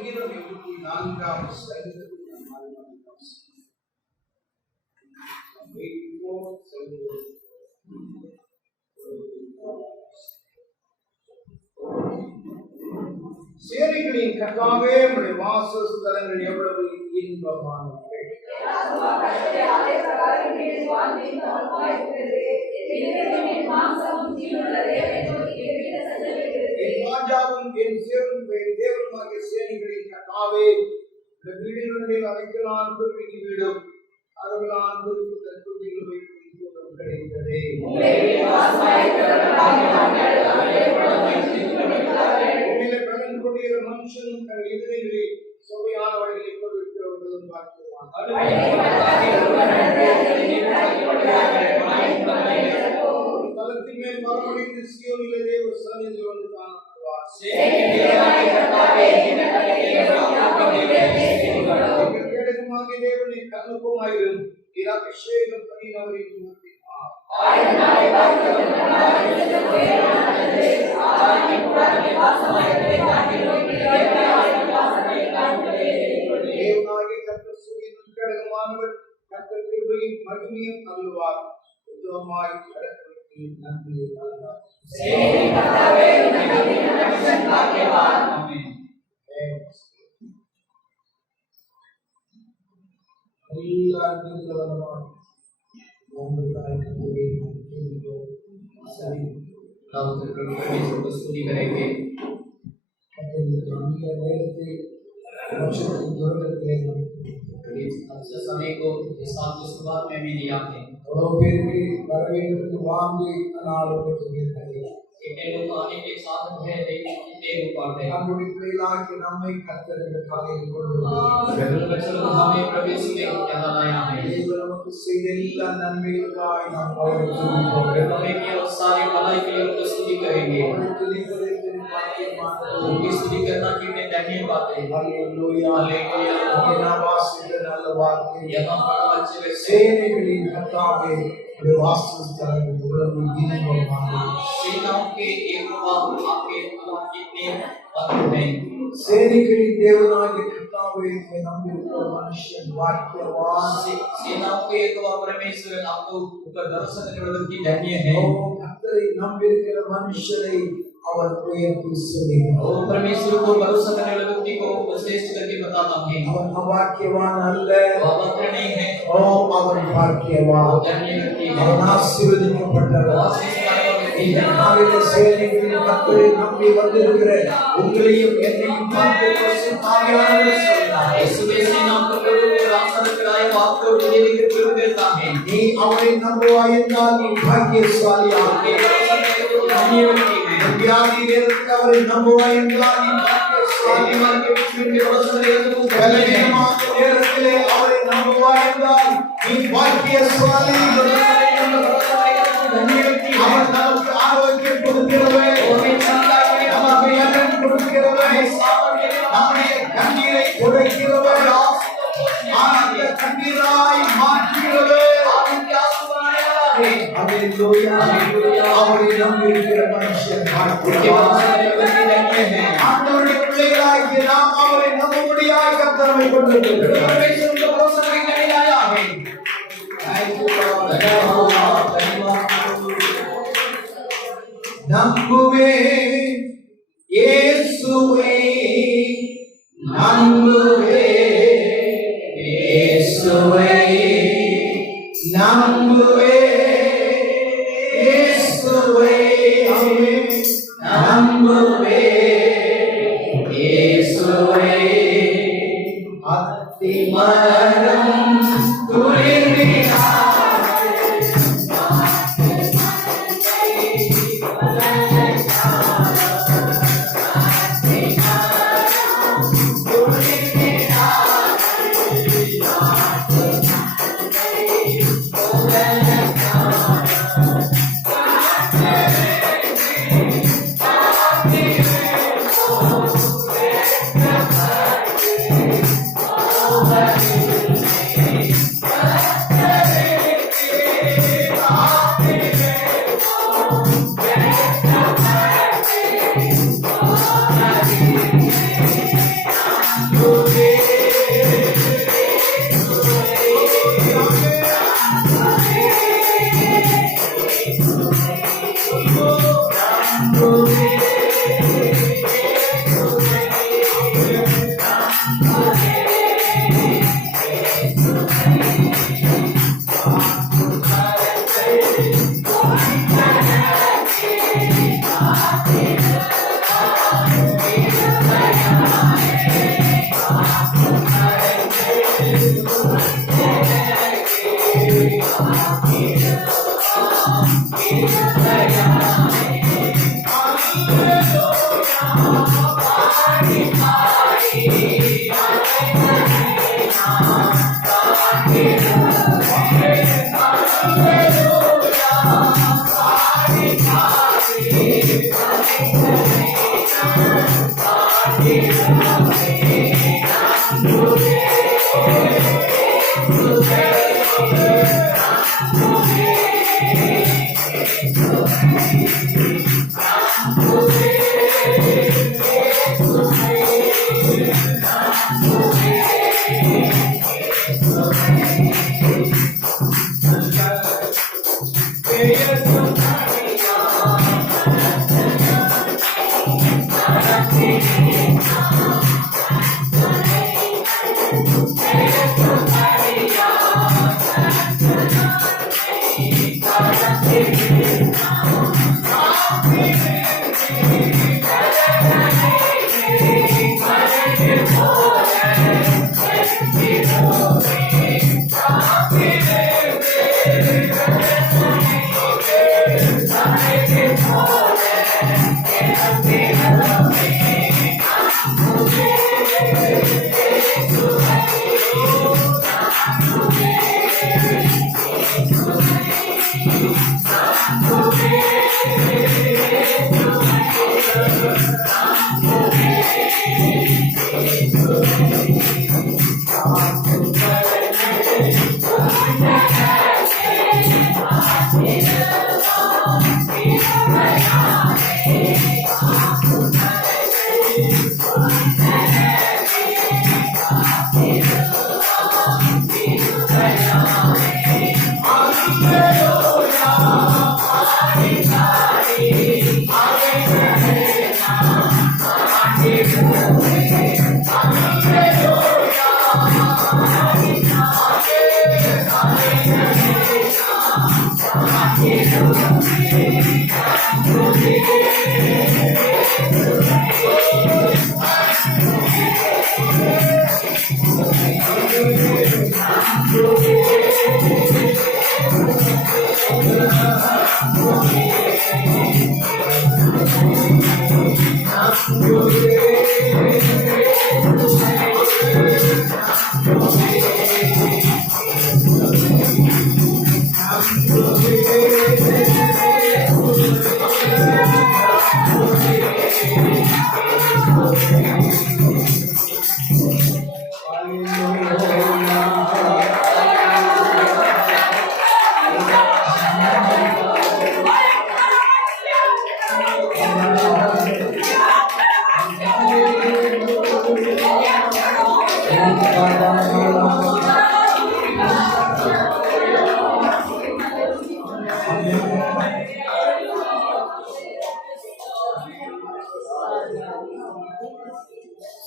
சங்கீதம் 84 சங்கீதம் சேனைகளின் கர்த்தாவே, உம்முடைய வாசஸ்தலங்கள் எவ்வளவு இன்பமானவை. ராஜாவும் என் தேவனுமாகிய சேனைகளின் கர்த்தாவே, இந்த வீடுகளில் அடைக்கலான் குருவிக்கு வீடும் அதவலான் குருவிக்கு தற்பொழுது வைக்கும் கிடைத்ததே. மனுஷனும் தன் எதிரிகளில் சுவையான வழிகளை கொடுக்கிறவர்களும் பார்க்கிறான். தலத்தின் மேல் மரமடைந்து சீயோனிலே தேவ சந்நிதியில் வந்து காணப்படுவார். கேடகமாகிய தேவனை கண்ணுக்குமாயிரும் அபிஷேகம் பண்ணினவரின் மகிமையும் அருள்வார். स्तुति करेंगे। समय को इस साल की शुरुआत में भी दिया है। कितने लोग आने के साथ है लेकिन कितने लोग आते हैं। हमें प्रवेश में यहाँ लाया है। हमें केवल सारे भलाई के लिए उनकी स्तुति करेंगे। उनकी स्तुति करना कितने धन्यवाद है। Hallelujah hallelujah. यहाँ पर बच्चे सेनाओं के यहोवा आपके कितने अद्भुत हैं। சேனைகளின் தேவனாகிய கர்த்தாவே, நம்மிருக்கிற மனுஷன் வாக்கியவான்। सेनाओं के यहोवा परमेश्वर आपको ऊपर दर्शन करने की धन्य है। கர்த்தரை நம்பியிருக்கிற மனுஷரை அவர் உயர்த்தி சொல்லுகிறார்। और परमेश्वर को भरोसा करने वाले व्यक्ति को श्रेष्ठ करके बताता है। அவன் அபாக்கியவான் அல்ல, अभद्र नहीं है। ओ அவன் பாக்கியவான், धन्य व्यक्ति है, அவன் ஆசீர்வதிக்கப்பட்டவன்। சேனைகளின் கர்த்தரை நம்பி வந்திருக்கிற உங்களையும் என்னையும் பார்த்து பரிசுத்தாவியானவர் சொல்றார்। இயேசுவே सेनाओं के प्रभु को आसन कराए आपको विजय के प्रभु देता है। நீ அவரை நம்புவாய் என்றால் நீ பாக்கியசாலி ஆகே। धन्य व्यक्ति है। வியாதி நேரத்தில் அவரை நம்புவாய் என்றால் நீ பாக்கியசாலி ஆகே। பலவீனமான நேரத்திலே அவரை நம்புவாய் என்றால் நீ பாக்கியசாலி। அவர் நமக்கு ஆரோக்கியம் கொடுக்கிறவர், நமக்கு பலன் கொடுக்கிறவர், நம்முடைய கண்ணீரை துடைக்கிறவர், ஆனந்த கண்ணீராய் மாற்றுகிறவர்। ஹalleluya ஹalleluya। அவரை நம்பியிருக்கிற மனுஷன் ஆண்டவருடைய பிள்ளைகளாகிய நாம் அவரை நம்பும்படியாக கர்த்தரை கொண்டிருக்கிறார்। நம்புவே இயேசுவே, நம்புவே இயேசுவே, நம்புவே இயேசுவே, நம்புவே இயேசுவே। அத்திமரம் துளிர்வினார்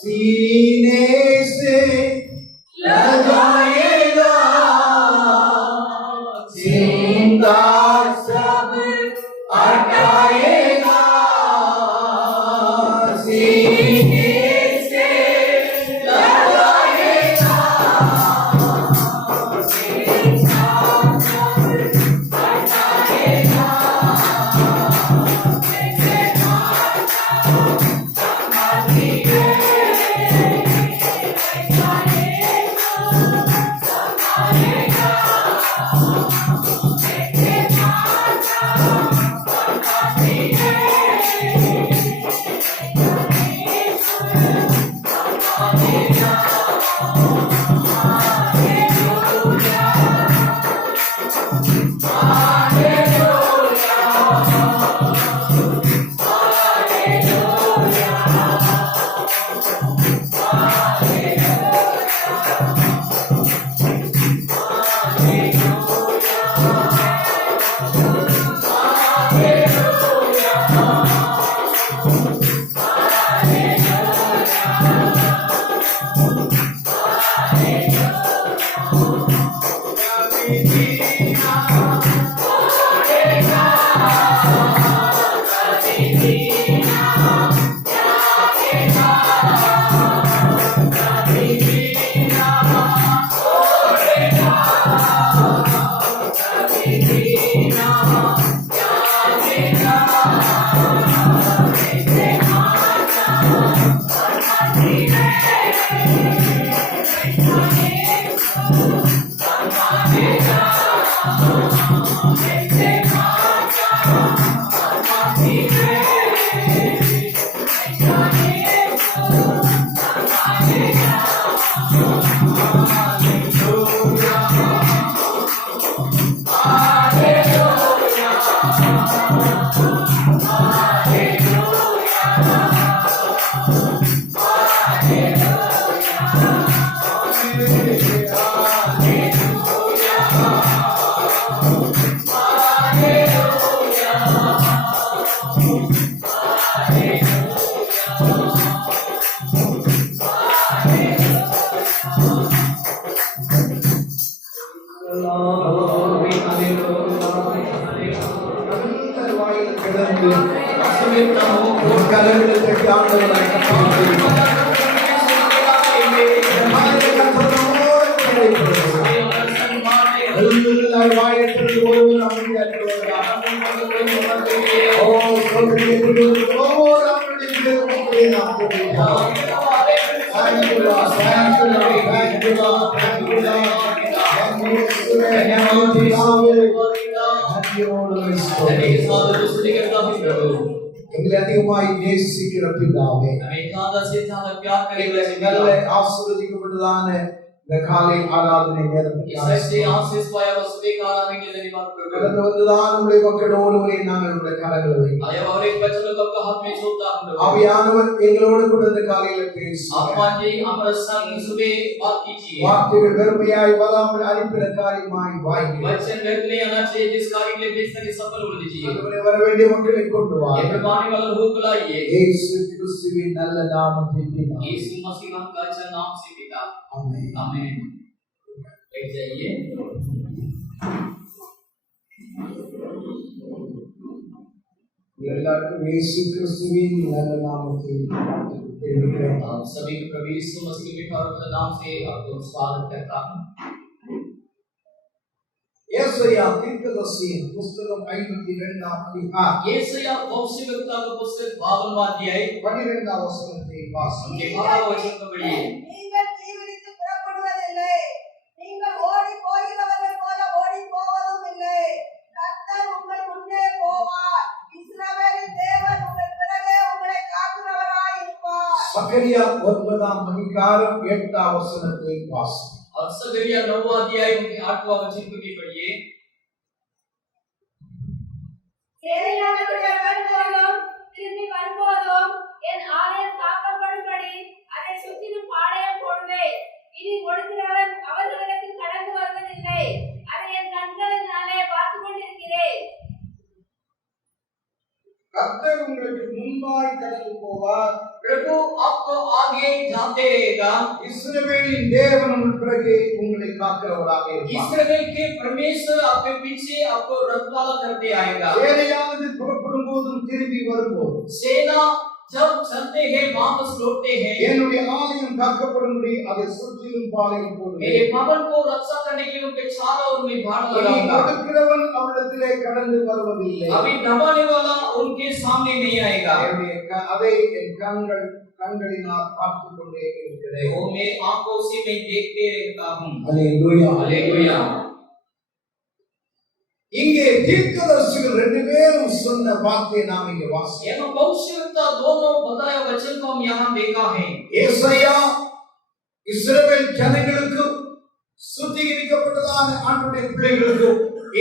सीने से लगाएगा चिंता सब हटाएगा सीने से लगाएगा चिंता सब हटाएगा அதிகமாய் நேசிக்கிற பிதாவே, நல்ல ஆசீர்வதிக்கப்பட்டதான இந்த காலை ஆராதனை நேரத்தில் கடந்து வந்துதான் உடைய மக்களோடு நாங்கள் கரங்களை ஆவியானவர் எங்களோடு கூட இந்த காலையில பேசி வார்த்தைகள் பெருமையாய் வராமல் அனுப்பின காரியமாய் வாய்க்கு வர வேண்டிய மக்களை கொண்டு வா. இயேசு கிறிஸ்துவின் நல்ல நாமத்தில் आमीन आमीन। बैठ जाइए। यीशु क्रिस्टुविन நல்ல நாமத்தில் தெரிவிக்கிறேன்। आप सभी को प्रभु यीशु मसीह के पवित्र नाम से आपको स्वागत करता हूं। ஏசாயா தீர்க்கதரிசியின் புத்தகம் 52ஆம் அதிகாரம் ஏசாயா भविष्यवक्ता का पुस्तक 52वां अध्याय 12वां वचनத்தை வாசிங்க। 12वां वचन को पढ़िए। सकरिया 9वां अधिकार 8वां वचनத்தை வாசிங்க। और सकरिया 9वां अध्याय 8वां वचन को भी पढ़िए। சேனையானவருடைய வரும்போதும் திரும்பி வரும்போதும் என் ஆலயம் காக்கப்படும்படி அதை சுற்றிலும் பாளையம் போடுவேன். இனி ஒடுக்கிறவன் அவர்களிடத்து கடந்து வருவதில்லை. அதை என் கண்களினாலே பார்த்து கொண்டிருக்கிறேன். கர்த்தர் உங்களுக்கு முன்பாய் கடந்து போவார்। प्रभु आपको आगे जाते रहेगा। इस्राएलिन देवन उन प्रगे उंगली काக்கிறவராக இருப்பார்। इस्राएल के परमेश्वर आपके पीछे आपको रखवाला करते आएगा। சேனையானது புறப்படும்போதும் திரும்பி வரும்போதும் सेना जब चलते हैं वापस लौटते हैं। என்னுடைய ஆலயம் காக்கப்படும்படி அதை சுற்றிலும் பாளையம் போடுவேன்। मेरे भवन को रक्षा करने के लिए उनके चारों ओर में बाड़ लगाऊंगा। ஒடுக்கிறவன் அவரிடத்திலே கடந்து வருவதில்லை। अभी दबाने वाला उनके सामने नहीं आएगा। அதை என் கண்களினால் பார்த்துக் கொண்டே இருக்கிறேன்। वो मैं आंखों से मैं देखते रहता हूं। Hallelujah hallelujah. இங்கே தீர்க்கதரிசிகள் ரெண்டு பேரும் சொன்ன வார்த்தையை நாம் இங்கே வாசிக்கிறோம்। यहाँ भविष्यवक्ता दोनों बताया वचन को हम यहाँ देखा है। ஏசாயா இஸ்ரவேல் ஜனங்களுக்கு சுத்திகரிக்கப்பட்டதான ஆண்டவருடைய பிள்ளைகளுக்கு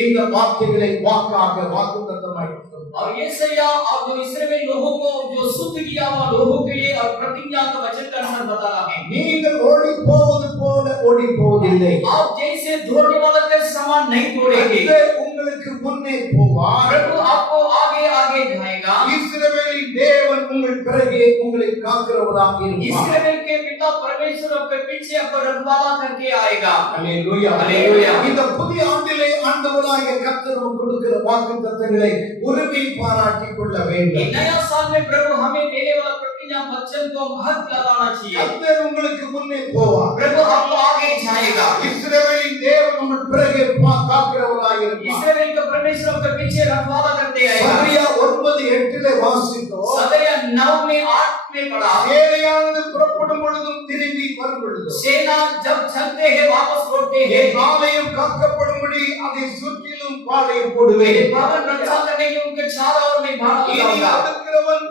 இந்த வார்த்தைகளை வாக்காக வாக்குத்தத்தமாய் और येसाया और जो इस्राएल लोगों को जो शुद्ध किया हुआ लोगों के लिए और प्रतिज्ञा का वचन का अनुसार बता रहा है। நீங்கள் ஓடி போவது போல ஓடி போவதில்லை। आप जैसे दौड़ने वाला के समान नहीं दौड़ेंगे। உங்களுக்கு முன்னே போவார்। प्रभु आपको आगे आगे जाएगा। இஸ்ரவேலின் தேவன் உங்கள் பிறகே உங்களை காக்கிறவராக இருப்பார்। इस्राएल के पिता परमेश्वर आपके पीछे आपको रखवाला करके आएगा। Hallelujah hallelujah. இந்த புதிய ஆண்டிலே ஆண்டவராகிய கர்த்தர் நமக்கு கொடுக்கிற வாக்குத்தத்தங்களை உறுதி பாராட்டிக் கொள்ள வேண்டும்। नया साल में प्रभु हमें देने वाला प्रतिज्ञा वचन को महत्व लगाना चाहिए। கர்த்தர் உங்களுக்கு முன்னே போவார்। प्रभु आपको आगे जाएगा। இஸ்ரவேலின் தேவன் உங்கள் பிறகே காக்கிறவராக இருப்பார். इस्राएल का परमेश्वर उनके पीछे रखवाला करते आएगा। சகரியா 9:8 வாசித்தோம். सदरिया 9 में 8 में पढ़ा, சேனையானது புறப்படும் பொழுதும் திரும்பி வரும் பொழுதும் सेना जब चलते हैं वापस लौटते हैं, என் ஆலயம் காக்கப்படும்படி அதை சுற்றிலும் பாளையம் போடுவேன். भवन रक्षा करने के उनके चारों ओर में बाड़ இனி लगाऊंगा। அடுக்கிறவன்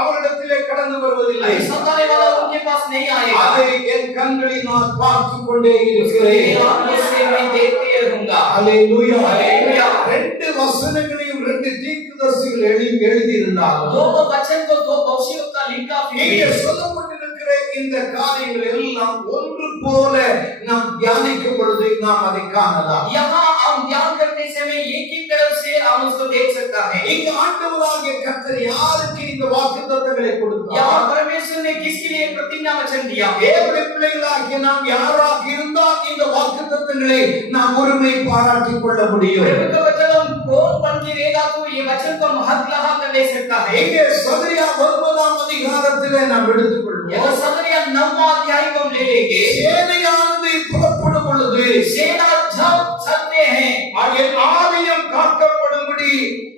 அவரிடத்திலே கடந்து வருவதில்லை. अभी सताने वाला उनके पास नहीं आएगा। அதை என் கண்களில் நான் பார்த்துக் கொண்டே मेरी இருக்கிறேன். आंखों से मैं देखते रहूंगा। அல்லேலூயா. அல்லேலூயா. ரெண்டு வசனங்களையும் ரெண்டு தீர்க்கதரிசிகள் எழுதி இருந்தாலும் दो वचन को दो भविष्यवक्ता लिखा இங்கே फिर சொல்லப்பட்டிருக்கிற இந்த காரியங்கள் எல்லாம் ஒன்று போல நாம் தியானிக்கும் பொழுது நாம் அதை காணலாம். यहाँ हम ध्यान करते समय एक ही तरफ से हम उसको देख सकता है। இங்கு ஆண்டவராகிய கர்த்தர் யாருக்கு இந்த வாக்குத்தத்தங்களை கொடுத்தார்? यहाँ परमेश्वर ने किसके लिए प्रतिज्ञा वचन दिया? தேவனுடைய பிள்ளைகளாகிய நாம் யாராக இருந்தால் இந்த வாக்குத்தத்தங்களை நாம் உரிமை பாராட்டிக் கொள்ள முடியும். प्रभु का वचन हम कौन बन के रहेगा तो ये वचन को महत्व लगा कर ले सकता है। இங்கே சகரியா 9ஆம் அதிகாரத்திலே நாம் எடுத்துக்கொள்வோம். यह सदरिया 9वां अध्याय को हम ले लेंगे। சேனையானது புறப்படும் பொழுது सेना जब चलते हैं, என் ஆலயம் காக்கப்படும்படி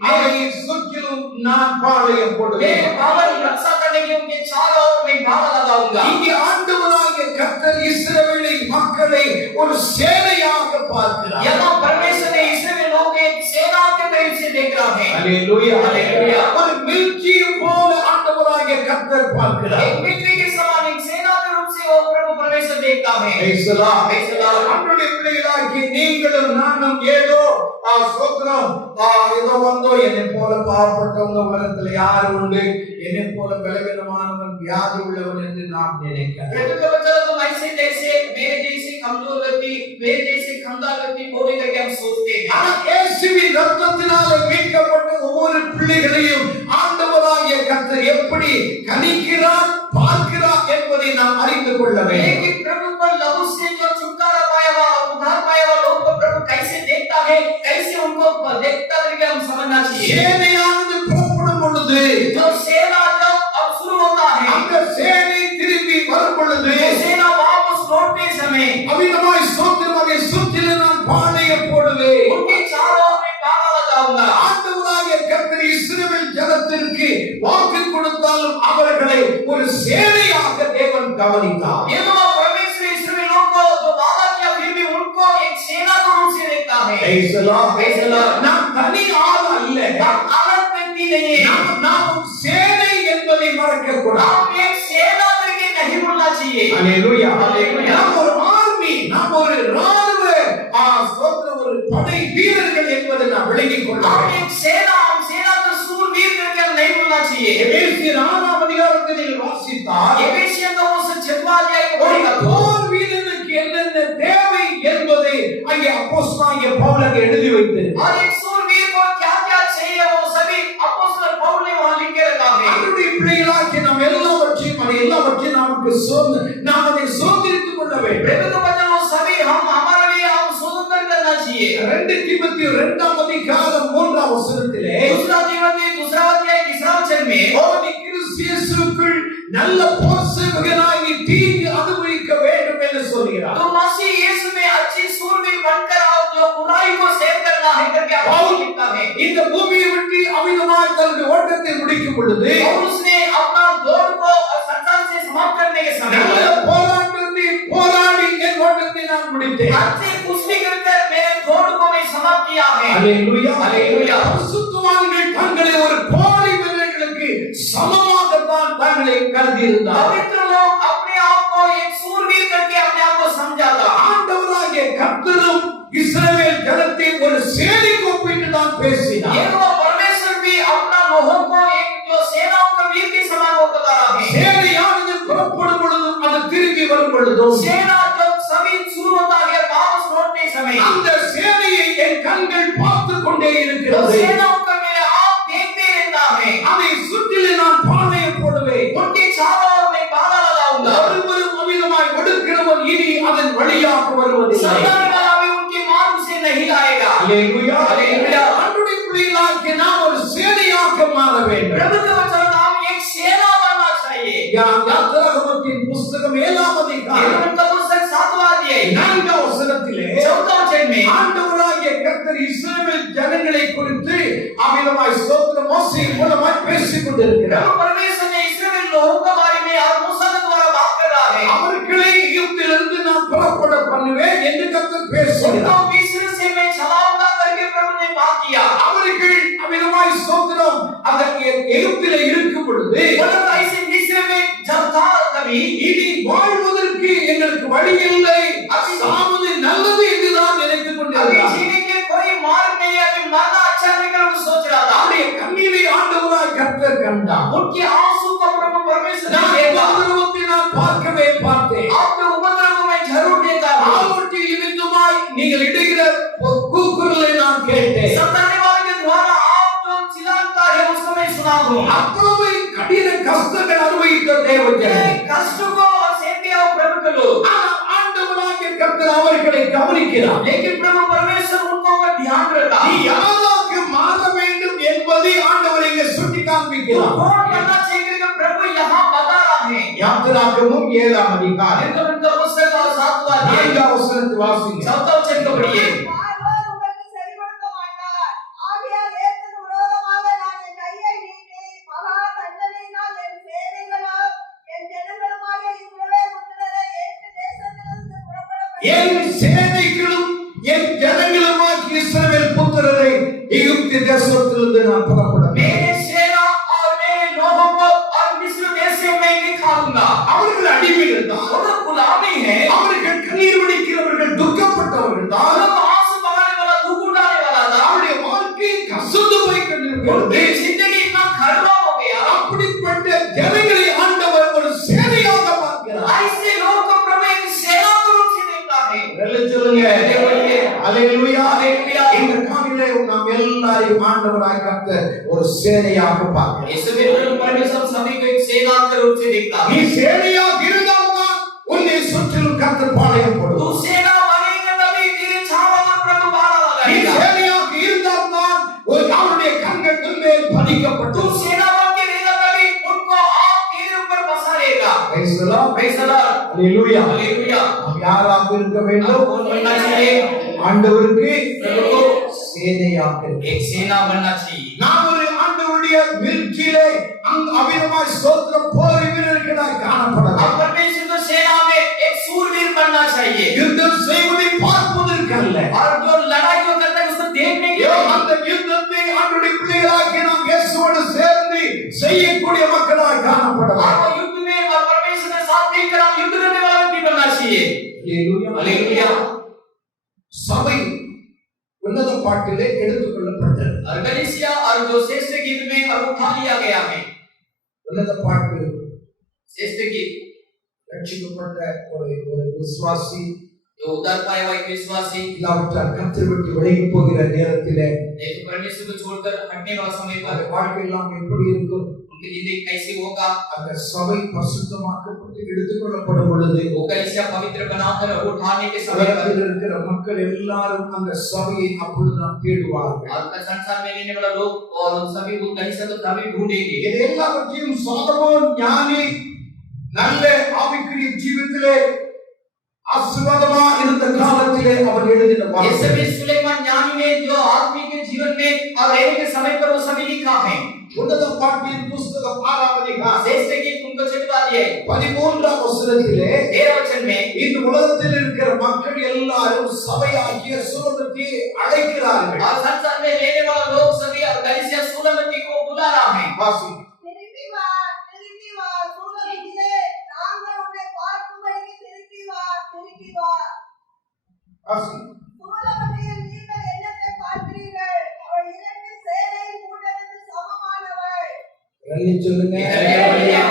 அதை சுற்றிலும் நான் பாளையம் मैं போடுவேன். भवन रक्षा करने के उनके चारों ओर में बाड़ लगाऊंगा। இங்கே ஆண்டவராகிய கர்த்தர் இஸ்ரவேலின் மக்களை ஒரு சேனையாக பார்க்கிறார். यहाँ परमेश्वर ने इस्राएल लोगों को एक सेना के तरह से देख रहा है। அல்லேலூயா. அல்லேலூயா. ஒரு மில்கியை போல ஆண்டவராகிய கர்த்தர் பார்க்கிறார். एक मिलिट्री के समान एक सेना के रूप से वो प्रभु परमेश्वर देखता है। Praise the Lord. Praise the Lord. நம்முடைய பிள்ளைகளாகிய நீங்களும் நானும் ஏதோ சோத்திரம் ஏதோ வந்தோ என்னை போல பாவப்பட்டவங்க உலகத்துல யாரு உண்டு, என்னை போல பலவீனமானவன் வியாதி உள்ளவன் என்று நாம் நினைக்கிறோம். प्रभु का वचन तुम ऐसे जैसे मेरे जैसे कमजोर व्यक्ति, मेरे जैसे खमदार व्यक्ति बोले करके हम सोचते हैं। ஆனா இயேசுவின் ரத்தத்தினாலே மீட்கப்பட்ட ஒவ்வொரு பிள்ளைகளையும் ஆண்டவராகிய கர்த்தர் எப்படி கனிக்கிறார் பார்க்கிறார் என்பதை நாம் அறிந்து கொள்ள வேண்டும். लेकिन प्रभु को लहू से जो छुटकारा पाया हुआ, उद्धार पाया हुआ लोग को प्रभु कैसे देखता है, कैसे उनको देखता करके हम समझना चाहिए। சேனையானது புறப்படும் பொழுது जो सेना जब अब शुरू होता है, அந்த சேனை திரும்பி வரும் பொழுது जो सेना वापस लौटते समय அவிதமாய் ஸ்தோத்திரமாக சுற்றிலும் நான் பாளையம் போடுவேன். उनके चारों ओर में बाड़ा लगाऊंगा। ஆண்டவராகிய கர்த்தர் இஸ்ரவேல் ஜனத்திற்கு வாக்கு கொடுத்தாலும் அவர்களை ஒரு சேனையாக தேவன் கவனித்தார். ये तो परमेश्वर इस्राएल लोगों को जो वादा किया फिर भी उनको एक सेना के रूप से देखता है। Praise the Lord. Praise the Lord. நாம் தனி ஆள் அல்ல, हम अलग व्यक्ति नहीं है। நாம் சேனை என்பதை மறக்க கூடாது. हम एक सेना करके नहीं भूलना चाहिए। அல்லேலூயா. அல்லேலூயா. நாம் ஒரு ஆர்மி, நாம் ஒரு ராணுவ ஸ்தோத்திரம் ஒரு படை வீரர்கள் என்பதை நாம் விளங்கிக் கொள்ள हम வேண்டும். एक सेना, हम सेना का सूरवीर करके हम नहीं भूलना चाहिए। எபேசியர் 6ஆம் அதிகாரத்தில் வாசித்தால் एफेसियन का वो 6वां अध्याय को पढ़ेगा तो போர் வீரனுக்கு என்னென்ன தேவை என்பதை அங்கே அப்போஸ்தலனாகிய பவுல் அங்கே எழுதி வைத்திருக்கிறார். और एक सूरवीर को क्या-क्या चाहिए वो सभी अपोस्तल पौल ने वहां लिख के रखा है। அவருடைய பிள்ளைகளாகிய நாம் எல்லாவற்றையும் நமக்கு நாம் அதை சுதந்திரித்துக் கொள்ள வேண்டும். प्रभु का वचन वो सभी हम हमारे लिए हम स्वतंत्र करना चाहिए। 2 தீமோத்தேயு 2ஆம் அதிகாரம் 3ஆம் வசனத்திலே दूसरा तीमुथी 2वां अध्याय 3वां वचन में நீ கிறிஸ்து இயேசுவுக்குள் நல்ல போர் சேவகனாய் நீ தீங்கு அனுபவிக்க வேண்டும் என்று சொல்கிறார். तो मसीह यीशु में अच्छी सूरवीर बनकर आओ जो बुराई को सेव करना है करके पौल लिखता है। இந்த பூமியை விட்டு அமிதமாய் தன்னுடைய ஓட்டத்தை முடிக்கும் பொழுது और उसने अपना दौड़ को संसार से समाप्त करने के समय நல்ல போராட்டத்தை போராடி என் ஓட்டத்தை நான் முடித்தேன். अच्छी कुश्ती करके मेरे दौड़ को मैं समाप्त किया है। அல்லேலூயா. அல்லேலூயா. பரிசுத்தவான்கள் தங்களை ஒரு போர் வீரர்களுக்கு சமமாகத்தான் தங்களை கருதி இருந்தார். पवित्र लोग अपने आप को एक सूरवीर करके अपने आप को समझाता। ஆண்டவராகிய கர்த்தரும் இஸ்ரவேல் ஜனத்தை ஒரு சேனைக்கு ஒப்பிட்டு தான் பேசினார். ये वो परमेश्वर भी अपना लोगों को एक जो सेनाओं का वीर के समान वो बता रहा है। சேனையானது புறப்படும் பொழுதும் அது திரும்பி வரும் பொழுதும் सेना जब सभी शुरू होता है वापस लौटने समय அந்த சேனையை என் கண்கள் பார்த்து கொண்டே तो இருக்கிறது. सेनाओं का मेरे आप देखते रहता है। அதை சுற்றிலே நான் பாளையம் போடுவேன். उनके चारों ओर मैं बाड़ा लगाऊंगा। ஒருவரும் அமிதமாய் ஒடுக்கிறவன் இனி அதன் வழியாக வருவதில்லை. सताने वाला भी उनके मार्ग से नहीं आएगा। அல்லேலூயா. அல்லேலூயா. ஆண்டவருடைய பிள்ளைகளாகிய நாம் ஒரு சேனையாக மாற வேண்டும். प्रभु का वचन नाम एक सेना बनना चाहिए। யாத்திராகமத்தின் புஸ்தகம் 7ஆம் அதிகாரம் निर्गमन का पुस्तक 7वां अध्याय 4ஆம் வசனத்திலே 14वां वचन में ஆண்டவராகிய கர்த்தர் இஸ்ரவேல் ஜனங்களை குறித்து அமிதமாய் ஸ்தோத்திரம் மோசேயின் மூலமாய் பேசிக் கொண்டிருக்கிறார். प्रभु परमेश्वर ने इस्राएल लोगों के बारे में और मूसा के द्वारा बात कर रहा है। அவர்களை எகிப்திலிருந்து நான் புறப்பட பண்ணுவேன் என்று கர்த்தர் பேசுகிறார். उनको मिस्र से मैं छुड़ाऊंगा करके प्रभु ने बात किया। அவர்கள் அமிதமாய் ஸ்தோத்திரம் அதற்கு எகிப்திலே இருக்கும் பொழுது मतलब ऐसे मिस्र में जब था कभी இனி வாழ்வதற்கு எங்களுக்கு வழி இல்லை, சாவது நல்லது என்றுதான் நினைத்துக் अभी கொண்டிருந்தார். जीने के कोई मार्ग नहीं है, अभी मरना अच्छा नहीं कर सोच रहा था। அவருடைய கண்ணீரை ஆண்டவராய் கர்த்தர் கண்டார். उनके आंसू को प्रभु परमेश्वर ने நான் देखा। உபத்திரவத்தை நான் பார்க்கவே பார்த்தேன். आपके उपद्रव को मैं जरूर देखा। ஆலோட்டி நிமித்தமாய் நீங்கள் இடுகிற கூக்குரலை நான் கேட்டேன். सताने वाले के द्वारा आप जो चिल्लाता है उसको मैं सुना दूं। அவ்வளவு கடின கஷ்டங்கள் அனுபவித்த தேவஜனமே, कष्ट को और सेविया प्रभु के लोग, ஆண்டவராகிய கர்த்தர் அவர்களை கவனிக்கிறார். लेकिन प्रभु परमेश्वर उनको का ध्यान रखा। நீ யாராக மாற வேண்டும் என்பதை ஆண்டவர் இங்கே சுட்டி காண்பிக்கிறார். कौन बनना चाहिए कि प्रभु यहाँ बता रहा है। யாத்திராகமம் 7ஆம் அதிகாரம் निर्गमन का पुस्तक और 7वां अध्याय 4ஆம் வசனத்தை வாசிங்க. 4वां वचन को पढ़िए। பார்வோன் உங்களுக்கு செவிமடுக்க மாட்டார். ஆகையால் ஏத்துக்கு விரோதமாக நான் என் கையை நீட்டி மகா தண்டனையினால் என் சேனைகளும் என் ஜனங்களுமாகிய இஸ்ரவேல் புத்திரரை எகிப்து தேசத்திலிருந்து புறப்பட என் சேனைகளும் என் ஜனங்களுமாகிய இஸ்ரவேல் புத்திரரை எகிப்து தேசத்திலிருந்து நான் புறப்பட मेरे सेना और मेरे लोगों को और मिस्र देश से मैं निकालूंगा। அவர்கள் அடிமைகள் தான், वो लोग गुलामी है, அவர்கள் கண்ணீர் வடிக்கிறவர்கள், துக்கப்பட்டவர்கள் वो தான், लोग आंसू बहाने वाला, दुख उठाने वाला था। அவருடைய வாழ்க்கை கசந்து போய் கொண்டிருக்கிறது. उनकी जिंदगी इतना कड़वा हो गया। அப்படிப்பட்ட ஜனங்களை ஆண்டவர் ஒரு சேனையாக பார்க்கிறார். ऐसे लोगों को प्रभु एक सेना के रूप से देखता है। நல்ல சொல்லுங்க. அல்லேலூயா. அல்லேலூயா. இந்த காலையிலே நாம் எல்லாரையும் ஆண்டவராய் கர்த்தர் ஒரு சேனையாக பார்க்கிறார். इस समय प्रभु परमेश्वर सभी को एक सेना के रूप से देखता நீ है। சேனையாக இருந்தால்தான் உன்னை சுற்றிலும் கர்த்தர் பாளையம் तू போடுவார். सेना बनेगा तभी तेरे छावनी पर प्रभु बाड़ा நீ लगाएगा। சேனையாக இருந்தால்தான் அவருடைய கண்கள் உன்மேல் பதிக்கப்பட்டு तू सेना बन के रहेगा तभी उनको आप तेरे ऊपर बसाएगा। Praise the Lord. Praise the Lord. Hallelujah. Hallelujah. நாம் யாராக இருக்க आप வேண்டும்? कौन बनना चाहिए? ஆண்டவருக்கு प्रभु को சேனையாக இருக்க. एक सेना बनना चाहिए। நாம் ஒரு ஆண்டவருடைய மில்கிலே அவிதமாய் ஸ்தோத்திர போர் வீரர்களாய் आप காணப்படலாம். परमेश्वर को सेना में एक सूरवीर बनना चाहिए யுத்தம் செய்வதை பார்ப்பதற்கு அல்ல, और जो लड़ाई को करता है उसको देखने के लिए। அந்த யுத்தத்தை ஆண்டவருடைய பிள்ளைகளாகி நாம் இயேசுவோடு சேர்ந்து செய்யக்கூடிய மக்களாய் காணப்படலாம். आप युद्ध में और परमेश्वर के साथ मिलकर हम युद्ध करने वाला व्यक्ति बनना चाहिए। हालेलुया। சபை உன்னத பாட்டிலே எடுத்துக்கொள்ளப்பட்டது. और कलीसिया और जो श्रेष्ठ गीत में और उठा लिया गया है। உன்னத பாட்டு श्रेष्ठ गीत ரட்சிக்கப்பட்ட ஒரு விசுவாசி जो उद्धार पाया हुआ एक विश्वासी இல்லாவிட்டால் கர்த்தரை விட்டு விலகி போகிற நேரத்திலே एक परमेश्वर को छोड़कर हटने वाला समय அந்த पर வாழ்க்கை எல்லாம் எப்படி இருக்கும்? उनकी जिंदगी कैसी होगा? அந்த சபை பரிசுத்தமாக்கப்பட்டு எடுத்துக்கொள்ளப்படும் பொழுது वो कलीसिया पवित्र बनाकर उठाने के समय पर உலகத்தில் இருக்கிற மக்கள் எல்லாரும் அந்த சபையை அப்பொழுதுதான் தேடுவார்கள். और संसार में रहने वाला लोग और सभी वो कलीसिया को तभी ढूंढेंगे। இது எல்லாவற்றையும் சாலமோன் ஞானி நல்ல ஆவிக்குரிய ஜீவிதத்திலே ஆசீர்வாதமா இருந்த காலத்திலே அவர் எழுதின ये வார்த்தை. सभी सुलेमान ज्ञानी ने जो आदमी के जीवन में और रहने के समय पर वो सभी लिखा है। உன்னத பாட்டின் புஸ்தகம் 6ஆம் அதிகாரம் श्रेष्ठ गीत उनको चिटवा दिए 13ஆம் வசனத்திலே 13 वचन में இந்த உலகத்தில் இருக்கிற மக்கள் எல்லாரும் சபையாகிய சுலபத்தை அழைக்கிறார்கள். और संसार में रहने वाला लोग सभी और कलीसिया सुलमती को बुला रहा है। வாசி. திரும்பி வா சூலமிலே நாங்கள் உன்னை பார்க்கும்படிக்கு திரும்பி வா வாசி. சூலமில் நீங்கள் என்னத்தை பார்க்கிறீர்கள்? அவள் இரண்டு சேனையின் கூட்டத்துக்கு சமமானவள். சொல்லி சொல்லுங்க. ஹல்லேலூயா.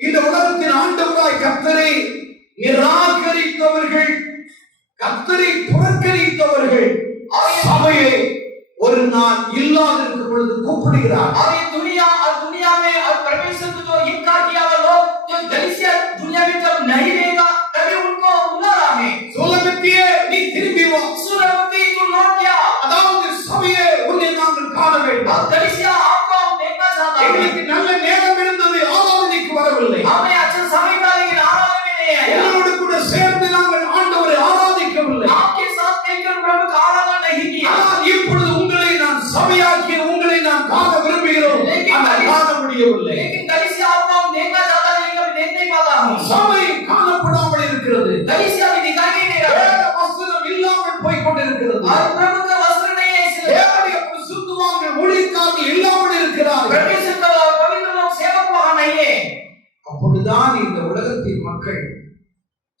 இந்த உலகத்தின் ஆண்டவராய் கர்த்தரை நிராகரித்தவர்கள், கர்த்தரை புறக்கணித்தவர்கள் சபையை ஒரு நாள் இல்லாதிருக்கும் பொழுது கூப்பிடுகிறார். और ये दुनिया में और परमेश्वर को जो इनकार किया हुआ लोग जो कलीसिया दुनिया में जब नहीं रहेगा तभी उनको बुला रहा है। சோலமித்தியே நீ திரும்பி வா. सुलमती तू लौट जा। அதாவது சபையே உன்னை நாங்கள் காண வேண்டும். और कलीसिया आपको हम देखना चाहता है। எங்களுக்கு நல்ல நேரம் இருந்தது, ஆராதனைக்கு வரவில்லை. हमें अच्छा समय था लेकिन आराधना में नहीं आया। உங்களோடு கூட சேர்ந்து நாங்கள் ஆண்டவரை ஆராதிக்கவில்லை. आपके साथ முடியவில்லை. लेकिन कलीसिया को हम देखना चाहता है लेकिन अभी देख नहीं पाता हूं। சபை காணப்படாமல் இருக்கிறது. कलीसिया अभी दिखाई नहीं दे रहा है। வேத வசனம் இல்லாமல் போய் கொண்டிருக்கிறது. और प्रभु का वस्त्र नहीं है इसलिए தேவனுடைய பரிசுத்தவான்கள் ஊழியக்காரர்கள் இல்லாமல் இருக்கிறார்கள். परमेश्वर का पवित्र लोग सेवक वहां नहीं है। அப்பொழுதுதான் இந்த உலகத்தின் மக்கள்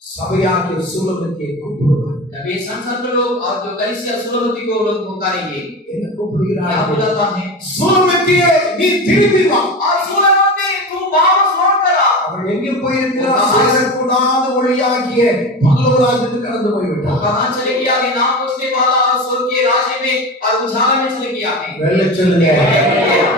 சபையாகிய சூலகத்தை கூப்பிடுவார்கள். अभी संसार के लोग और जो कलीसिया सुलभती को लोग पुकारेंगे। என்ன क्या கூப்பிடுகிறார்கள்? बुलाता है? சூலகத்தியே நீ திரும்பி வா. और सुलभती तू वापस लौट कर आ। அவர்கள் எங்கே போயிருக்கிறார்? சேரக்கூடாத வழியாகிய பரலோகராஜ்யத்துக்கு கடந்து போய்விட்டார். कहां चले गया है? नाम पूछने वाला और स्वर्ग के राज्य में और उजाला में चले गया है। வெல்ல சொல்லுங்க.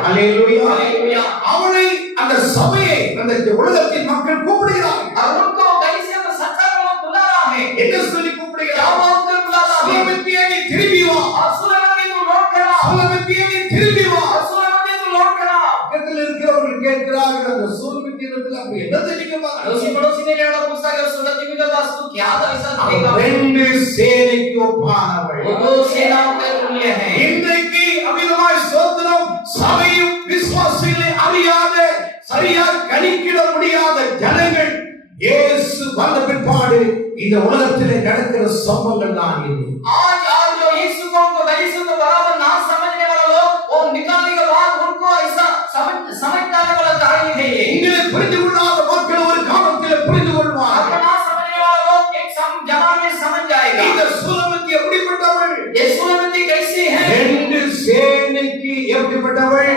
ஹalleluya. हालेलुया। அவனை அந்த சபையை அந்த உலகத்தின் மக்கள் கூப்பிடுகிறார்கள். और उनको कलीसिया का संसार लोग बुला रहा है। என்ன சொல்லி क्या கூப்பிடுகிறார்கள்? बोलकर बुलाता है? சூலகத்தியே நீ திரும்பி வா. और सुलभती तू लौट कर आ। சூலகத்தியே நீ திரும்பி வா. और सुलभती तू लौट कर आ। பக்கத்தில் இருக்கிறவர்கள் கேட்கிறார்கள் அந்த சூலகத்தினிடத்தில் அப்ப என்ன தெரியுமா? पड़ोसी पड़ोसी ने लड़का पूछता कि सुलभती में बस तू क्या था ऐसा करेगा? ரெண்டு சேனைக்கு ஒப்பானவள். वो दो सेनाओं के तुल्य है। இன்றைக்கு அமிதமாய் சோதனம் சபையும் விசுவாசிகளை அறியாத சரியா கணிக்கிட முடியாத ஜனங்கள் இயேசு வந்த பிற்பாடு இந்த உலகத்திலே நடக்கிற சம்பவங்கள் தான் இது. आज जो यीशु को उनको कलीसिया को बराबर ना समझने वाला लोग वो निकालने के बाद उनको ऐसा समझने वाला कारण है ये। உங்களை புரிந்து கொள்ளாத மக்கள் ஒரு காலத்தில் புரிந்து கொள்வார்கள். अपना समझने वाला लोग एक जमाने में समझ जाएगा। இந்த சூலகத்தி எப்படிப்பட்டவள்? ये सुलभती कैसी है? ரெண்டு சேனைக்கு எப்படிப்பட்டவள்?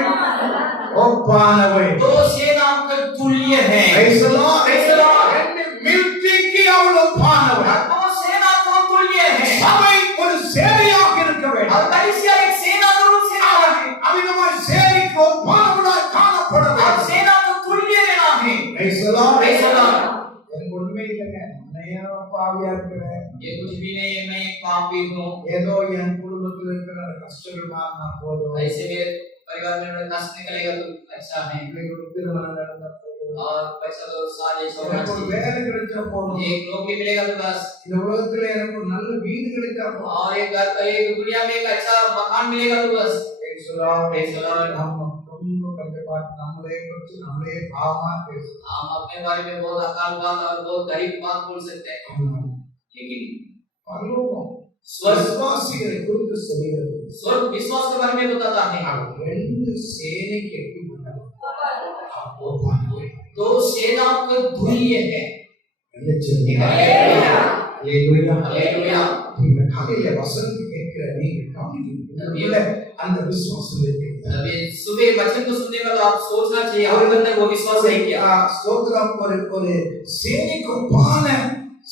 ஒப்பானவள். दो सेनाओं के तुल्य है। Praise the Lord. Praise the Lord। ரெண்டு மில்கிக்கு அவள் ஒப்பானவள். दो सेना को तुल्य है। சபை ஒரு சேனையாக இருக்க வேண்டும். और कलीसिया एक सेना जरूर सेना है। அமிதமாய் சேனைக்கு ஒப்பானவளாய் காணப்பட और வேண்டும். सेना को तुल्य रहना है। Praise the Lord. Praise the Lord। எனக்கு ஒண்ணுமே இல்லைங்க. நான் பாவியா இருக்கிறேன். ये कुछ भी नहीं है, मैं एक पापी हूँ। ஏதோ என் குடும்பத்தில் இருக்கிற கஷ்டங்கள் மாறினா போதும். ऐसे मेरे परिवार में मेरा कष्ट निकलेगा तो अच्छा है। எனக்கு ஒரு திருமணம் நடந்தா போதும். और पैसा तो साझे எனக்கு ஒரு வேலை கிடைச்சா போதும். एक नौकरी मिलेगा तो बस। இந்த உலகத்துல எனக்கு ஒரு நல்ல வீடு கிடைச்சா போதும். और एक घर एक दुनिया में एक अच्छा मकान मिलेगा तो बस। Praise the Lord. Praise the Lord। நம்ம ரொம்ப கஷ்டப்பட்டு நம்மளே குறித்து நம்மளே பாவமா பேசுறோம். हम अपने बारे में बहुत अकाल बात और बहुत गरीब बात बोल सकते हैं, लेकिन பரலோகம் स्वर्ग விசுவாசிகளை குறித்து சொல்கிறது. स्वर्ग विश्वास के बारे में बताता है। அவர் ரெண்டு சேனைக்கு எப்படிப்பட்டவர்? ஒப்பானவள். दो सेनाओं के तुल्य है। அல்லேலூயா. அல்லேலூயா. हालेलुया। இந்த காலையில வசனத்தை கேட்கிற நீங்க கவனிக்கணும். அந்த விசுவாசம் இருக்கு. अभी सुबह वचन को सुनने वाला आप सोचना चाहिए आपके अंदर वो विश्वास है क्या? ஸ்தோத்திரம். ஒரு சேனைக்கு ஒப்பான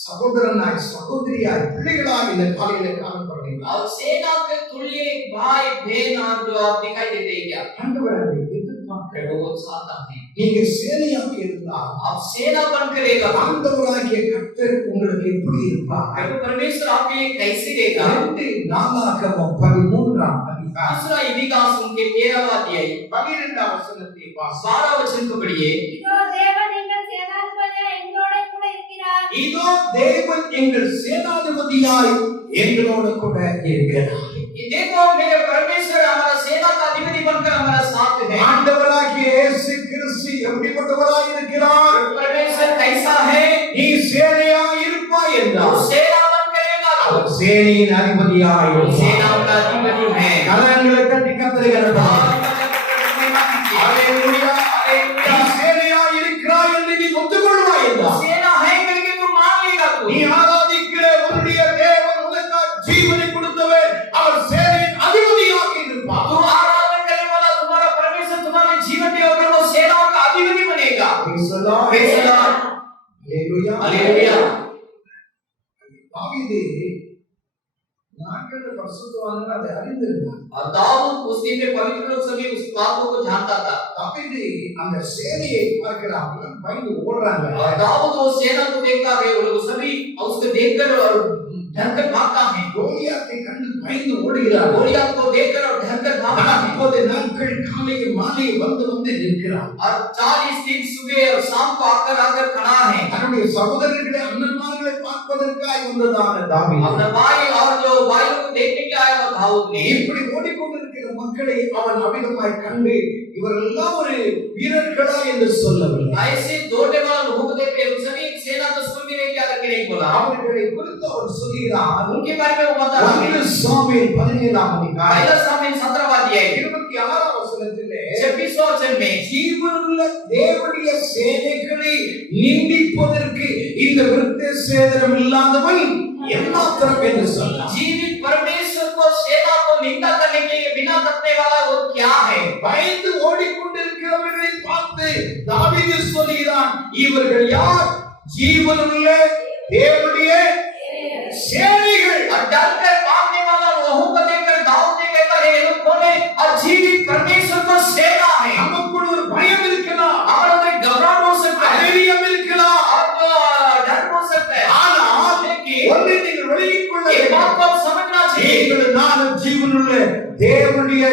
சகோதரனாய் சகோதரியாய் பிள்ளைகளாய் இந்த காலையில காணப்படுறீங்க. और सेना के तुल्य भाई बहन और जो आप दिखाई देते हैं क्या? ஆண்டவரை எதிர்பார்க்கிற वो चाहता है நீங்க சேனையாக இருந்தால் आप सेना बन करेगा। ஆண்டவராகிய கர்த்தர் உங்களுக்கு எப்படி இருப்பார்? तो परमेश्वर आपके लिए कैसे देगा? 2 13 அதிகாரம் दूसरा इतिहास उनके 13वां अध्याय 12 வசனத்தை வாசி. 12 वचन को पढ़िए। இதோ தேவன் எங்கள் சேனாதிபதியாய் எங்களோட கூட இருக்கிறார். இதோ தேவன் எங்கள் சேனாதிபதியாய் எங்களோட கூட இருக்கிறார். देखो मेरे परमेश्वर हमारा सेना का अधिपति बनकर हमारा साथ है। ஆண்டவராகிய இயேசு கிறிஸ்து எப்படிப்பட்டவராய் இருக்கிறார்? परमेश्वर कैसा है? நீ சேனையாய் இருப்பாய் वो என்றார். सेना बन करेगा। அவர் சேனையின் அதிபதியாய் वो இருப்பார். सेना का अधिपति है। கரங்களை தட்டி கர்த்தரை ஹalleluya. நீ சேனையாய் இருக்கிறாய் என்று நீ ஒத்துக்கொள்வாய் என்றார். सेना है करके तू मान लेगा। நீ ஆராதிக்கிற உன்னுடைய தேவன் உனக்கு ஜீவனை கொடுத்தவர். அவர் சேனையின் அதிபதியாக இருப்பார். तू आराधना करने वाला तुम्हारा परमेश्वर तुम्हारे जीवन में होकर वो सेनाओं का अधिपति बनेगा। Praise the Lord. Praise the Lord। Hallelujah. Hallelujah. தாவீது நாட்கள் பரிசுத்தவான்கள் அதை அறிந்திருந்தார். और दाऊद उस दिन में पवित्र लोग सभी उस बातों को जानता था। தாவீது அந்த சேனையை பார்க்கிறாங்க, பயந்து ஓடுறாங்க. और दाऊद वो सेना को देखता है, वो लोग सभी उसको देखकर और डरकर भागता है। கோலியாத்தை கண்டு பயந்து ஓடுகிறார். गोलियत को देखकर और डरकर भागता है। 40 நாட்கள் காலையில் மாலையில் வந்து நிற்கிறார். और 40 दिन सुबह और शाम को आकर खड़ा है। தன்னுடைய சகோதரர்களை அண்ணன்மார்களை பார்ப்பதற்காய் வந்ததான தாவீது अपना भाई और जो भाइयों को देखने के आया वो दाऊद ने இப்படி ஓடிக்கொண்டிருக்கிற மக்களை அவன் அமிதமாய் கண்டு இவரெல்லாம் ஒரு வீரர்களா என்று சொல்லவில்லை. ऐसे दौड़ने वाले लोगों को देख के सभी सेना तो सुन भी नहीं क्या करके नहीं बोला। அவர்களை குறித்து அவர் சொல்கிறார். उनके बारे में वो बता रहा है। 1 சாமுவேல் 17ஆம் அதிகாரம் पहला सामुएल 17वां अध्याय 26ஆம் வசனத்திலே 26वां वचन में ஜீவனுள்ள தேவனுடைய சேனைகளை நிந்திப்பதற்கு இந்த விருத்த சேதனம் இல்லாதவன் எம்மாத்திரம் என்று சொன்னார். जीवित परमेश्वर को सेना को निंदा करने के लिए बिना डरने वाला वो क्या है? பயந்து ஓடிக்கொண்டிருக்கிறவர்களை பார்த்து தாவீது சொல்கிறான், இவர்கள் யார்? ஜீவனுள்ள தேவனுடைய சேனைகள். और डर कर भागने वाला लोगों को देखकर दाऊद ने कहता है ये लोग कौन है? और जीवित परमेश्वर को सेना है। நமக்குள் ஒரு பயம் இருக்கலாம், हमारा तो एक घबराहट हो सकता है தைரியம் இருக்கலாம், और जो डर हो सकता है। ஆனால் लेकिन ஒன்றை நீங்கள் விளங்கிக் கொள்ள ये बात வேண்டும். को आप समझना चाहिए। நீங்கள் நானும் ஜீவனுள்ள தேவனுடைய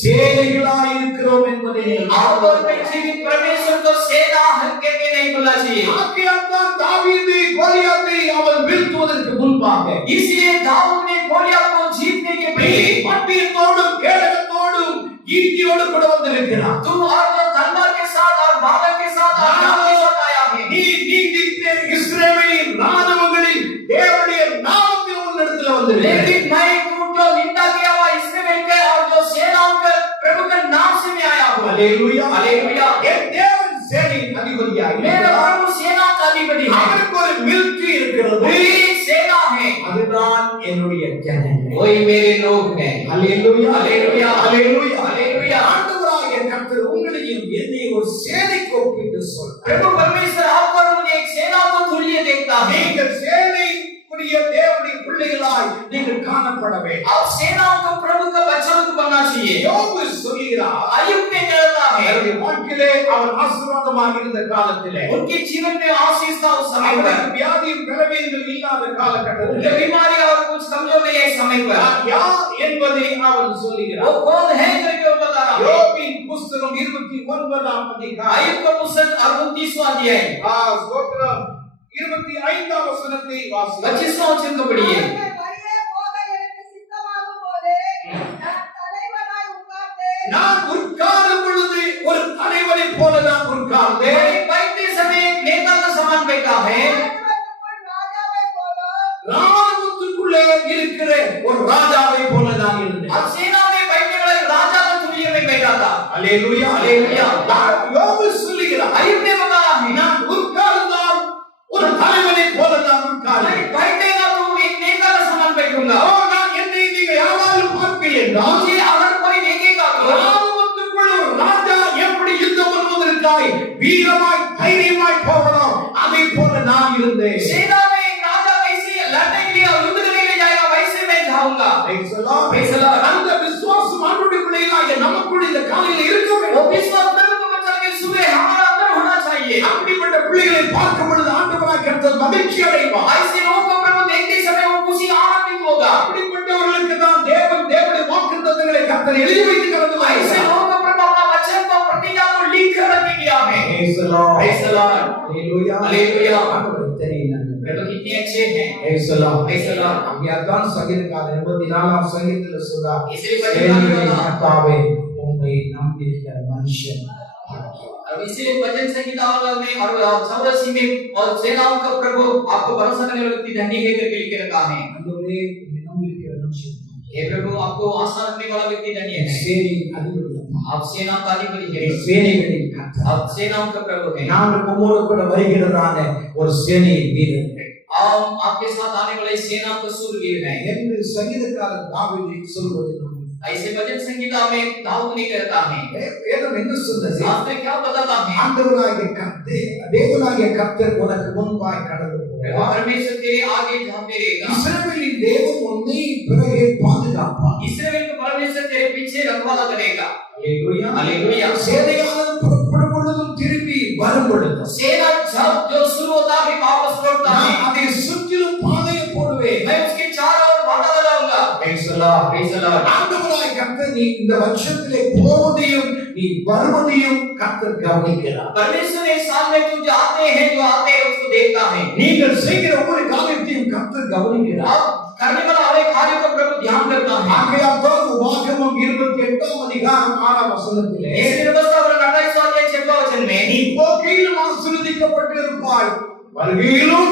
சேனைகளாய் இருக்கிறோம் என்பதை நீங்கள் आमतौर पे जीवित परमेश्वर को सेना हल्के में नहीं बोलना चाहिए। ஆகையால்தான் தாவீது கோலியாத்தை அவன் வீழ்த்துவதற்கு முன்பாக इसलिए दाऊद ने गोलियत को जीतने के पहले பட்டயத்தோடும் கேடகத்தோடும் ஈட்டியோடு கூட வந்திருக்கிறான். तू और जो तलवार के साथ और बालक के साथ और नाम के साथ आया है। நீ நீதித்த இஸ்ரவேலின் ராணுவங்களில் தேவனுடைய நாமத்தில் உன்னிடத்தில் வந்திருக்கிறார். लेकिन मैं तू जो निंदा किया हुआ इस्राएल के और जो सेनाओं के प्रभु के नाम से मैं आया हूँ। அல்லேலூயா, हालेलुया। என் தேவன் சேனையின் அதிபதியாய் मेरा இருக்கிறார். प्रभु सेना का अधिपति है। அவருக்கு ஒரு மிலிட்டரி இருக்கிறது. वही सेना है। அதுதான் என்னுடைய ஜனங்கள். वही मेरे लोग हैं। அல்லேலூயா, हालेलुया, அல்லேலூயா, हालेलुया। ஆண்டவராகிய கர்த்தர் உங்களையும் என்னை ஒரு சேனைக்கு ஒப்பிட்டு சொல்றார். प्रभु परमेश्वर आपको और मुझे एक सेना को तुल्य देखता है। நீங்கள் சேனைக்குரிய தேவனுடைய பிள்ளைகளாய் நீங்கள் காணப்பட வேண்டும். आप सेनाओं को प्रभु का बच्चों को बनना चाहिए। யோபு சொல்கிறார், अय्यूब ने कहता है அவருடைய வாழ்க்கையிலே அவன் ஆசீர்வாதமாக இருந்த காலத்திலே उनके जीवन में आशीष था उस समय पर। அவனுக்கு வியாதியும் பலவீனங்கள் இல்லாத उनके காலகட்டத்தில் बीमारी और कुछ कमजोर नहीं है इस समय पर। நான் யார் என்பதை அவன் वो சொல்கிறார். कौन है करके वो बता रहा है। யோபின் புஸ்தகம் 29ஆம் அதிகாரம் अय्यूब का पुस्तक 29वां अध्याय ஸ்தோத்திரம் 25ஆம் வசனத்தை வாசிக்கிறேன். 25वां वचन को पढ़िए। அவர்கள் வழியே போக எனக்கு சித்தமாகும் போது நான் தலைவனாய் உட்கார்ந்தேன். நான் உட்காரும் பொழுது ஒரு தலைவனை போல நான் உட்கார்ந்தேன். मैं बैठते समय एक नेता का समान बैठा है। ராஜாவுக்குள் ராஜாவைப் போல ராணுவத்துக்குள்ளே இருக்கிற ஒரு ராஜாவை போல நான் இருந்தேன். और सेना में बैठने वाले राजा का तुल्य में बैठा था। அல்லேலூயா, அல்லேலூயா. யோபு சொல்லுகிறார், अय्यूब ने बताया है நான் உட்கார்ந்தால் ஒரு தலைவனை போல நான் உட்கார்ந்தேன். मैं बैठेगा तो एक नेता का समान बैठूंगा। நான் என்னை நீங்க யாராலும் பார்ப்பீர்கள் என்றால் मुझे अगर कोई देखेगा तो ராணுவத்துக்குள் ஒரு ராஜா எப்படி யுத்தம் பண்ணுவதற்காய் வீரமாய் தைரியமாய் போகணும் அதை போல நான் இருந்தேன். सेना में एक राजा वैसे लड़ने के लिए और युद्ध करने के लिए जाएगा वैसे मैं जाऊंगा। Praise the Lord. Praise the Lord. அந்த விசுவாசம் ஆண்டவருடைய பிள்ளைகளாகிய நமக்குள் இந்த காலையில் இருக்க वो வேண்டும். विश्वास प्रभु को बचा के सुबह हमारा अंदर होना चाहिए। அப்படிப்பட்ட பிள்ளைகளை பார்க்கும் பொழுது ஆண்டவராய் கர்த்தர் மகிழ்ச்சி அடைவார். ऐसे लोगों को प्रभु देखते समय वो खुशी आनंदित होगा। அப்படிப்பட்டவர்களுக்கு தான் தேவனுடைய வாக்குத்தத்தங்களை கர்த்தர் எழுதி வைத்து கடந்து ऐसे வருகிறார். लोगों को प्रभु अपना वचन को प्रतिज्ञा को लिख कर रख दिया है। Praise the Lord. Praise the Lord. Hallelujah. Hallelujah. ஆண்டவருக்கு தெரியும். प्रभु कितने अच्छे हैं। Praise the Lord. Praise the Lord. அப்படியாதான் சங்கீதக்காரர் 84ஆம் சங்கீதத்தில் சொல்றார், इसलिए சேனைகளின் கர்த்தாவே உம்மை நம்பியிருக்கிற மனுஷன் பாக்கியவான். और इसीलिए भजन संगीता में और चौरासी में और सेनाओं का प्रभु आपको भरोसा करने वाला व्यक्ति धन्य है करके लिख के रखा है। ஆண்டவரே உம்மை நம்பியிருக்கிற மனுஷன் हे प्रभु आपको आशा रखने वाला व्यक्ति धन्य है। சேனையின் அதிபதி आप सेना का अधिपति है। சேனைகளின் கர்த்தர். आप सेनाओं का प्रभु है। நான் உம்மோடு கூட வருகிறதான ஒரு சேனையின் வீரர்கள் आप आपके साथ आने वाले सेना का सूरवीर हैं। என்று சங்கீதக்காரர் தாவீது சொல்வது நாம் ऐसे भजन संगीता में दाऊद ने कहता है। வேதம் என்ன சொல்றது? शास्त्र क्या बताता है? ஆண்டவராகிய கர்த்தர் தேவனாகிய கர்த்தர் உனக்கு முன்பாய் கடந்து போவார். परमेश्वर तेरे आगे जाते रहेगा। இஸ்ரவேலின் தேவன் உன்னை பிறகே பாதுகாப்பார். इस्राएल का परमेश्वर तेरे पीछे रखवाला करेगा। அல்லேலூயா, हालेलुया। சேனையானது புறப்படும் பொழுதும் திரும்பி வரும் பொழுதும் सेना जब जो शुरू होता है वापस लौटता है। நான் அதை சுற்றிலும் பாதையை போடுவேன். मैं उसके चारों ओर बाधा लगाऊंगा। Praise the Lord. Praise the Lord. ஆண்டவராகிய கர்த்தர் நீ இந்த வருஷத்திலே போவதையும் நீ வருவதையும் கர்த்தர் கவனிக்கிறார். परमेश्वर ने साल में तुम जो आते हैं उसको देखता है। நீங்கள் செய்கிற ஒவ்வொரு காரியத்தையும் கர்த்தர் கவனிக்கிறார். आप करने वाला हर एक कार्य को प्रभु ध्यान करता है। ஆகையால் உபாகமம் 28ஆம் அதிகாரம் 6ஆம் வசனத்திலே इसलिए व्यवस्था और 28वां अध्याय 6वां वचन में நீ போகையிலும் ஆசீர்வதிக்கப்பட்டிருப்பாய், வருகையிலும்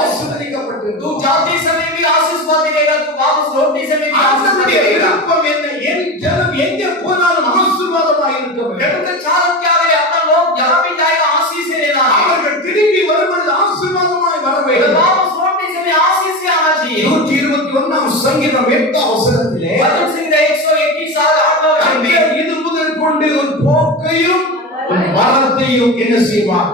ஆசீர்வதிக்கப்பட்டிருப்பாய். तू जाते समय भी आशीष पाते रहेगा, तू वापस लौटते समय भी आशीष पाते ஆண்டவருடைய रहेगा। விருப்பம் என்ன? என் ஜனம் எங்கே போனாலும் ஆசீர்வாதமாய் இருக்க வேண்டும். प्रभु का चाल क्या है? अपना लोग जहां भी जाएगा आशीष से लेना है। அவர்கள் திரும்பி வரும்பொழுது ஆசீர்வாதமாய் வர வேண்டும். वापस लौटने समय आशीष से आना चाहिए। 121ஆம் சங்கீதம் 8ஆம் வசனத்திலே भजन संहिता 121 8वां वचन में கர்த்தர் இது முதல் கொண்டு உன் போக்கையும் உன் வரத்தையும் என்ன செய்வார்?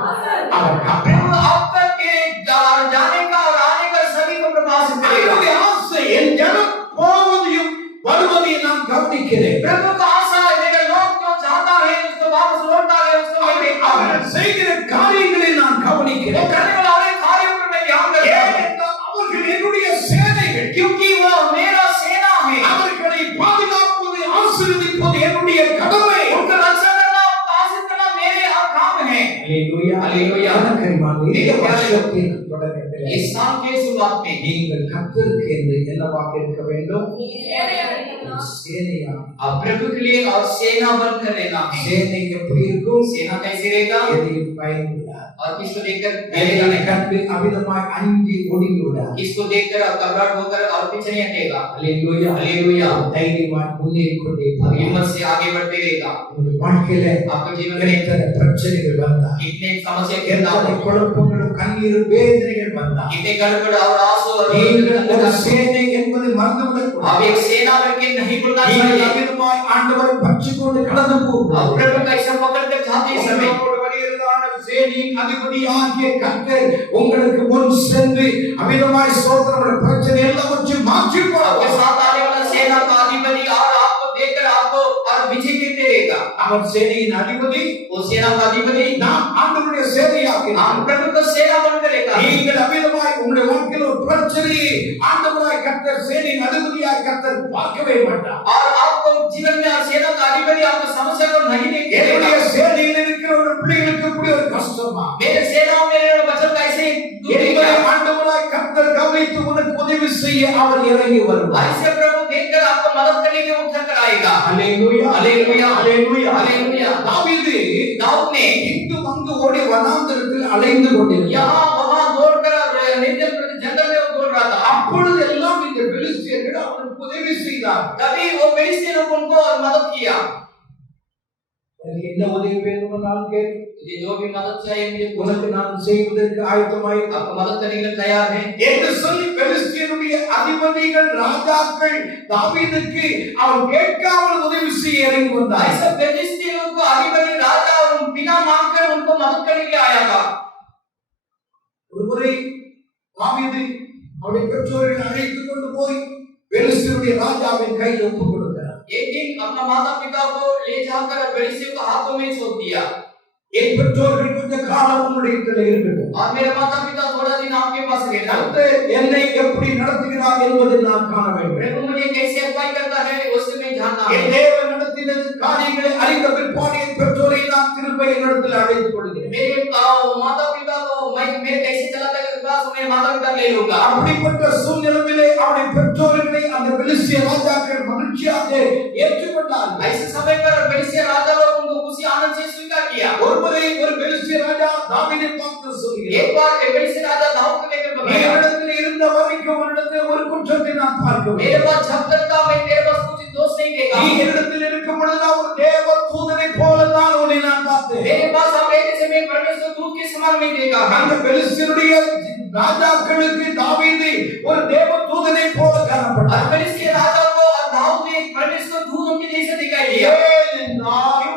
அவர் காப்பார். प्रभु अब तक के जाने का और आने का सभी को प्रकाशित करेगा। அவருடைய ஆசை என் ஜனம் போவதையும் வருவதையும் நான் கவனிக்கிறேன். प्रभु का आशा है मेरे लोग जो जाता है उसको वापस लौटता है, उसको मैं देखता हूं। அவர்கள் செய்கிற காரியங்களை நான் वो கவனிக்கிறேன். करने वाले कार्यों पर मैं ध्यान करता हूं, ஏனென்றால் அவர்கள் என்னுடைய சேனைகள். क्योंकि वो मेरा सेना है। அவர்களை பாதுகாப்பது, ஆசீர்வதிப்பது என்னுடைய கடமை. उनका रक्षा करना, उनका आशीष करना मेरे काम है। அல்லேலூயா, அல்லேலூயா. கரிமானே, இந்த வருஷத்தின் தொடக்கத்திலே इस साल के शुरुआत में நீங்கள் கர்த்தருக்கு என்று என்னவாக இருக்க வேண்டும்? சேனையா. अब प्रभु के लिए और सेना बनकर रहना है। சேனை எப்படி இருக்கும்? सेना कैसे रहेगा? எதையும் பயந்துவிடாது. और किसको देखकर வேலைகளை डरेगा? கண்டு அமிதமாய் அஞ்சி ஒடுங்கி விடாது. किसको देखकर और घबराहट होकर और पीछे नहीं हटेगा। அல்லேலூயா, हालेलुया। தைரியமாய் முன்னேறி கொண்டே और போகிறார். हिम्मत से आगे बढ़ते रहेगा। உங்கள் வாழ்க்கையில आपके जीवन में எத்தனை பிரச்சனைகள் வந்தா, कितने समस्या घेरना எத்தனை हो, குழப்பங்களும் கண்ணீரும் வேதனைகள் வந்தா, कितने गड़बड़ और आंसू और நீங்கள் ஒரு சேனை என்பதை மறந்துவிடக் अब கூடாது. एक सेना करके नहीं बोलना நீங்கள் चाहिए। அமிதமாய் ஆண்டவரை பற்றிக் கொண்டு கடந்து अब போகும் प्रभु का इच्छा पकड़कर जाते समय சேனையின் அதிபதியாகிய கர்த்தர் உங்களுக்கு முன் சென்று அமிதமாய் சோதரனுடைய பிரச்சனை எல்லாவற்றையும் மாற்றி आपके போடுவார். साथ आने वाला सेना का अधिपति और आपको देखकर आपको और विजय देते रहेगा। அவர் சேனையின் அதிபதி, वो सेना का अधिपति நாம் ஆண்டவருடைய சேனையாக हम प्रभु का सेना बनकर रहेगा। நீங்கள் அமிதமாய் உங்களுடைய வாழ்க்கையில் ஒரு பிரச்சனையை ஆண்டவராய் கர்த்தர், சேனையின் அதிபதியாய் கர்த்தர் பார்க்கவே மாட்டார். और आपको जीवन में सेना का अधिपति आपको समस्या को नहीं देखेगा। என்னுடைய சேனையில் இருக்கிற ஒரு பிள்ளைகளுக்கு இப்படி ஒரு கஷ்டமா? मेरे सेना में मेरे बच्चों का ऐसे என்னுடைய ஆண்டவராய் கர்த்தர் கவனித்து உனக்கு உதவி செய்ய அவர் இறங்கி வருவார். ऐसे प्रभु देखकर आपको मदद करने के उठकर कर आएगा। அல்லேலூயா, हालेलुया, அல்லேலூயா, हालेलुया। தாவீது दाऊद ने இங்கும் அங்கு ஓடி வனாந்தரத்தில் அலைந்து கொண்டிருந்தார். यहाँ वहां दौड़कर निर्जन जंगल में वो दौड़ रहा था। அப்பொழுது எல்லாம் இந்த பெலிஸ்தியர்கள் அவனுக்கு உதவி செய்தார். तभी वो फिलिस्तीन लोग उनको मदद किया। எனக்கு என்ன உதவி வேண்டுமானாலும் கேள், मुझे जो भी मदद चाहिए मुझे बोलो, உனக்கு நான் செய்வதற்கு ஆயத்தமாய் आपको मदद करने के लिए तैयार है। என்று சொல்லி பெலிஸ்தியருடைய அதிபதிகள், ராஜாக்கள் தாவீதுக்கு அவன் கேட்காமல் உதவி செய்ய இறங்கி வந்தார். ऐसा फिलिस्तीन लोग को अधिपति राजा और बिना मांगकर उनको मदद करने के लिए आया था। ஒருமுறை தாவீது அவருடைய பெற்றோரை அழைத்துக் கொண்டு போய் பெலிஸ்தியருடைய ராஜாவின் கையில் ஒப்புக் கொடுக்கிறார். एक दिन अपना माता पिता को ले जाकर फिलिस्तीन को हाथों में सौंप दिया। என் பெற்றோர்கள் கொஞ்ச காலம் உங்களுடைய இடத்துல இருக்கட்டும், और मेरे माता पिता थोड़ा दिन आपके पास रहना। கர்த்தர் என்னை எப்படி நடத்துகிறார் என்பதை நான் காண வேண்டும். प्रभु मुझे कैसे अगुवाई करता है उससे मैं जानना என் है। தேவன் நடத்தின காரியங்களை அறிந்த பிற்பாடு என் பெற்றோரை நான் திரும்ப என்னிடத்தில் அழைத்துக் கொள்கிறேன். मेरे माता पिता को मैं कैसे चलाता है विश्वास में माता पिता ले लूंगा। அப்படிப்பட்ட சூழ்நிலையிலே அவருடைய பெற்றோர்களை அந்த பெலிஸ்திய ராஜாக்கள் மகிழ்ச்சியாக ஏற்றுக்கொண்டார்கள். ऐसे समय पर फिलिस्तीन राजा लोग उनको खुशी आनंद से स्वीकार किया। ஒருமுறை ஒரு பெலிஸ்திய ராஜா தாவீதை பார்த்து சொல்கிறார், एक बार फिलिस्तीन राजा दाऊद को लेकर நீ बताया, என்னிடத்தில் இருந்த வரைக்கும் உன்னிடத்தில் ஒரு குற்றத்தை நான் பார்க்கவில்லை. मेरे पास जब तक था मैं तेरे पास कुछ दोष नहीं देखा। நீ என்னிடத்தில் இருக்கும் பொழுது நான் ஒரு தேவ தூதனை போல தான் உன்னை நான் பார்த்தேன். मेरे पास आप रहते समय परमेश्वर दूत के समान नहीं देखा। அந்த பெலிஸ்தியருடைய ராஜாக்களுக்கு தாவீது ஒரு தேவ தூதனை போல और காணப்பட்டார். फिलिस्तीन राजा को दाऊद ने परमेश्वर दूत उनके जैसे दिखाई दिया। ஏனென்றால்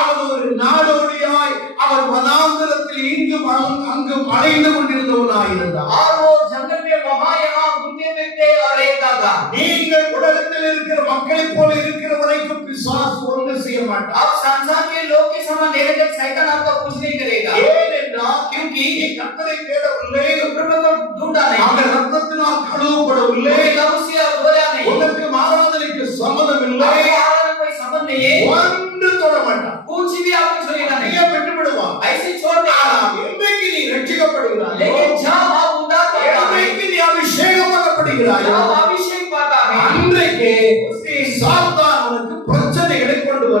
அவன் ஒரு நாடோடியாய் அவன் வனாந்தரத்தில் இங்கும் அங்கும் அலைந்து கொண்டிருந்தவனாய் இருந்தான். और वो जंगल में वहां यहाँ घूमते फिरते और रहता था। நீங்கள் உலகத்தில் இருக்கிற மக்களைப் போல இருக்கிற வரைக்கும் பிசாசு ஒன்று செய்ய மாட்டான். आप संसार के लोग के समान रहने तक शैतान आपका कुछ नहीं करेगा। ஏனென்றால் क्योंकि நீ கர்த்தரை தேடவில்லை, प्रभु को ढूंढा नहीं, அந்த ரத்தத்தினால் கழுவப்படவில்லை, कोई लहू से धोया नहीं, உனக்கு ஆராதனைக்கு சம்மதம் இல்லை, आपको आराधना कोई संबंध नहीं है, ஒன்று தொட மாட்டான். कुछ भी आपको छुएगा नहीं, நீயே விட்டு விடுவான். ऐसे छोड़ देगा। என்றைக்கு நீ ரட்சிக்கப்படுகிறாய், लेकिन जब आप उद्धार पाता है, என்றைக்கு நீ அபிஷேகம் பண்ணப்படுகிறாய், जब अभिषेक पाता है, அன்றைக்கு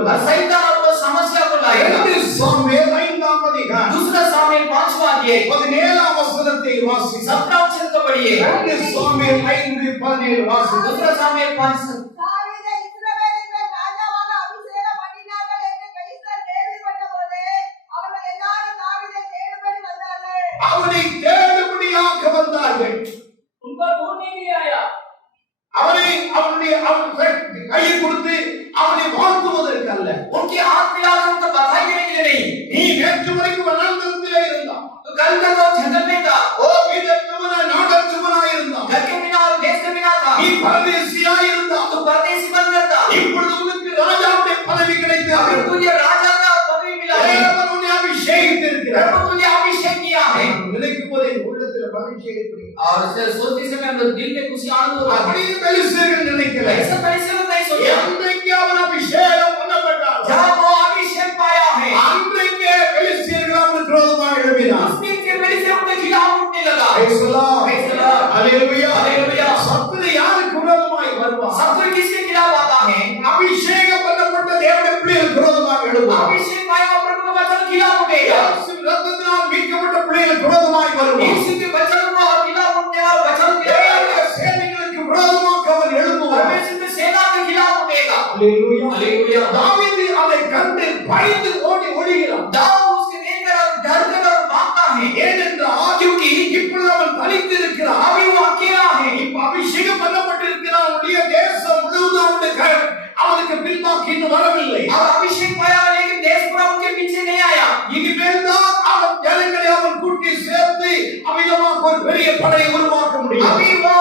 வருவார். शैतान आपको समस्या को लाएगा. 2 சாமுவேல் 5ஆம் அதிகாரம் दूसरा सामुएल 5वां अध्याय 17ஆம் வசனத்தை வாசி. 17 वचन को पढ़िए. 2 சாமுவேல் 5:17 வாசி. दूसरा सामुएल 5 தாவீதை இஸ்ரவேலின் மேல் ராஜாவாக அபிஷேகம் பண்ணினார்கள் என்று பெலிஸ்தர் கேள்விப்பட்டபோது அவர்கள் எல்லாரும் தாவீதை தேடும்படி வந்தார்கள். அவனை தேடும்படியாக வந்தார்கள். उनका ढूंढने भी आया. அவனை அவனுடைய கையை கொடுத்து அவனை வாழ்த்துவதற்கு அல்ல. उनके हाथ मिलाकर उनको बधाई देने के लिए नहीं. நீ நேற்று வரைக்கும் வனாந்தரத்திலே இருந்தான். तो कल तक वो जंगल में था. ஓ வீடற்றவனாய் நாடற்றவனாய் இருந்தான். घर के बिना और देश के बिना था. நீ பரதேசியாய் இருந்தான். तो परदेशी बनकर था. இப்பொழுது உனக்கு ராஜாவுடைய பதவி கிடைத்தது. अभी तुझे राजा का पदवी मिला है. தேவன் உன்னை அபிஷேகித்திருக்கிறார். प्रभु तुझे अभिषेक किया है. நினைக்கும் போதே உள்ளத்துல மகிழ்ச்சி ஏற்படுகிறது. और इसे सोचते समय हम दिल में खुशी आनंद हो रहा है. அப்படியே பெலிஸ்தர்கள் நினைக்கல. ऐसा परिश्रम नहीं सोचा. என்றைக்கு அவன் அபிஷேகம் பண்ணப்பட்டான் जब वो अभिषेक पाया है, அன்றைக்கே பெலிஸ்தர்கள் அவனுக்கு விரோதமாக எழும்பினார். उस दिन के पहले से उनके खिलाफ उठने लगा. Praise the Lord. Praise the Lord. Hallelujah. Hallelujah. சத்துரு யாருக்கு விரோதமாய் வருவான்? शत्रु किसके खिलाफ आता है? அபிஷேகம் பண்ணப்பட்ட தேவனுடைய பிள்ளைகளுக்கு விரோதமாக எழும்புவான். अभिषेक पाया हुआ प्रभु का वचन खिलाफ उठेगा. இயேசுவின் இரத்தத்தினால் மீட்கப்பட்ட பிள்ளைகளுக்கு விரோதமாய் வருவான். यीशु के वचन को और खिलाफ उठने वाला वचन தேவனுடைய சேனைகளுக்கு விரோதமாக அவன் எழும்புவான். परमेश्वर की सेना के खिलाफ उठेगा. Hallelujah. हालेलुया. தாவீது அதை கண்டு பயந்து ஓடி ஒளிகிறான். दाऊद उसके देखकर और डरकर और भागता है. ஏனென்றால் क्योंकि இப்பொழுது அவன் தனித்து இருக்கிறான். अभी वो अकेला है. இப்ப அபிஷேகம் பண்ணப்பட்டிருக்கிறான். அவனுடைய தேசம் முழுவதும் அவனுக்கு பின்பாக்கி இன்னும் வரவில்லை. और अभिषेक पाया लेकिन देश पूरा उनके पीछे नहीं आया. இனிமேல் தான் அவன் ஜனங்களை அவன் கூட்டி சேர்த்து அமிதமாக ஒரு பெரிய படையை உருவாக்க முடியும். अभी वो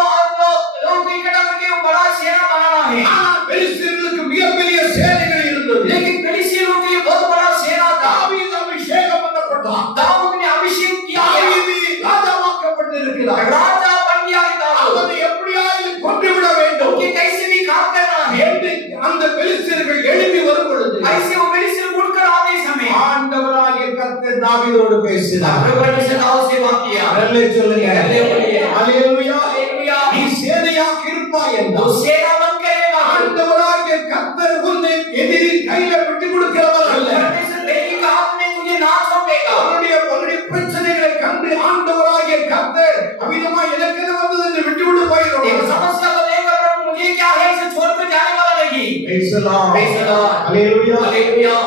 लोग को इकट्ठा करके वो बड़ा सेना बनाना है. ஆனால் பெலிஸ்தர்களுக்கு மிகப்பெரிய சேனைகள் இருந்தது. लेकिन फिलिस्तीनियों के लिए बहुत बड़ा सेना था. தாவீது அபிஷேகம் பண்ணப்பட்டான். दाऊद ने अभिषेक किया. தாவீது ராஜாவாக்கப்பட்டிருக்கிறார். राजा बन गया है दाऊद. அவனை எப்படியாவது கொன்றுவிட வேண்டும் कि कैसे भी काम करना है. என்று அந்த பெலிஸ்தர்கள் எழும்பி வரும் பொழுது ऐसे वो फिलिस्तीन उठकर आते समय ஆண்டவராகிய கர்த்தர் தாவீதோடு பேசினார். परमेश्वर दाऊद से बात किया. அல்லேலூயா சொல்லுங்க. அல்லேலூயா. அல்லேலூயா. हालेलुया. நீ சேனையாக இருப்பாய் तो என்றார். सेना बन करेगा. ஆண்டவராகிய கர்த்தர் உன்னை எதிரி கையில விட்டுக் கொடுக்கிறவர் அல்ல. परमेश्वर तेरी का हाथ में तुझे ना छोड़ेगा. உன்னுடைய பிரச்சனைகளை கண்டு ஆண்டவராகிய கர்த்தர் அமிதமாய் எனக்கு என்ன வந்தது என்று விட்டுவிட்டு एक போயிடும். समस्या को लेकर प्रभु मुझे क्या है इसे छोड़कर जाने वाला नहीं. Praise the Lord. Praise the Lord. Hallelujah. Hallelujah.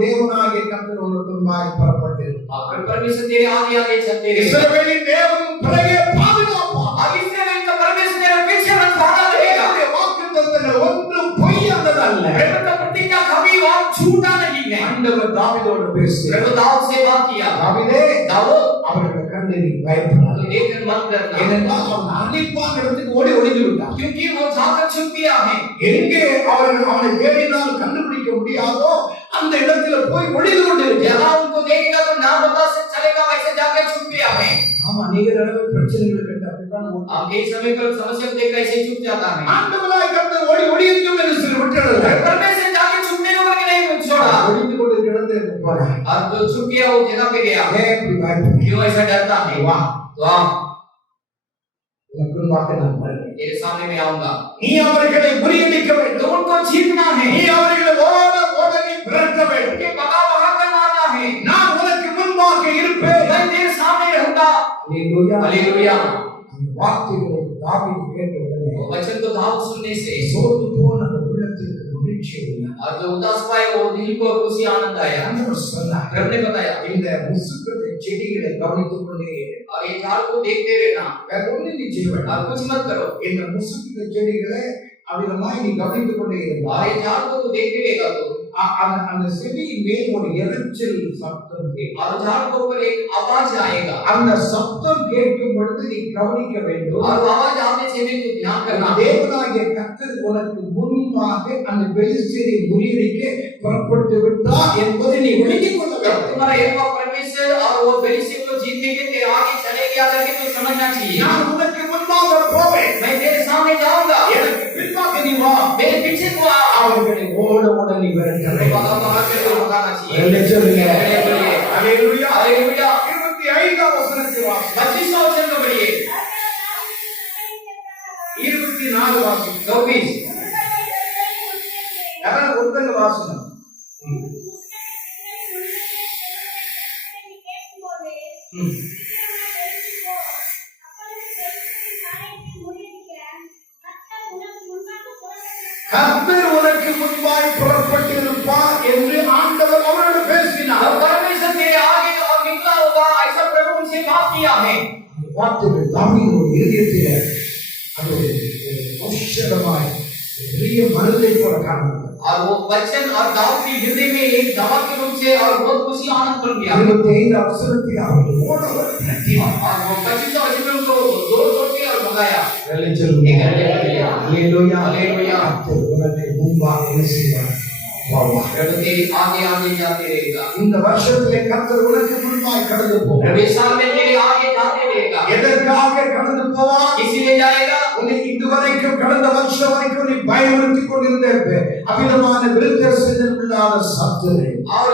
தேவனாகிய கர்த்தர் உனக்கு முன்பாய் புறப்பட்டிருக்கிறார். और परमेश्वर तेरे आगे आगे चलते रहे. இஸ்ரவேலின் தேவன் பிறகே பாதுகாப்பார். अब इस्राएल का परमेश्वर तेरे पीछे रखवाला रहेगा. தேவனுடைய வாக்குத்தத்தங்கள் ஒன்றும் பொய்யானதல்ல. प्रभु का प्रतिज्ञा कभी वहां झूठा नहीं है. ஆண்டவர் தாவீதோடு பேசினார். प्रभु दाऊद से बात किया. தாவீதே दाऊद அவர்கள் கண்டு நீ பயப்படாதே. तो देखकर मत डरना. ஏனென்றால் அவன் அழிப்பான் இடத்துக்கு ஓடி ஒளிந்து விட்டான். क्योंकि वो जाकर छुप गया है. எங்கே அவர்கள் அவனை தேடினால் கண்டுபிடிக்க முடியாதோ அந்த இடத்துல போய் ஒளிந்து கொண்டிருக்கிறான். जहां उनको देखेगा तो ना पता से चलेगा वैसे जाकर छुप गया है. ஆமா நீங்க தடவை பிரச்சனைகள் கண்டு அப்படிதான் अब कई समय पर समस्या को देख कैसे छुप जाता है. ஆண்டவராய் கர்த்தர் ஓடி ஒளியும் என்று சொல்லி விட்டுடுறார். परमेश्वर जाके छुपने को नहीं छोड़ा. ஒளிந்து கொண்டிருக்கிற இடத்துல போறான். और जो छुप गया वो जगह पे गया. ஏன் இப்படி பயப்படுறீங்க? क्यों ऐसा डरता है? வா तो आओ உனக்கு முன்பாக நான் வருகிறேன். तेरे सामने मैं आऊंगा. நீ அவர்களை முறியடிக்க तो வேண்டும். उनको जीतना है. நீ அவர்களை ஓட ஓட நீ விரட்ட வேண்டும். उनके भगा भगा कर मारना है. நான் உனக்கு முன்பாக இருப்பேன். मैं तेरे सामने रहूंगा. அல்லேலூயா. हालेलुया. அந்த வார்த்தைகளை தாவீது கேட்ட உடனே वो वचन को दाऊद सुनने से சோர்ந்து போன அந்த உள்ளத்திற்கு மகிழ்ச்சி உண்டானது. और जो उदास पाए वो दिल को खुशी आनंद आया. ஆண்டவர் சொன்னார், प्रभु ने बताया இந்த முசுக்கத்தை செடிகளை கவனித்துக் கொண்டே இரு. और ये झाड़ को देखते रहना வேற ஒண்ணும் நீ செய்ய வேண்டாம். और कुछ मत करो. இந்த முசுக்கத்தை செடிகளை அவிதமாய் நீ கவனித்துக் கொண்டே இருந்தால் और ये झाड़ को तू देखते रहेगा तो அந்த செடியின் மேல் ஒரு எரிச்சல் சப்தம் கேட்கும். और झाड़ के ऊपर एक आवाज आएगा. அந்த சப்தம் கேட்கும் பொழுது நீ கவனிக்க வேண்டும். और आवाज आने से भी तू ध्यान करना. தேவனாகிய கர்த்தர் உனக்கு முன்பாக அந்த பெலிஸ்தரை முறியடிக்க புறப்பட்டு விட்டார் என்பதை நீ விளங்கிக் கொள்ள வேண்டும். तुम्हारा यहोवा परमेश्वर और वो फिलिस्तीन को जीतने के तेरे आगे चले गया करके तू समझना चाहिए. நான் உனக்கு முன்பாக போவேன். मैं तेरे सामने जाऊंगा. எனக்கு பின்பாக நீ வா. मेरे पीछे तू आ. அவர்களை ஓட ஓட நீ விரட்ட வேண்டும். भगा भगा के तो भगाना चाहिए. அல்லேலூயா சொல்லுங்க. हालेलुया. அல்லேலூயா. हालेलुया. 25ஆம் வசனத்தை வாசி. 25वां वचन को पढ़िए. 24 வாசி. 24 யாராவது ஒருத்தங்க வாசனம். கர்த்தர் உனக்கு முன்பாய் புறப்பட்டிருப்பார் என்று ஆண்டவர் அவரோடு பேசினார். जब परमेश्वर तेरे आगे और निकला होगा ऐसा प्रभु उनसे बात किया है. வார்த்தைகள் தாவீதுடைய இதயத்திலே அது ஒரு ஔஷதமாய் பெரிய மருந்தை போல காணப்பட்டது. और वो वचन और दाऊद के हृदय में एक दवा के रूप से और बहुत खुशी आनंद बन गया. 25 அவசரத்தில் அவர்கள் ஓடவர் பிரத்தியார். और वो 25 वचन में उनको जोर-जोर से और भगाया. ஹalleluya ஹalleluya हालेलुया. கர்த்தர் உனக்கு முன்பாக என்ன செய்வார்? வருவார். प्रभु तेरे आगे आगे जाते रहेगा. இந்த வருஷத்திலே கர்த்தர் உனக்கு முன்பாய் கடந்து போவார். प्रभु इस साल में तेरे आगे जाते रहेगा. எதற்காக கடந்து போவார்? इसीलिए जाएगा. உன்னை இதுவரைக்கும் கடந்த வருஷம் வரைக்கும் நீ பயமுறுத்திக் கொண்டிருந்த அபிதமான விருத்த சேதனமில்லாத சத்துரு और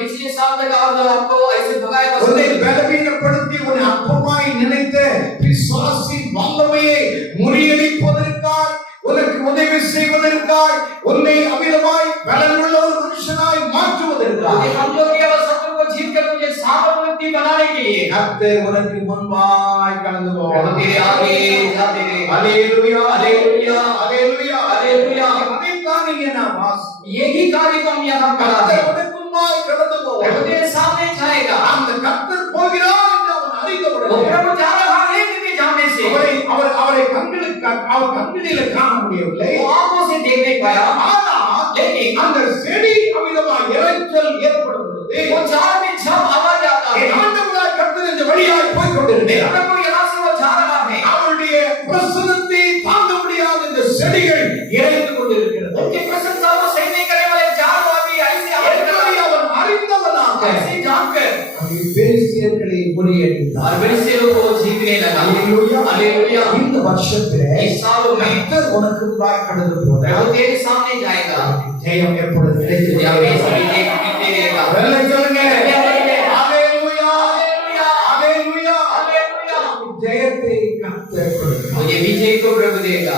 पिछले साल तक और आपको ऐसे भगाया உன்னை பலவீனப்படுத்தி உன்னை அற்பமாய் நினைத்த பிசாசின் வல்லமையை முறியடிப்பதற்காய் உனக்கு உதவி செய்வதற்காய் உன்னை அபிதமாய் பலனுள்ள ஒரு மனுஷனாய் மாற்றுவதற்காய் कमजोर के शत्रु को जीत कर तुझे सामर्थ्यवान बनाने के लिए கர்த்தர் உனக்கு முன்பாய் கடந்து போவார். तेरे आगे जाते रहेगा. ஹalleluya हालेलुया. ஹalleluya हालेलुया. அதைத்தான் இங்கே நாம் வாசிக்கிறோம். यही कार्य को हम यहाँ करा है. கர்த்தர் உனக்கு முன்பாய் கடந்து போவார். प्रभु तेरे सामने जाएगा. அந்த கர்த்தர் போகிறார் என்று அவன் वो அறிந்தவுடனே प्रभु जा रहा है तेरे जाने से அவரை கண்களிலே காண முடியவில்லை. वो आंखों से देख नहीं पाया. ஆனால் लेकिन அந்த செடி அமிதமாய் இரைச்சல் ஏற்படுகிறது. वो झाड़ में जब आवाज आता है ஆண்டவராய் கர்த்தர் இந்த வழியாய் போய் கொண்டிருக்கிறார். प्रभु यहाँ से वो जा रहा है. அவருடைய பிரசன்னத்தை தாங்க முடியாத இந்த செடிகள் இறைந்து கொண்டிருக்கிறது. उनकी प्रशंसा को सही नहीं करने वाले झाड़ को अभी ऐसे आवाज कर रहा है. அவன் அறிந்தவனாக ऐसे जानकर அவன் பெலிஸ்தியர்களை முறியடித்தார். और फिलिस्तीयों को जीतने लगा. ஹalleluya हालेलुया. இந்த வருஷத்திலே इस सालों में கர்த்தர் உனக்கு முன்பாய் கடந்து போகிறார். प्रभु तेरे सामने जाएगा. ஜெயம் எப்பொழுது கிடைக்கும்? जब ये सभी देख जीते रहेगा. வெல்ல சொல்லுங்க. ஹalleluya. ஹalleluya हालेलुया. ஹalleluya हालेलुया. ஜெயத்தை கர்த்தர் கொடுப்பார். मुझे विजय को प्रभु देगा.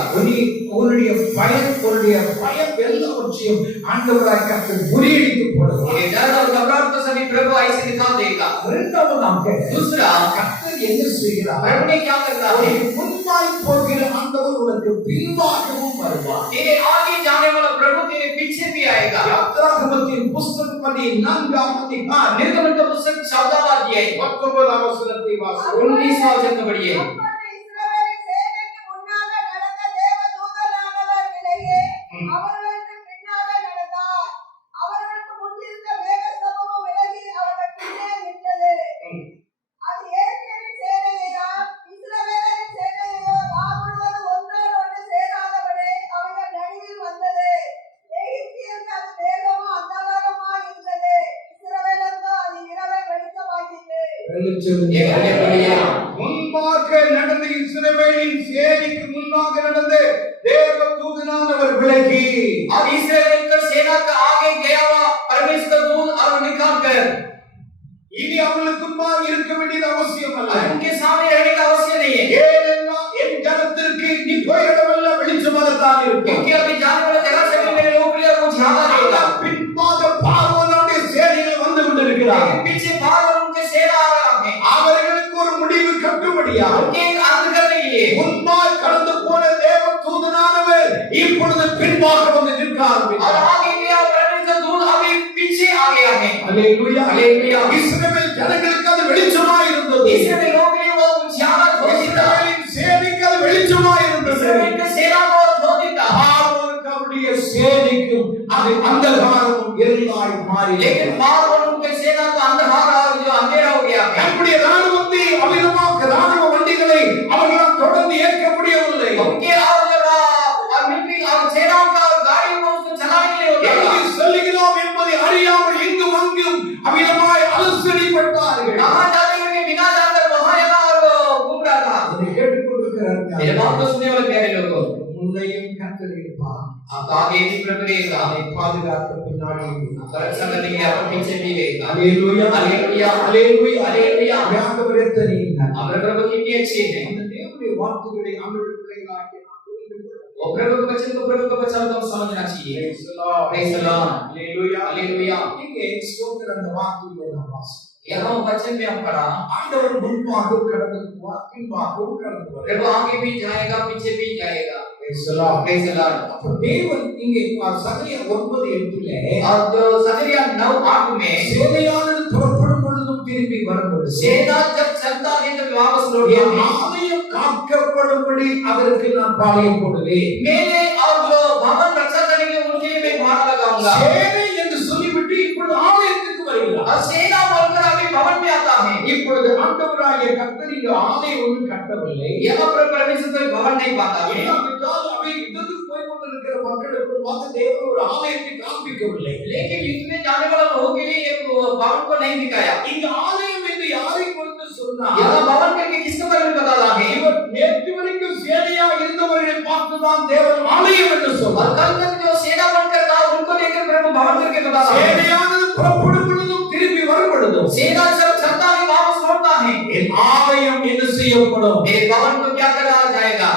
உன்னுடைய பயம் எல்லாவற்றையும் ஆண்டவராய் கர்த்தர் முறியடித்து போடுவார். ये डर और घबराहट तो सभी प्रभु ऐसे निकाल देगा. இரண்டாவதாக दूसरा கர்த்தர் என்ன செய்கிறார்? प्रभु ने क्या करता है? முன்பாய் போகிற ஆண்டவர் உனக்கு பின்பாகவும் வருவார். तेरे आगे जाने वाला प्रभु तेरे पीछे भी आएगा. யாத்திராகமத்தின் புஸ்தகப்படி 4ஆம் அதிகாரம் निर्गमन का पुस्तक 14वां अध्याय 19ஆம் வசனத்தை வாசிக்கிறோம். 19वां वचन पढ़िए. அப்பொழுது இஸ்ரவேலின் சேனைக்கு முன்னாக நடந்த தேவதூதனானவர் விலகி அவர்களுக்கு பின்னாக நடந்தார். அவர்களுக்கு முன்னிருந்த மேகஸ்தம்பமும் விலகி அவர்கள் பின்னே நின்றது. அது ஏத்தியரின் சேனையையோ இஸ்ரவேலின் சேனையையோ நாள் முழுவதும் ஒன்றோடு ஒன்று சேராதபடி அவர்கள் நடுவில் வந்தது. எகிப்தியருக்கு அது மேகமும் அந்தகாரமா இருந்தது. இஸ்ரவேலருக்கோ அது இரவை வெளிச்சமாக்கிற்று. ये करने पड़िए. முன்பாக நடந்த இஸ்ரவேலின் சேனைக்கு முன்னாக நடந்த தேவதூதனானவர் விலகி और इस्राएल का सेना का आगे गया हुआ परमेश्वर दूत और निकाल कर இனி அவர்களுக்கு முன்பாக இருக்க வேண்டியது அவசியம் அல்ல. उनके सामने रहने का आवश्यक नहीं है. ஏனென்றால் என் ஜனத்திற்கு நீ போய் இடமெல்லாம் வெளிச்சமாகத்தான் இருக்கும். क्योंकि अभी जाने वाला जगह से भी मेरे लोगों के लिए वो ज्यादा रहेगा. பின்பாக பார்வோனுடைய சேனைகள் வந்து கொண்டிருக்கிறார். लेकिन पीछे भाग और उनके सेना आ रहा है. அவர்களுக்கு ஒரு முடிவு கட்டும்படியா उनके एक अंत करने के लिए முன்பாய் கடந்து போன தேவதூதனானவர் இப்பொழுது பின்பாக வந்து நிற்க और ஆரம்பித்தார். आगे गया परमेश्वर दूत अभी पीछे आ गया है. அல்லேலூயா हालेलुया. இஸ்ரவேல் ஜனங்களுக்கு அது வெளிச்சமாய் இருந்தது. इस्राएल लोगों के लिए वो ज्यादा घोषित था. இஸ்ரவேலின் சேனைக்கு அது வெளிச்சமாய் இருந்தது. इस्राएल के सेना को घोषित था. பார்வோனுக்கு அவருடைய சேனைக்கும் அது அந்தகாரமும் இருளாய் மாறி लेकिन भाग और उनके सेना को अंधकार और जो अंधेरा हो गया है. நம்முடைய ராணுவத்தை அமிதமாக ராணுவ வண்டிகளை அவர்களால் தொடர்ந்து ஏற்க முடியவில்லை. उनके और मिलिट्री और सेनाओं का गाड़ियों को उसको चलाने के लिए होता था. எங்கு செல்கிறோம் என்பதை அறியாமல் இங்கும் அங்கும் அமிதமாய் அலசடிப்பட்டார்கள். कहाँ जाते हुए बिना जानकर वहाँ यहाँ और घूम रहा था. இதை கேட்டுக்கொண்டிருக்கிறார்கள். मेरे बात को सुनने वाले प्यारे लोगों, முன்னையும் கர்த்தர் இருப்பார். आप आगे भी प्रभु रहेगा. அதை பாதுகாக்க பின்னாடி रक्षा करने के लिए आप पीछे भी रहेगा. அல்லேலூயா हालेलुया. அல்லேலூயா हालेलुया. ஆண்டவர் எத்தனை हमारे प्रभु कितनी अच्छी है. அந்த தேவனுடைய வார்த்தைகளை நம்முடைய பிள்ளைகளாகிய நாம் புரிந்து கொள்ள वो प्रभु के वचन को प्रभु का वचन तो समझना चाहिए. Praise the Lord. Praise the Lord. Hallelujah. Hallelujah. இங்கே ஸ்தோத்திர அந்த வார்த்தையை நாம் வாசிக்கிறோம். यहाँ वचन में हम पढ़ा ஆண்டவர் முன்பாக கடந்து போவார், பின்பாகவும் கடந்து வருவார். प्रभु आगे भी जाएगा पीछे भी जाएगा. Praise the Lord. Praise the Lord. அப்ப தேவன் இங்கே சகரியா 9:8 और जो सदरिया 9:8 में சேனையானது புறப்படும் பொழுதும் திரும்பி வரும்பொழுது सेना जब चलता है तो वापस लौट என் ஆலயம் காக்கப்படும்படி அதற்கு நான் பாளையம் போடுவேன். मेरे और जो भवन रक्षा करेंगे उनके लिए मैं बाड़ लगाऊंगा. சேனை என்று சொல்லிவிட்டு இப்பொழுது ஆலயத்துக்கு வருகிறார். और सेना बोलकर अभी भवन में आता है. இப்பொழுது ஆண்டவராகிய கர்த்தர் இந்த ஆலயம் ஒன்றும் கட்டவில்லை. यहाँ पर परमेश्वर कोई भवन नहीं पाता है. ஏனென்றால் அவை யுத்தத்துக்கு போய் கொண்டிருக்கிற மக்களுக்கு பார்த்து தேவன் ஒரு ஆலயத்தை காண்பிக்கவில்லை. लेकिन युद्ध में जाने वाले लोगों के लिए एक भवन को नहीं दिखाया. இந்த ஆலயம் என்று யாரை குறித்து சொன்னார்? यहाँ भवन करके किसके बारे में बता रहा है? இவர் நேற்று வரைக்கும் சேனையா இருந்தவர்களை பார்த்துதான் தேவன் ஆலயம் என்று और சொன்னார். कल तक जो सेना बनकर था उनको लेकर प्रभु भवन करके बता रहा है. சேனையானது புறப்படும் பொழுதும் திரும்பி வரும் பொழுதும் सेना जब चलता है वापस लौटता है. என் ஆலயம் என்ன செய்யப்படும்? मेरे भवन को क्या करा जाएगा?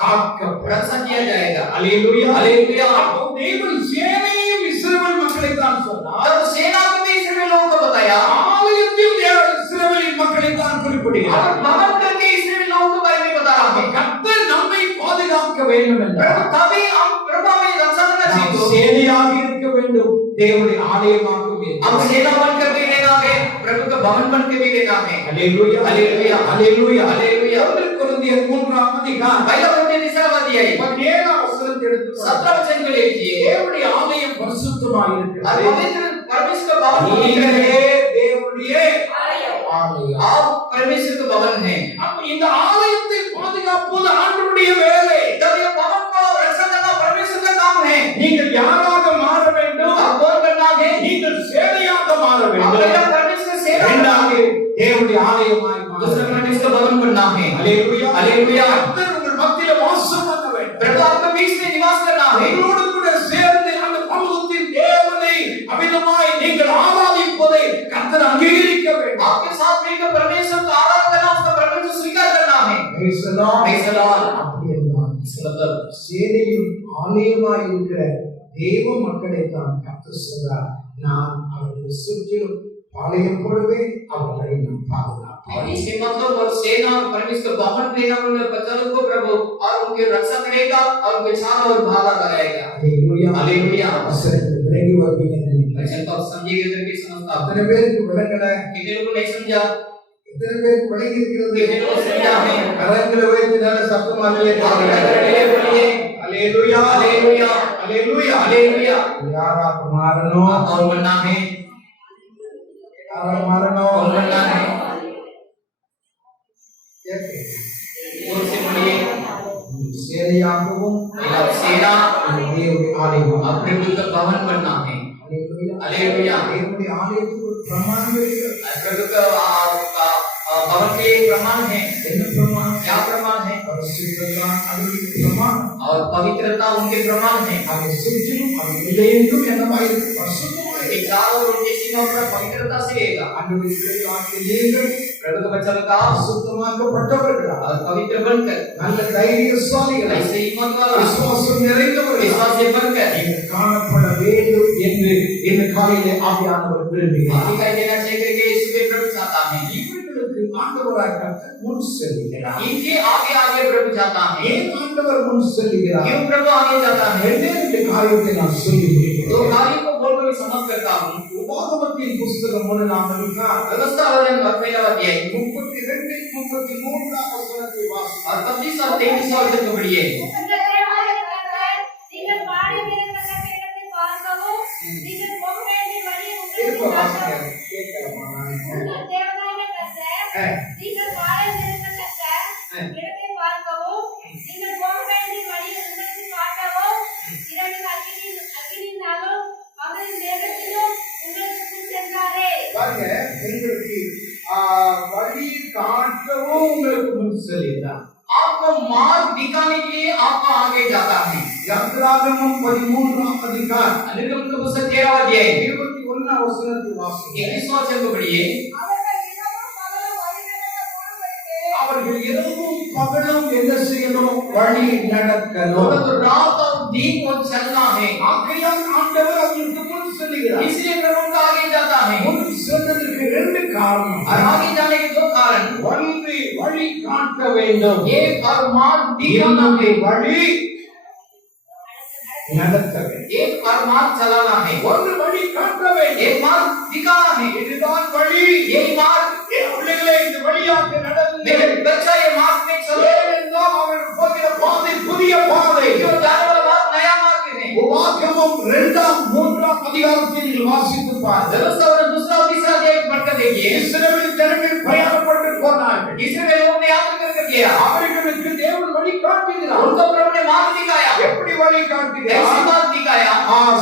காக்கப்படும். रक्षा किया जाएगा. அல்லேலூயா. हालेलुया. அப்போ தேவன் சேனையும் இஸ்ரவேல் மக்களை தான் சொன்னார். जब सेना को भी इस्राएल लोगों को बताया ஆலயத்தில் தேவன் இஸ்ரவேலின் மக்களை தான் குறிப்பிடுகிறார். और भवन करके इस्राएल लोगों के बारे में बता रहा है. கர்த்தர் நம்மை பாதுகாக்க வேண்டும் என்றால் तभी हम प्रभु में रक्षा करना நாம் चाहिए. சேனையாக இருக்க வேண்டும். தேவனுடைய ஆலயமாக வேண்டும். हम सेना बनकर भी रहना है, प्रभु का भवन बनकर भी रहना है. அல்லேலூயா. அல்லேலூயா. அல்லேலூயா. हालेलुया. 1 கொரிந்தியர் 3ஆம் அதிகாரம் पहला कोरिन्थियों तीसरा अध्याय 17ஆம் வசனத்தை எடுத்து 17 वचन को लीजिए. தேவனுடைய ஆலயம் பரிசுத்தமாக और இருக்கிறது. पवित्र परमेश्वर का भवन पवित्र है. நீங்களே தேவனுடைய ஆலயம். ஆலயம். आप परमेश्वर का भवन है. அப்ப இந்த ஆலயத்தை பாதுகாப்பது ஆண்டவருடைய வேலை. जब ये भवन को रक्षा करना परमेश्वर का काम है. நீங்கள் யாராக மாற வேண்டும்? आप कौन करना है? நீங்கள் சேனையாக மாற आप வேண்டும். पहला परमेश्वर सेना இரண்டாவது தேவனுடைய ஆலயமாய் மாற दूसरा வேண்டும். परमेश्वर का भवन बनना है. அல்லேலூயா. हालेलुया. கர்த்தர் உங்கள் மத்தியில வாசம் பண்ண வேண்டும். प्रभु आपके बीच में निवास करना है. உங்களோடு கூட சேர்ந்து அந்த பரலோகத்தின் தேவனை அமிதமாய் நீங்கள் ஆராதிப்பதை கர்த்தர் அங்கீகரிக்க வேண்டும். आपके साथ मिलकर परमेश्वर को आराधना करना, उसका परमेश्वर स्वीकार करना है. Praise the Lord. Praise the Lord. அப்படி என்றால் इसका मतलब சேனையும் ஆலயமாய் இருக்கிற தேவ மக்களை தான் கர்த்தர் சொல்றார். நான் அவர்களை சுற்றிலும் பாளையம் போடுவேன், அவர்களை நான் பாதுகாப்பேன். और इसके मतलब और सेना और परमेश्वर भवन देना उन्हें बचाने को प्रभु और उनकी रक्षा करेगा और उनके चारों ओर भाला लगाएगा. அல்லேலூயா. हालेलुया. வசனத்தில் விளங்கி வருவீங்கன்னு நினைக்கிறேன். वचन को आप समझिएगा करके समझता हूं. அத்தனை பேருக்கு விளங்கல? कितने लोगों ने समझा? எத்தனை பேருக்கு விளங்கி இருக்கிறது? कितने लोग समझा है? கரங்களை உயர்த்தி நல்ல சத்தமா बोलिए. அல்லேலூயா. हालेलुया. அல்லேலூயா. हालेलुया. யாராக மாறணும்? आप कौन बनना है? யாராக மாறணும்? कौन बनना है? கேட்க. जोर से बोलिए. சேனையாகவும் पहला सेना தேவனுடைய ஆலயமாகவும். और प्रभु का भवन बनना है. அல்லேலூயா. हालेलुया. தேவனுடைய ஆலயத்துக்கு ஒரு பிரமாணம் இருக்கிறது. प्रभु का भवन के प्रमाण है. என்ன பிரமாணம்? क्या प्रमाण है? பரிசுத்தம் அவருடைய பிரமாணம். और पवित्रता उनके प्रमाण है. அதை சுற்றிலும் அவர் இல்லை என்றும் என்னவாயிருக்கு? பரிசுத்தமாய் ये चारों ओर उनके सीमा पर पवित्रता से रहेगा. ஆண்டவருடைய பிள்ளைகளாகிய நீங்கள் प्रभु का बच्चा का பரிசுத்தமாக்கப்பட்டவர்களா? और पवित्र बनकर நல்ல தைரியசாலிகளா? ऐसे ईमान वाला விசுவாசம் நிறைந்தவர்களா? विश्वास से बनकर நீங்கள் காணப்பட வேண்டும் என்று இந்த காலையிலே ஆவியானவர் விரும்புகிறார். दिखाई देना चाहिए कि यीशु के प्रभु चाहता है. இவர்களுக்கு ஆண்டவராக கர்த்தர் முன் செல்கிறார். इनके आगे आगे प्रभु चाहता है. ஏன் ஆண்டவர் முன் செல்கிறார்? क्यों प्रभु आगे जाता है? ரெண்டு காரியத்தை நான் சொல்லி दो முடிக்கிறேன். कार्य को बोलकर भी समझ करता हूँ. உபாகமத்தின் புஸ்தகம் 1ஆம் அதிகாரம் व्यवस्था वचन पहला अध्याय 32 33ஆம் வசனத்தை வாசி. और 25 और 23 वचन को पढ़िए. உங்கள் தேவனாகிய கர்த்தர், நீங்கள் பாளையம் இறங்கத்தக்க இடத்தை பார்க்கவும், நீங்கள் போக வேண்டிய வழியை திரும்ப உங்களுக்கு வாசிங்க. காட்டவும். கேட்கலாமா? உங்கள் தேவனாகிய கர்த்தர், நீங்கள் பாளையம் இறங்கத்தக்க இடத்தை பார்க்கவும், நீங்கள் போக வேண்டிய வழியை உங்களுக்கு காட்டவும், இரண்டு அக்கினியினாலும் அவரின் மேகத்திலும் உங்களுக்கு முன் சென்றாரே. பாருங்க, உங்களுக்கு வழி காட்டவும் உங்களுக்கு முன் செல்கிறார். आपको मार्ग दिखाने के लिए आपको आगे जाता है. யாத்திராகமம் 13ஆம் அதிகாரம் अनुगमन का पुस्तक 13 अध्याय 21ஆம் வசனத்தை வாசி. 21 वचन को पढ़िए. அவர்கள் இரவும் பகலும் என்ன செய்யணும்? வழி நடக்கணும். तो रात और दिन को चलना है. ஆகையால் ஆண்டவர் அவர்களுக்கு முன் செல்கிறார். इसलिए प्रभु का आगे जाता है. முன் செல்வதற்கு ரெண்டு காரணம். और आगे जाने के दो कारण. ஒன்று, வழி காட்ட வேண்டும். एक और मार्ग दिखाना இன்னொரு है, வழி நடத்த வேண்டும். एक और मार्ग चलाना है, ஒரு வழி காட்ட வேண்டும். एक मार्ग दिखाना है, இதுதான் வழி. यही मार्ग। என் பிள்ளைகளே, இந்த வழியாக நடந்து मेरे बच्चा ये मार्ग में चलो, ஏனென்றால் அவர்கள் போகிற பாதை புதிய பாதை. जो जाने वाला मार्ग नया मार्ग है। உபாகமம் 2-3 அதிகாரத்தை நீங்கள் வாசித்து பாருங்கள். जरूर दूसरा और तीसरा अध्याय पढ़कर देखिए। இஸ்ரவேல் ஜனங்கள் பிரயாணப்பட்டு போனார்கள். इसराइल लोगों ने यात्रा कर किया, அவர்களுக்கு தேவன் வழி காட்டுகிறார். उनको प्रभु ने मार्ग दिखाया, எப்படி वழி ऐसी காட்டுகிறார்? मार्ग दिखाया।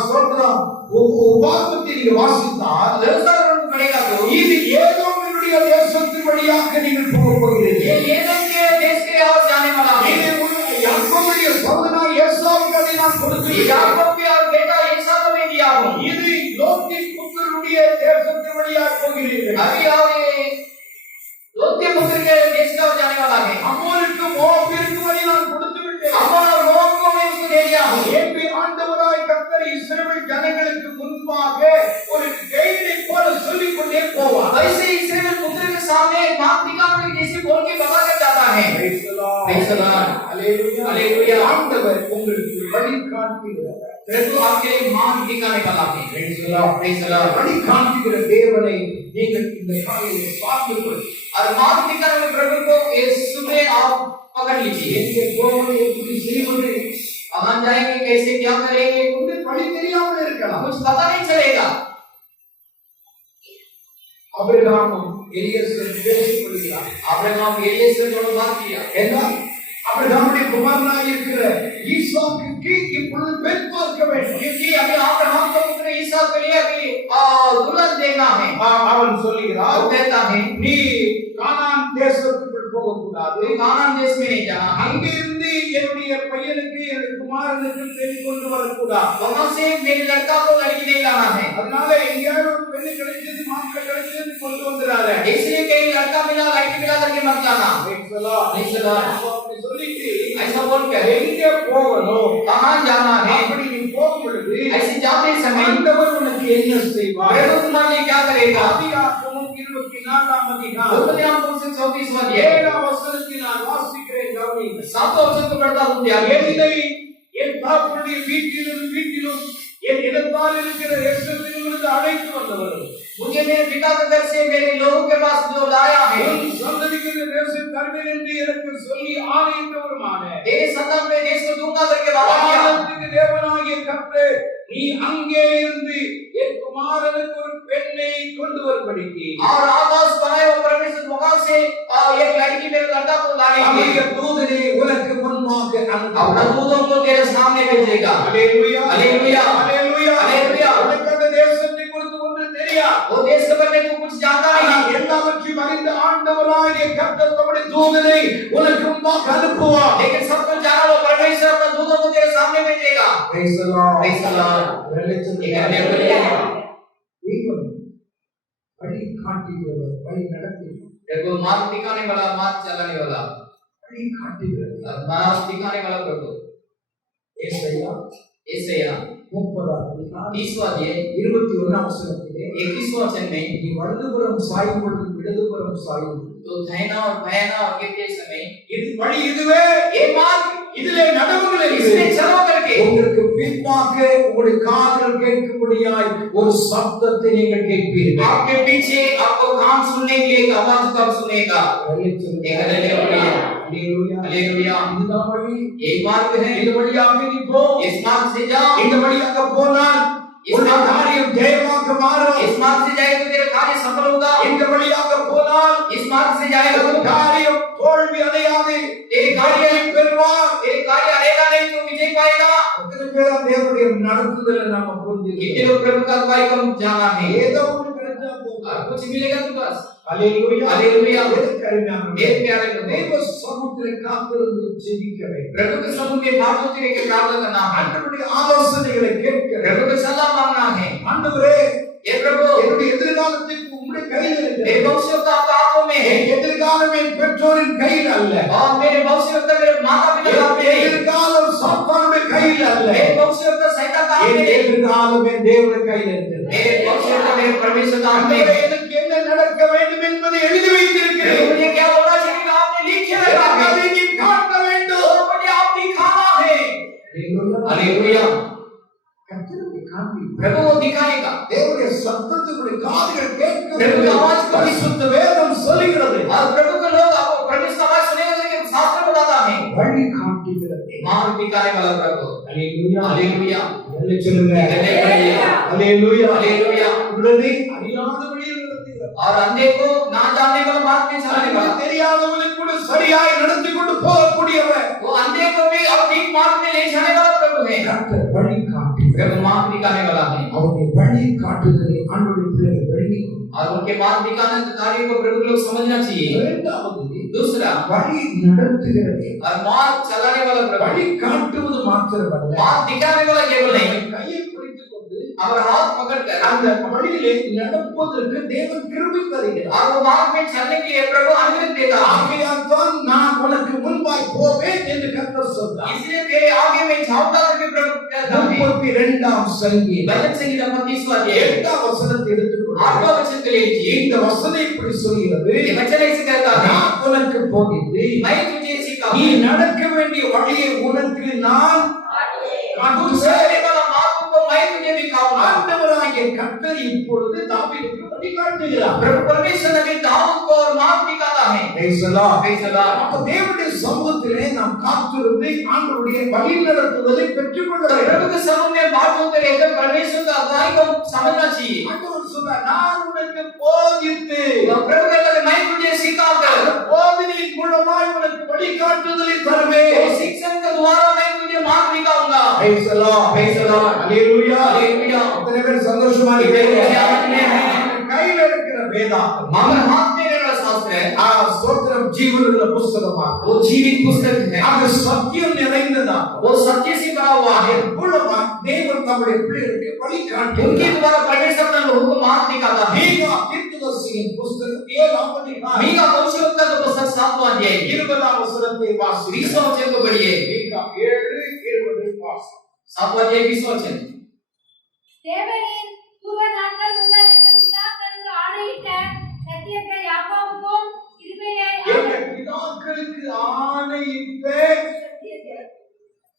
ஸ்தோத்திரம். உபாகமத்தை நீங்க வாசித்தால் जरूर पढ़ेगा तो இது ஏதோமினுடைய தேசத்தின் வழியாக நீங்கள் போக போகிறீர்கள். ये एदोम के देश के और जाने वाला है। இது யாக்கோபுடைய சகோதரனாகிய ஏசாவுக்கு அதை நான் ये கொடுத்திருக்கிறேன். याकूब के और बेटा ईसा को मैं दिया हूँ। இது லோத்தின் புத்திரனுடைய தேசத்தின் வழியாக போகிறீர்கள். अभी और ये लोत्य पुत्र के देश का और जाने वाला है। அம்மோனுக்கு மோவாபிற்கு வழி நான் கொடுத்து விட்டேன். अम्मोन और मोआब को मैं उसको दे दिया हूँ। என்று ஆண்டவராய் கர்த்தர் இஸ்ரவேல் ஜனங்களுக்கு முன்பாக ஒரு கைடை போல சொல்லிக் கொண்டே போவார். ऐसे इस्राएल पुत्र के सामने एक मार्ग दिखाने जैसे बोल के बता कर जाता है। Praise the Lord. Praise the Lord. Hallelujah. Hallelujah. ஆண்டவர் உங்களுக்கு வழி காட்டுகிறார். प्रभु आपके लिए मार्ग दिखाने वाला है। Praise the Lord. Praise the Lord. வழி காட்டுகிற தேவனை நீங்கள் இந்த காலையிலே சார்ந்து கொள்ளுங்கள். और मार्ग दिखाने वाले प्रभु को इस सुबह आप पकड़ लीजिए। எங்கே போவது, எப்படி செய்வது, कहाँ जाएंगे, कैसे क्या करेंगे, உங்களுக்கு வழி தெரியாமல் இருக்கலாம். कुछ पता नहीं चलेगा। ஆபிரகாமும் எலியாசும் பேசிக் கொள்கிறார். अब्राहम एलियस से दोनों बात किया। என்றால் ஆபிரகாமுடைய குமாரனாக இருக்கிற ஈசாக்குக்கு இப்பொழுது பெண் பார்க்க வேண்டும். क्योंकि अभी अब्राहम को पुत्र ईसाक के लिए अभी दुल्हन देखना है। அவன் சொல்லுகிறார், वो कहता है நீ கானான் தேசத்துக்குள் போகக்கூடாது. कानान देश में नहीं जाना है, அங்கிருந்து என்னுடைய பையனுக்கு என் குமாரனுக்கு பெண் கொண்டு வரக்கூடாது. वहां से मेरे लड़का को लड़की नहीं लाना है। அதனால எங்கேயாவது ஒரு பெண்ணு கிடைச்சது, மாப்பிள்ளை கிடைச்சது கொண்டு வந்துடாத. इसलिए कहीं लड़का मिला लड़की मिला करके मत लाना। Praise the Lord. அப்படி சொல்லிட்டு ऐसा बोल कर எங்கே போகணும், कहाँ जाना है, அப்படி நீ போகும் பொழுது ऐसे जाते समय ஆண்டவர் உனக்கு என்ன செய்வார்? प्रभु तुम्हारे लिए क्या करेगा। ஆதியாகமம் 24 அதிகாரம் उपदेश पुस्तक 34वां अध्याय 7 வசனத்தை நான் வாசிக்கிறேன், கவனியுங்கள். 7 वचन को पढ़ता हूं ध्यान से। என்னை என் தகப்பனுடைய வீட்டிலும் என் இடத்தால் இருக்கிற தேசத்திலிருந்து அழைத்து வந்தவரும் मुझे मेरे पिता के घर से मेरे लोगों के पास जो लाया है, உன் சந்ததிக்கு இந்த தேசம் தருவேன் என்று எனக்கு சொல்லி ஆணையிட்டவருமான तेरे संतान में देश को दूंगा करके वादा किया। வானத்துக்கு தேவனாகிய கர்த்தர், நீ அங்கே இருந்து என் குமாரனுக்கு ஒரு பெண்ணை கொண்டு வரும்படிக்கு और आकाश बनाए हुए परमेश्वर वहां से एक लड़की मेरे लड़का को लाएंगे। அவருடைய தூதனை உனக்கு முன்பாக अपना दूतों को तेरे सामने भेजेगा। அல்லேலூயா, அல்லேலூயா, அல்லேலூயா, அல்லேலூயா। உனக்கு அந்த தேசத்தை குறித்து ஒன்றும் தெரியாது. वो देश के बारे में तू कुछ जानता नहीं। ஆனால் எல்லாவற்றையும் அறிந்த ஆண்டவராகிய கர்த்தர் தம்முடைய தூதனை உனக்கு முன்பாக அனுப்புவார். लेकिन सब कुछ जाना वो परमेश्वर अपना दूतों को तेरे सामने भेजेगा। Praise the Lord. Praise the Lord. தேவன் வழி காட்டுகிறவர், வழி நடத்துகிறவர், देखो मार्ग दिखाने वाला, मार्ग चलाने वाला, வழி காட்டுகிறவர். और मार्ग दिखाने वाला प्रभु। ஏசாயா यशायाह 30 அதிகாரம் 30वां अध्याय 21 வசனத்திலே 21वां वचन में நீ வலதுபுறம் சாயும் பொழுது இடதுபுறம் சாயும், तो धैना और भयाना आगे के समय இது வழி இதுவே, ये मार्ग இதிலே நடவுங்கள் என்று इसमें चलो करके உங்களுக்கு பின்பாக உங்களுடைய காதுகள் கேட்கும்படியாய் ஒரு சப்தத்தை நீங்கள் கேட்பீர்கள். आपके पीछे आपको कान सुनने के लिए एक आवाज कब सुनेगा। அல்லேலூயா, हालेलुया। இதுதான் வழி. एक मार्ग है, இந்த வழியாக நீ போ. इस मार्ग से जाओ। இந்த வழியாக போனால் உன்னுடைய காரியம் ஜெயமாக மாறும். इस मार्ग से जाए तो तेरा कार्य सफल होगा। இந்த வழியாக போனால் इस मार्ग से जाएगा तो காரியம் தோல்வி அடையாது. तेरे कार्य பெறுவார். तेरे कार्य अड़ेगा नहीं तो विजय पाएगा। எத்தனை பேர் தேவனுடைய நடத்துதலை நாம புரிஞ்சுக்கிறோம்? कितने लोग प्रभु का कार्यक्रम जाना है, ஏதோ ஒன்று கிடைச்சா போதும். और कुछ मिलेगा तो बस। அல்லேலூயா, அல்லேலூயா। எதுக்கு அருமையானவர்களே? मेरे प्यारे लोग, தேவ சமூகத்திலே காத்திருந்து ஜெபிக்க வேண்டும். प्रभु के समूह में बातों के लिए प्रार्थना करना है, ஆண்டவருடைய ஆலோசனைகளை கேட்க வேண்டும். प्रभु की सलाह मांगना है। ஆண்டவரே, ये प्रभु என்னுடைய எதிர்காலத்துக்கு உம்முடைய கையில் मेरे இருக்கிறது. भविष्य का आपके हाथों में है, என் எதிர்காலம் என் பெற்றோரின் கையில் அல்ல. और मेरे भविष्य का मेरे माता पिता का हाथ में என் है। எதிர்காலம் சாத்தானுடைய கையில் அல்ல. मेरे भविष्य का सैतान का हाथ என் में है। எதிர்காலம் என் தேவனுடைய கையில் இருக்கிறது. मेरे भविष्य का मेरे परमेश्वर का हाथ में ஆண்டவரே, है। எனக்கு என்ன நடக்க வேண்டும் என்பதை எழுதி வைத்திருக்கிறேன். मुझे क्या होना चाहिए आपने लिख प्रभु की आवाज को பரிசுத்த வேதம் சொல்லுகிறது. और प्रभु के लोग आपको परमेश्वर की आवाज सुनेंगे लेकिन शास्त्र बताता है வழி காட்டுகிறது. मार्ग दिखाने वाला प्रभु அல்லேலூயா. हालेलुया அல்லேலூயா சொல்லுங்க. हालेलुया அல்லேலூயா. हालेलुया உள்ளதை அறியாத வழியில் நடத்துகிறார். और अंधे को ना जानने वाला मार्ग में चलाने वाला தெரியாதவனை கூட சரியாய் நடத்தி கொண்டு போகக்கூடியவர். वो अंधे को भी अब ठीक मार्ग में ले जाने वाला प्रभु है கர்த்தர் வழி காட்டுகிறார். प्रभु मार्ग दिखाने वाला है அவருடைய வழி காட்டுதலை ஆண்டவருடைய பிள்ளைகள் விளங்கி और उनके मार्ग दिखाने के कार्य को प्रभु लोग समझना चाहिए இரண்டாவது दूसरा வழி நடத்துகிறது. और मार्ग चलाने वाला प्रभु வழி காட்டுவது மாத்திரமல்ல, मार्ग दिखाने वाला केवल नहीं கையை பிடித்துக் கொண்டு और हाथ पकड़कर அந்த வழியிலே நடப்பதற்கு தேவன் கிருபை தருகிறார். और वो मार्ग में चलने के लिए प्रभु अनुग्रह देता है ஆகையால் தான் நான் உனக்கு முன்பாய் போவேன் என்று கர்த்தர் சொன்னார். इसलिए तेरे आगे में जाऊंगा करके प्रभु कहता है 32ஆம் சங்கீதம் भजन संगीत 35वां अध्याय 8ஆம் வசனத்தை எடுத்துக்கொண்டு 8वां वचन के लिए இந்த வசனம் இப்படி சொல்கிறது. ये वचन ऐसे कहता है நான் உனக்கு போதித்து मैं तुझे நீ सिखाऊंगा நடக்க வேண்டிய வழியை உனக்கு நான் तू चलने वाला मार्ग को मैं तुझे दिखाऊंगा ஆண்டவராகிய கர்த்தர் இப்பொழுது தாவீதுக்கு வழிகாட்டுகிறார். प्रभु परमेश्वर ने दाऊद को और मार्ग दिखाता है Praise the Lord. Praise the Lord. அப்ப தேவனுடைய சமூகத்திலே நாம் காத்திருந்து ஆண்டவருடைய வழி நடத்துவதை பெற்றுக்கொள்ள तो வேண்டும். प्रभु के सामने बात होते रहकर परमेश्वर का अगुवाई को समझना चाहिए ஆண்டவர் சொல்றார், நான் உனக்கு போதித்து और प्रभु कहता है मैं तुझे सिखाकर போதனை மூலமாய் உனக்கு வழிகாட்டுதலை தருவேன். और शिक्षण के द्वारा मैं तुझे मार्ग दिखाऊंगा Praise the Lord. Praise the Lord. Hallelujah. Hallelujah எத்தனை பேர் சந்தோஷமா கையில இருக்கிற வேதாகம் हमारे हाथ में रहने वाला शास्त्र है ஸ்தோத்திரம் ஜீவனுள்ள புஸ்தகமா वो जीवित पुस्तक है அது சத்தியம் நிறைந்ததா वो सत्य से भरा हुआ है மூலமா தேவன் நம்முடைய பிள்ளைகளுக்கு வழி उनके காட்டுகிறார். द्वारा परमेश्वर अपना लोगों को मार्ग दिखाता है மீகா தீர்க்கதரிசியின் புஸ்தகம் 7ஆம் அதிகாரம் मीका भविष्यवक्ता का पुस्तक 7वां अध्याय 20ஆம் वசனத்தை வாசி. 20वां वचन को पढ़िए மீகா 7:20 வாசி. 7वां अध्याय 20वां वचन தேவரீர் பூர்வ நாட்கள் முதல் எங்கள் பிதாக்களுக்கு ஆணையிட்ட சத்தியத்தை யாக்கோபுக்கும் கிருபையை எங்கள் பிதாக்களுக்கு ஆணையிட்ட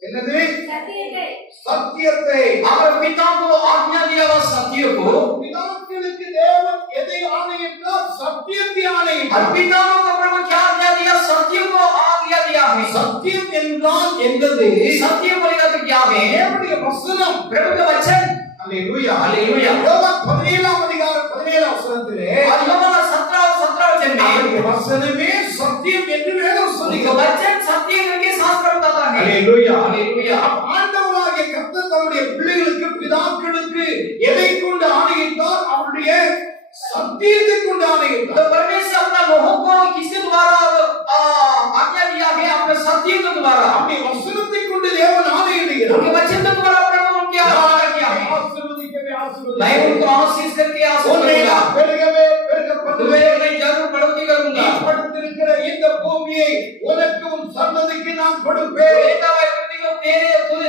என்னது சத்தியத்தை சத்தியத்தை हमारे पिता को आज्ञा दिया हुआ सत्य को பிதாக்களுக்கு தேவன் எதை ஆணையிட்டார்? சத்தியத்தை और ஆணையிட்டார். पिताओं को प्रभु क्या आज्ञा दिया सत्य को आज्ञा दिया है சத்தியம் என்றால் என்னது? सत्य बोलेगा तो क्या है தேவனுடைய வசனம். प्रभु का वचन அல்லேலூயா. हालेलुया யோவான் 17ஆம் அதிகாரம் 17ஆம் வசனத்திலே और யோவாन 17 वचन அவருடைய में வசனமே சத்தியம் என்று வேதம் उनका சொல்லுகிறது. वचन सत्य करके शास्त्र बताता है அல்லேலூயா. हालेलुया ஆண்டவராகிய கர்த்தர் தம்முடைய பிள்ளைகளுக்கு பிதாக்களுக்கு எதை கொண்டு ஆணையிட்டார்? அவருடைய சத்தியத்தை கொண்டு तो ஆணையிட்டார். परमेश्वर अपना लोगों को किसके द्वारा आज्ञा दिया है अपने सत्य के द्वारा அவருடைய वचनத்தை கொண்டு தேவன் ஆணையிடுகிறார். उनके वचन के द्वारा प्रभु उनकी आज्ञा किया है ஆசீர்வதிக்கவே मैं ஆசீர்வதிக்கவே. उनको आशीष करके आशीष ஒன்றை करूंगा நான் பெருகவே பெருகப்படுவே. तुम्हें मैं जरूर बढ़ोतरी நீ करूंगा படுத்திருக்கிற இந்த பூமியை உனக்கு உன் சந்ததிக்கு நான் கொடுப்பேன். बेटा मैं पृथ्वी को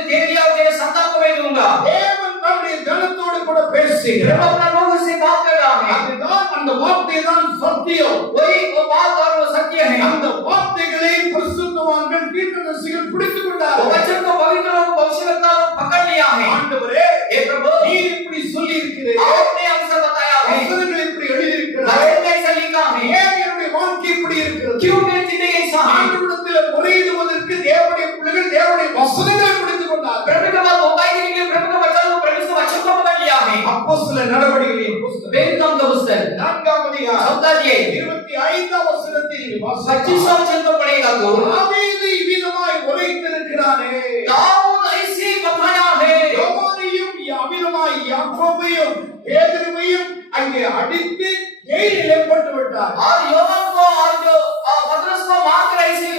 तेरे और तेरे संतान को मैं दूंगा தேவன் தம்முடைய ஜனத்தோடு கூட பேசுகிறார். प्रभु अपना लोगों से बात कर रहा है அதுதான் அந்த வார்த்தை தான் சத்தியம். वही वो बात और वो सत्य है அந்த வார்த்தைகளை பரிசுத்தவான்கள் தீர்க்கதரிசிகள் பிடித்துக் वो கொண்டார்கள். वचन को पवित्र लोग भविष्यवक्ता लोग पकड़ लिया है ஆண்டவரே, हे प्रभु நீர் இப்படி சொல்லி இருக்கிறீர். आपने हमसे बताया है வசனங்கள் இப்படி எழுதி இருக்கிறார். वचन में ऐसा लिखा है ஏன் என்னுடைய வாழ்க்கை இப்படி இருக்கிறது? क्यों मेरी जिंदगी ऐसा है ஆண்டவரிடத்தில் முறையிடுவதற்கு தேவனுடைய பிள்ளைகள் தேவனுடைய வசனங்களை பிடித்துக் கொண்டார்கள். प्रभु के बाद उपाय के लिए प्रभु का वचन को परमेश्वर वचन को पकड़ लिया है அப்போஸ்தலர் நடவடிக்கைகளின் புஸ்தகம் वेदनाम का पुस्तक 4ஆம் அதிகாரம் चौथा अध्याय 25ஆம் वசனத்தில் நீ வாசித்தால் 25वां वचन को पढ़ेगा तो தாவீது இவ்விதமாய் உரைத்திருக்கிறானே. दाऊद ऐसे बताया है யோவானையும் அவ்விதமாய் யாக்கோபையும் பேதுருவையும் அங்கே அடித்து ஜெயிலிலே போட்டு விட்டார். और योवान को और जो पतरस को मारकर ऐसे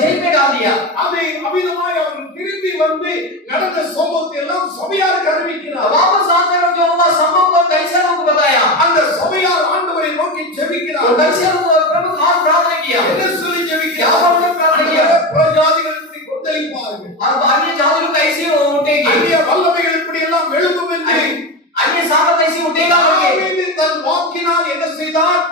जेल में डाल दिया அதை அவ்விதமாய் அவர்கள் திரும்பி வந்து நடந்த சம்பவத்தை எல்லாம் சபையாருக்கு அறிவிக்கிறார். वापस आकर जो हुआ संभव को कैसरों को बताया அந்த சபையார் ஆண்டவரை நோக்கி और ஜெபிக்கிறார். कैसरों को प्रभु हाथ प्रार्थना किया என்ன சொல்லி क्या ஜெபிக்கிறார்? बोलकर प्रार्थना किया புறஜாதிகள் இப்படி கொந்தளிப்பார்கள். और अन्य जाति लोग कैसे वो उठेंगे அந்நிய வல்லமைகள் இப்படி எல்லாம் எழும்பும் என்று अन्य सामर्थ ऐसे उठेगा करके தாவீது தன் வாக்கினால் என்ன செய்தார்?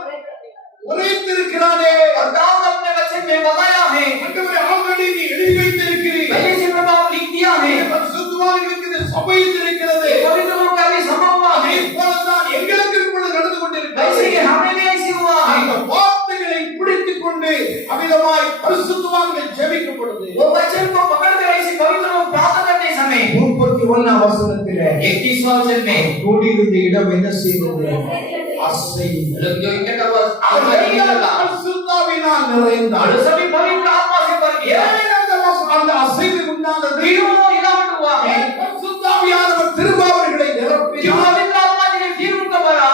உரைத்திருக்கிறானே. और दाऊद अपने वचन में बताया है ஆண்டவரே, ஆல்ரெடி நீ எழுதி வைத்திருக்கிறீர். पहले से प्रभु आप लिख दिया है பரிசுத்தவான்களுக்கு இது சபையில் இருக்கிறது. पवित्र लोग का भी संभव हुआ है இப்பொழுதுதான் எங்களுக்கு இப்பொழுது நடந்து वैसे கொண்டிருக்கிறது. ही கொண்டு அமிதமாய் பரிசுத்தமாக ஜெபிக்கும் பொழுது वो वचन को पकड़कर ऐसे पवित्र और प्रार्थना करते समय 31 வசனத்திலே 31वां वचन में கூடியிருந்த இடம் என்ன செய்தது? அசைந்தது. लोग जो इकट्ठा हुआ பரிசுத்தாவினால் நிறைந்தார். और सभी पवित्र आत्मा से भर गया அந்த அசைவு உண்டானது तीनों हिलावट हुआ है பரிசுத்தாவியானவர் திரும்ப அவர்களை जो நிரப்பினார். पवित्र आत्मा जी ने फिर उनको भरा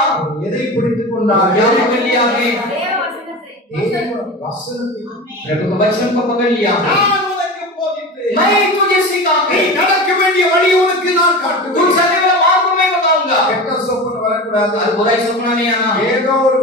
எதை பிடித்துக் கொண்டார்? क्या पकड़ लिया है தேவ வசனத்தை தேவ வசனத்தை. प्रभु के वचन को पकड़ लिया நான் உனக்கு போதித்தேன். मैं तुझे सिखा நீ நடக்க வேண்டிய வழி உனக்கு நான் तू காட்டுவேன். चलने वाला मार्ग मैं बताऊंगा கெட்ட சொப்பனம் வரக்கூடாது. और बुराई सपना नहीं आना ஏதோ ஒரு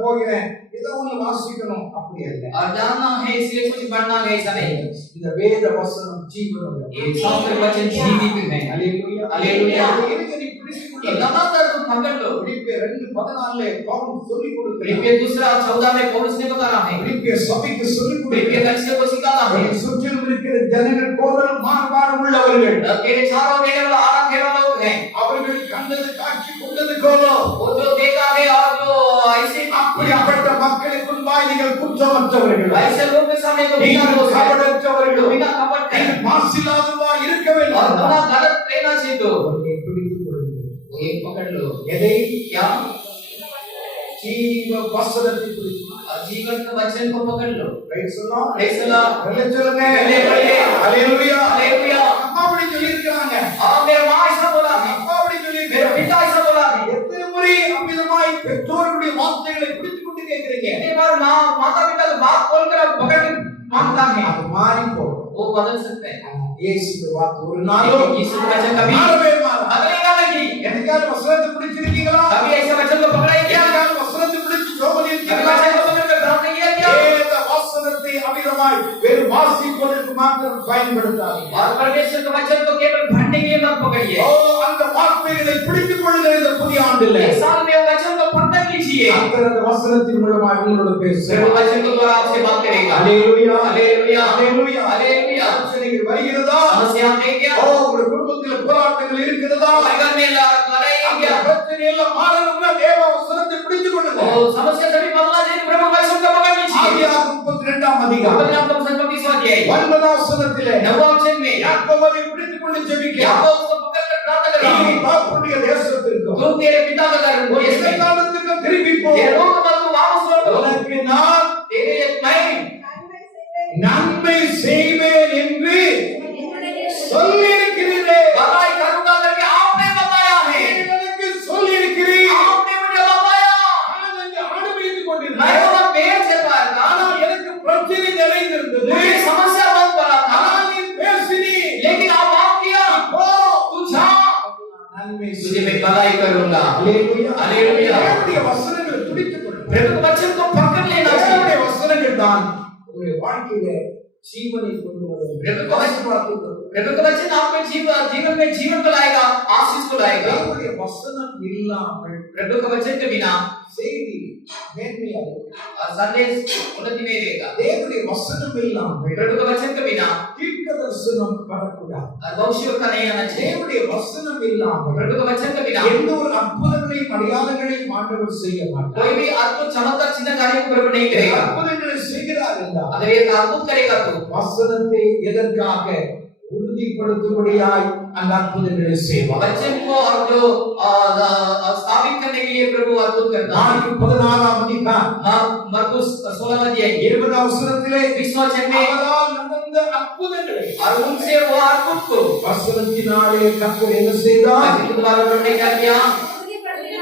போகிறேன் ஏதோ ஒன்று வாசிக்கணும் அப்படி அல்ல. और जानना है इसलिए कुछ बढ़ना है ऐसा नहीं இந்த வேத வசனம் ஜீவனுள்ள. ये शास्त्र वचन जीवित है அல்லேலூயா. அல்லேலூயா. இதுக்கு நீ பிடித்துக் ये கொள்ள. लगातार तुम पकड़ लो பிலிப்பியர் 2:14 பவுல் சொல்லிக் கொடுக்கிறார். फिलिपियर 2:14 में पौलुस ने बता रहा है பிலிப்பியர் சபைக்கு சொல்லிக் फिलिपियर கொடுக்கிறார். कलीसिया को सिखाता है சுற்றிலும் இருக்கிற ஜனங்கள் கோபம் மாறுபாடு உள்ளவர்கள். तेरे चारों रहने वाला आरा खेला लोग हैं அவர்கள் கண்டது காட்சி கொண்டது கோலம். वो जो देखा है और जो ऐसे அப்படிப்பட்ட மக்களுக்கு முன்பாய் நீங்கள் குற்றமற்றவர்கள். ऐसे लोग के सामने तो बिना நீங்கள் दोष है கபடற்றவர்கள். बिना कपट है மாசில்லாதவா இருக்க और வேண்டும். थोड़ा गलत रहना चाहिए तो அவர்களை பிடித்துக் கொள்ளுங்கள். वो एक पकड़ लो எதை? क्या ஜீவ வசனத்தை பிடித்து. जीवन के वचन को पकड़ लो ரைட் சொல்லலாம். प्रेज़ द लॉर्ड அல்லேலூயா சொல்லுங்க. அல்லேலூயா. அல்லேலூயா. हालेलुया அம்மா அப்படி சொல்லியிருக்கிறாங்க. और मेरा माँ ऐसा बोला है அப்பா அப்படி मेरा சொல்லியிருக்கிறாங்க. पिता ऐसा बोला है எத்தனை முறை அமிதமாய் பெற்றோர்களுடைய வார்த்தைகளை பிடித்துக் கொண்டு கேட்கிறீங்க? कितनी बार माँ माता पिता की बात खोलकर आप पकड़ के मांगता है அது மாறி போகும். वो बदल सकते हैं இயேசுவின் வார்த்தை ஒரு நாளும் लेकिन यीशु का वचन कभी மாறவே மாறாது. बदलेगा नहीं என்னைக்காவது வசனத்தை பிடிச்சிருக்கீங்களா? कभी ऐसे वचन को पकड़ा है क्या என்னைக்காவது வசனத்தை பிடிச்சு ஜெபம் कभी பண்ணிருக்கீங்களா? वचन को पकड़ कर प्रार्थना किया क्या வேத வசனத்தை அமிதமாய் வெறும் வாசிப்பதற்கு மாத்திரம் பயன்படுத்தாதீங்க. और परमेश्वर के वचन को केवल भरने के लिए मत पकड़िए ஓ அந்த வார்த்தைகளை பிடித்துக் கொள்ளுகிற இந்த புதிய ஆண்டில் एक साल में वो वचन को पकड़ लीजिए கர்த்தர் அந்த வசனத்தின் மூலமாக உங்களோட प्रभु பேசுவார். वचन के द्वारा आपसे बात करेगा அல்லேலூயா. हालेलुया அல்லேலூயா. हालेलुया பிரச்சனைகள் வருகிறதா? समस्या है क्या ஓ உங்க குடும்பத்தில் போராட்டங்கள் இருக்கிறதா? घर में लड़ाई है அந்த क्या பிரச்சனை எல்லாம் மாறணும்னா தேவ வசனத்தை பிடித்துக் கொள்ளுங்க. वो समस्या सभी बदला जाए प्रभु वचन को पकड़ लीजिए ஆதியாகமம் 32ஆம் அதிகாரம் अपने आप को संपत्ति सो जाए 9ஆம் வசனத்திலே नवम वचन में யாக்கோபை பிடித்துக் கொண்டு ஜெபிக்க. याकूब उसको पकड़ कर प्रार्थना कर रहा நீ है பாப்புடைய தேசத்திற்கு तू तेरे पिता का घर वो எந்த காலத்துக்கு திரும்பி போ. तेरे लोग मत तू वापस लौट உனக்கு நான் तेरे मैं நன்மை செய்வேன் என்று சொல்லியிருக்கிறீரே. भलाई करूंगा करके आपने बताया है எனக்கு சொல்லியிருக்கிறீர். आपने मुझे बताया நான் அங்கே அனுபவித்துக் मैं கொண்டிருந்தேன். वहां पेड़ से पाया था ஆனால் எனக்கு பிரச்சனை நிறைந்திருந்தது. मुझे समस्या बहुत बड़ा था ஆனால் நீ பேசினீ. लेकिन आप बात किया போ. तू जा நன்மை तुझे मैं भलाई करूंगा அல்லேலூயா. அல்லேலூயா. தேவனுடைய வசனங்களை பிடித்துக் கொள்ளுங்கள். प्रभु के वचन को पकड़ लेना चाहिए தேவனுடைய வசனங்கள் தான் உங்களுடைய வாழ்க்கையில ஜீவனை கொண்டு வரும். प्रभु का वचन आपके जीवन में जीवन को लाएगा आशीष को लाएगा தேவனுடைய வசனம் இல்லாமல் प्रभु के वचन के बिना செய்தி மேன்மையாக और संदेश उन्नति नहीं रहेगा தேவனுடைய வசனம் இல்லாமல் प्रभु के वचन के बिना தீர்க்க தரிசனம் வரக்கூடாது. और भविष्यवाणी नहीं आना चाहिए தேவனுடைய வசனம் இல்லாமல் प्रभु के वचन के बिना எந்த ஒரு அற்புதங்களையும் அடையாளங்களையும் ஆண்டவர் செய்ய மாட்டார். कोई भी अद्भुत चमत्कार चिन्ह कार्य को प्रभु नहीं करेगा அற்புதங்களை செய்கிறார் என்றால் अगर एक अद्भुत करेगा तो வசனத்தை எதற்காக உறுதிப்படுத்தும்படியாய் அந்த அற்புதங்களை செய்வார். वचन को और जो स्थापित करने के लिए प्रभु अद्भुत करता है மார்க் 16ஆம் அதிகாரம் मरकुस 16 अध्याय 20ஆம் வசனத்திலே 20 वचन में அவரால் நடந்த அற்புதங்களை और उनसे वो अद्भुत को வசனத்தினாலே கர்த்தர் என்ன செய்தார்? वचन के द्वारा उन्होंने क्या किया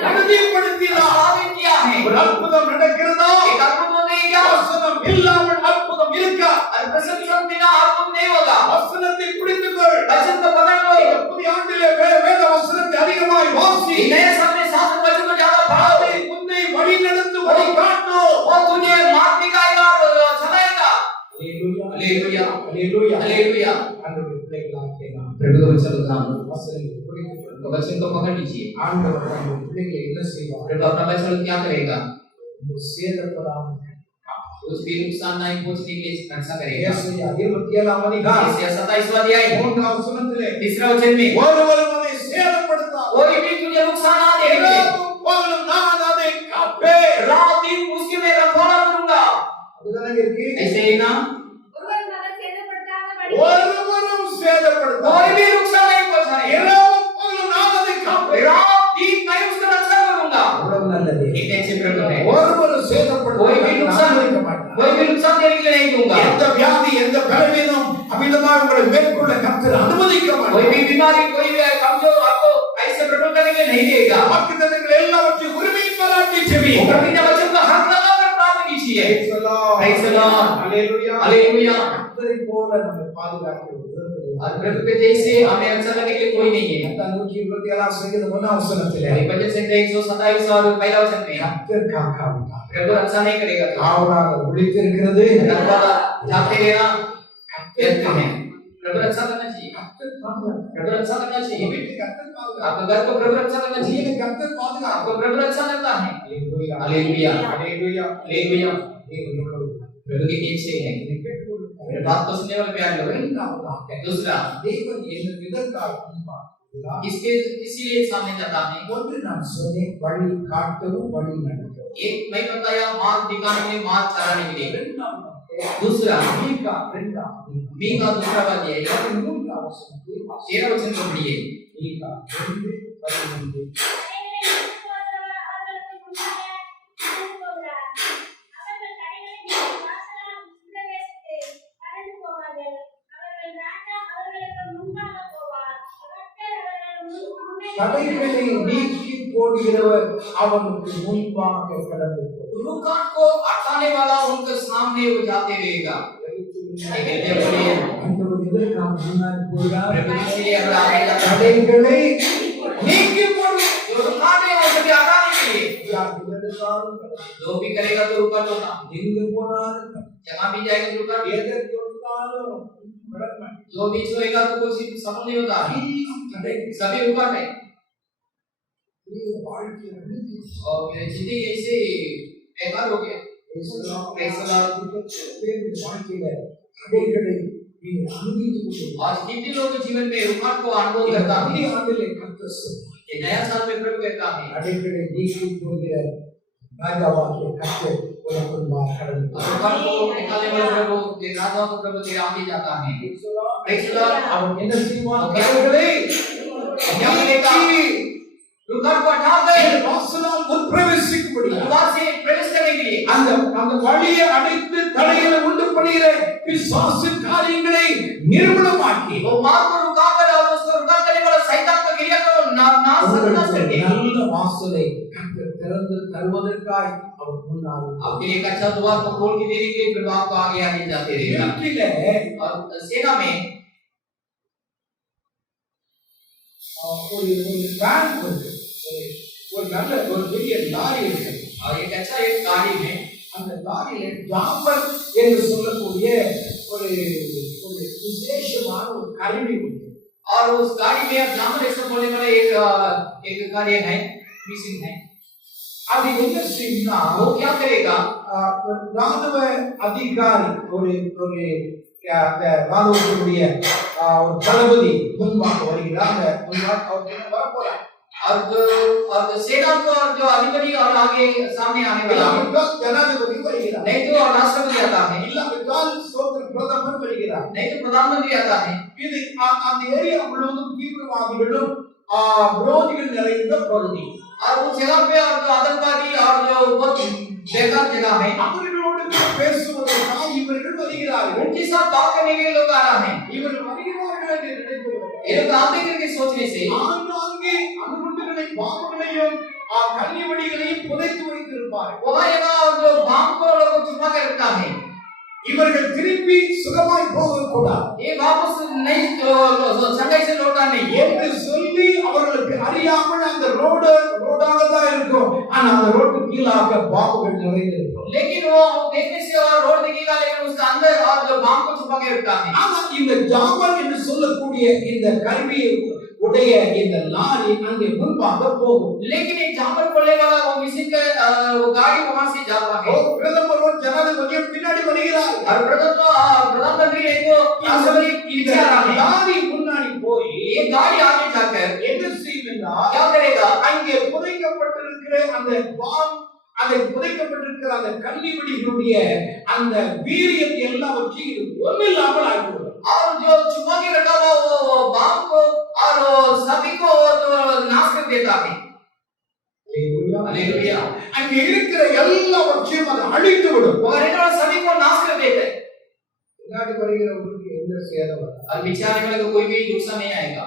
உறுதிப்படுத்தினார். स्थापित किया है ஒரு அற்புதம் நடக்கிறதா? एक अद्भुत होने क्या வசனம் இல்லாமல் அற்புதம் இருக்கா? और प्रसन्न बिना अद्भुत नहीं होगा வசனத்தை பிடித்துக்கொள். वचन को पकड़ लो இந்த புதிய ஆண்டிலே வேத வசனத்தை அதிகமாய் வாசி. नए समय शास्त्र वचन को ज्यादा पढ़ो அதை உன்னை வழி நடத்து வழி காட்டும். वो तुझे मार्ग दिखाएगा और चलाएगा அல்லேலூயா. हालेलुया அல்லேலூயா. हालेलुया ஆண்டவருடைய பிள்ளைகளாகிய நாம் प्रभु के वचन को ध्यान दो வசனத்தை பிடித்துக்கொள். वचन को पकड़ लीजिए ஆண்டவர் நம்முடைய பிள்ளைகளை என்ன செய்வார்? प्रभु अपना वचन क्या करेगा சேதப்படாமல் कुछ भी नुकसान नहीं पहुंचने के लिए रक्षा करेगा ஏசாயா 27ஆம் அதிகாரம் इसलिए 27वां अध्याय 3ஆம் வசனத்திலே तीसरा वचन में ஒருவரும் அதை சேதப்படுத்தார். कोई भी तुझे नुकसान ना देंगे இரவும் பகலும் நான் அதை காப்பேன். रात दिन उसके में रखवाला करूंगा அதுதானே இருக்கு. ऐसे ही ना ஒருவர் மகன் சேதப்படுத்தாதபடி ஒருவரும் சேதப்படுத்த कोई भी नुकसान नहीं पहुंचाएगा। இரவும் பகலும் நான் அதை காப்பேன். रात दिन मैं उसका रक्षा करूंगा। அவ்வளவு நல்லது. कितने अच्छे प्रभु है। ஒருவரும் சேதப்படுத்த कोई भी नुकसान இருக்க மாட்டார். कोई भी नुकसान देने के लिए नहीं दूंगा। எந்த வியாதி எந்த பலவீனம் அமிதமாக உங்களை மேற்கொள்ள கர்த்தர் அனுமதிக்க कोई மாட்டார். भी बीमारी कोई भी कमजोर आपको ऐसे प्रभु करने के लिए नहीं देगा। வாக்குத்தத்தங்கள் எல்லாவற்றையும் உரிமையின் பாராட்டி செபியுங்கள். प्रभु ने वचन का हक लगाकर प्रार्थना कीजिए। Praise the Lord. Praise the Lord. Hallelujah. Hallelujah. கர்த்தரை போல நம்மை பாதுகாக்க और प्रभु के जैसे हमें अच्छा लगने के लिए कोई नहीं है। 127 சங்கீதம் 1 வசனத்திலே भजन संख्या 127 और पहला वचन में கர்த்தர் காக்காவிட்டார். प्रभु अच्छा नहीं करेगा। காவலாக விழித்திருக்கிறது. दरवाजा जाते रहना व्यर्थ है। प्रभु अच्छा करना चाहिए। கர்த்தர் பாதுகாக்கிறார். प्रभु अच्छा करना चाहिए। வீட்டுக்கு கர்த்தர் பாதுகாக்கிறார். आपका घर को प्रभु अच्छा करना चाहिए। வீட்டுக்கு கர்த்தர் பாதுகாக்கிறார். आपको प्रभु अच्छा करता है। Hallelujah. हालेलुया। Hallelujah. हालेलुया। தேவனோடு प्रभु के नीचे है। என்னை கேட்டுக்கொள்ளுங்கள். मेरे बात को सुनने वाले प्यारे लोग। இரண்டாவதாக दूसरा தேவன் என்ன விதத்தால் அன்பாகிறார். इसके इसीलिए सामने जाता है। ஒன்று நான் சொன்னேன், வழி காட்டவும் வழி நடத்தவும். एक मैं बताया मार्ग दिखाने के लिए मार्ग चलाने के लिए। இரண்டாவது दूसरा மீகா 2 बी का दूसरा बात ये है। 13 வசனத்தை வாசிக்கிறேன். 13 वचन को पढ़िए। மீகா 2:11. தடைகளை நீக்கி போடுகிறவர் அவனுக்கு முன்பாக கடந்து போவார். रुकावट को हटाने वाला उनके सामने वो जाते रहेगा। ஆண்டவர் எதற்காக முன்னாடி போகிறார்? प्रभु इसीलिए अगर आगे जाता है தடைகளை நீக்கி போடு. जो रुकावट है वो सभी हटाने के लिए யார் எதற்காலும் जो भी करेगा तो रुका होगा। எங்கு போனாலும் जहाँ भी जाएगा तो रुका। எதற்கு வந்தாலும் விடமாட்டார். जो भी सोएगा तो कोई सफल नहीं होता। தடை सभी रुका है। வாழ்க்கையில் அனுமதி और मेरी जिंदगी ऐसे बेकार हो गया। தேவனுடைய வாழ்க்கையில தடைகளை நீங்கள் அனுமதித்துக் கொள்ளுங்கள். आज कितने लोग जीवन में रुकावट को अनुभव करता है। புதிய ஆண்டிலே கர்த்தர் சொல்கிறார், ये नया साल में प्रभु कहता है தடைகளை நீக்கி போகிற ராஜாவாகிய கர்த்தர் உனக்கு முன்பாக கடந்து போவார். रुकावट को निकालने वाला प्रभु ये राजाओं का प्रभु तेरे आगे जाता है। Praise the Lord। அவன் என்ன செய்வான்? தடைகளை நீக்கி रुकावट को हटा दे வாசலால் உட்பிரவேசிக்கும்படியாக द्वार से प्रवेश करने के लिए அந்த வழியை அடைத்து தடைகளை உண்டு பண்ணுகிற பிசாசு காரியங்களை நிர்மூலமாக்கி वो मार्ग को रुका कर और उसको रुका करने वाला शैतान का क्रिया को नाश करके நல்ல வாசலை கர்த்தர் திறந்து தருவதற்காய் அவர் முன்னால் आपके लिए एक अच्छा द्वार को खोल के देने के लिए प्रभु आपको आगे आगे जाते रहेगा। வீட்டிலே और सेना में ஒரு பேங்க் இருக்கு, ஒரு நல்ல ஒரு பெரிய லாரி இருக்கு. और एक अच्छा एक गाड़ी में அந்த லாரியில ஜாம்பர் என்று சொல்லக்கூடிய ஒரு ஒரு விசேஷமான ஒரு கருவி உண்டு. और उस गाड़ी में अब जामर ऐसा बोलने वाला एक कार्य है मिसिंग है। அது என்ன செய்யும்னா, वो क्या करेगा ராணுவ அதிகாரி ஒரு ஒரு அந்த ராணுவத்தினுடைய ஒரு தளபதி முன்பாக வருகிறார். அந்த முன்பாக அவர் என்ன வர போறார்? और जो सेना को और जो अधिकारी और आगे सामने आने वाला है। இல்லாவிட்டால் ஜனாதிபதி வருகிறார். नहीं तो राष्ट्रपति आता है, இல்லாவிட்டால் சோதர் பிரதமர் வருகிறார். नहीं तो प्रधानमंत्री आता है। இது அந்த ஏரியா முழுவதும் தீவிரவாதிகளும் விரோதிகள் நிறைந்த பகுதி. और उस जगह पे और जो आतंकवादी और जो बहुत बेकार जगह है அவர்களோடு பேசுவதற்காக இவர்கள் வருகிறார்கள். उनके साथ बात करने के लिए लोग आ रहे हैं। இவர்கள் வருகிறார்கள் என்று நினைக்கிறார்கள். ये लोग आते करके सोचने से ஆங்காங்கே அணுகுண்டுகளை பாம்புகளையும் கண்ணிவடிகளையும் புதைத்து வைத்திருப்பார்கள். वहाँ जगह और जो बाम को लोग छुपा कर रखता है। இவர்கள் திருப்பி சுகமாய் போகக்கூடாது ये वापस नहीं संघर्ष से लौटा नहीं என்று சொல்லி அவர்களுக்கு அறியாமல் அந்த ரோடாக தான் இருக்கும். ஆனா அந்த ரோட்டு கீழாக பாம்புகள் நிறைந்திருக்கும். लेकिन वो देखने से और रोड दिखेगा लेकिन उसके अंदर और जो बाम को छुपा के रखता है। ஆனா இந்த ஜாமல் என்று சொல்லக்கூடிய இந்த கருவியை உடைய இந்த லாரி அங்கே முன்பாக போகும். लेकिन एक जामर बोलने वाला वो मिशन का वो गाड़ी वहां से जाता है। பிரதமரும் ஜனாதிபதியும் பின்னாடி வருகிறார். और प्रधानमंत्री नहीं तो राष्ट्रपति पीछे आ रहा है। லாரி முன்னாடி போய் ये गाड़ी आगे जाकर என்ன செய்யும் என்றால், क्या करेगा அங்கே புதைக்கப்பட்டிருக்கிற அந்த பாம் அதை புதைக்கப்பட்டிருக்கிற அந்த கன்னிவெடிகளுடைய அந்த வீரியத்தை எல்லாவற்றையும் இது ஒன்றில்லாமல் ஆகிவிடும். और जो छुपा के रखा हुआ वो बाम को और सभी को नाश कर देता है। हालेलुया। அங்கே இருக்கிற எல்லாவற்றையும் அது அழித்து விடும். और इन्होंने सभी को नाश कर देते हैं। பின்னாடி வருகிறவர்களுக்கு எந்த சேதம் வராது. और पीछे आने वाले को कोई भी नुकसान नहीं आएगा।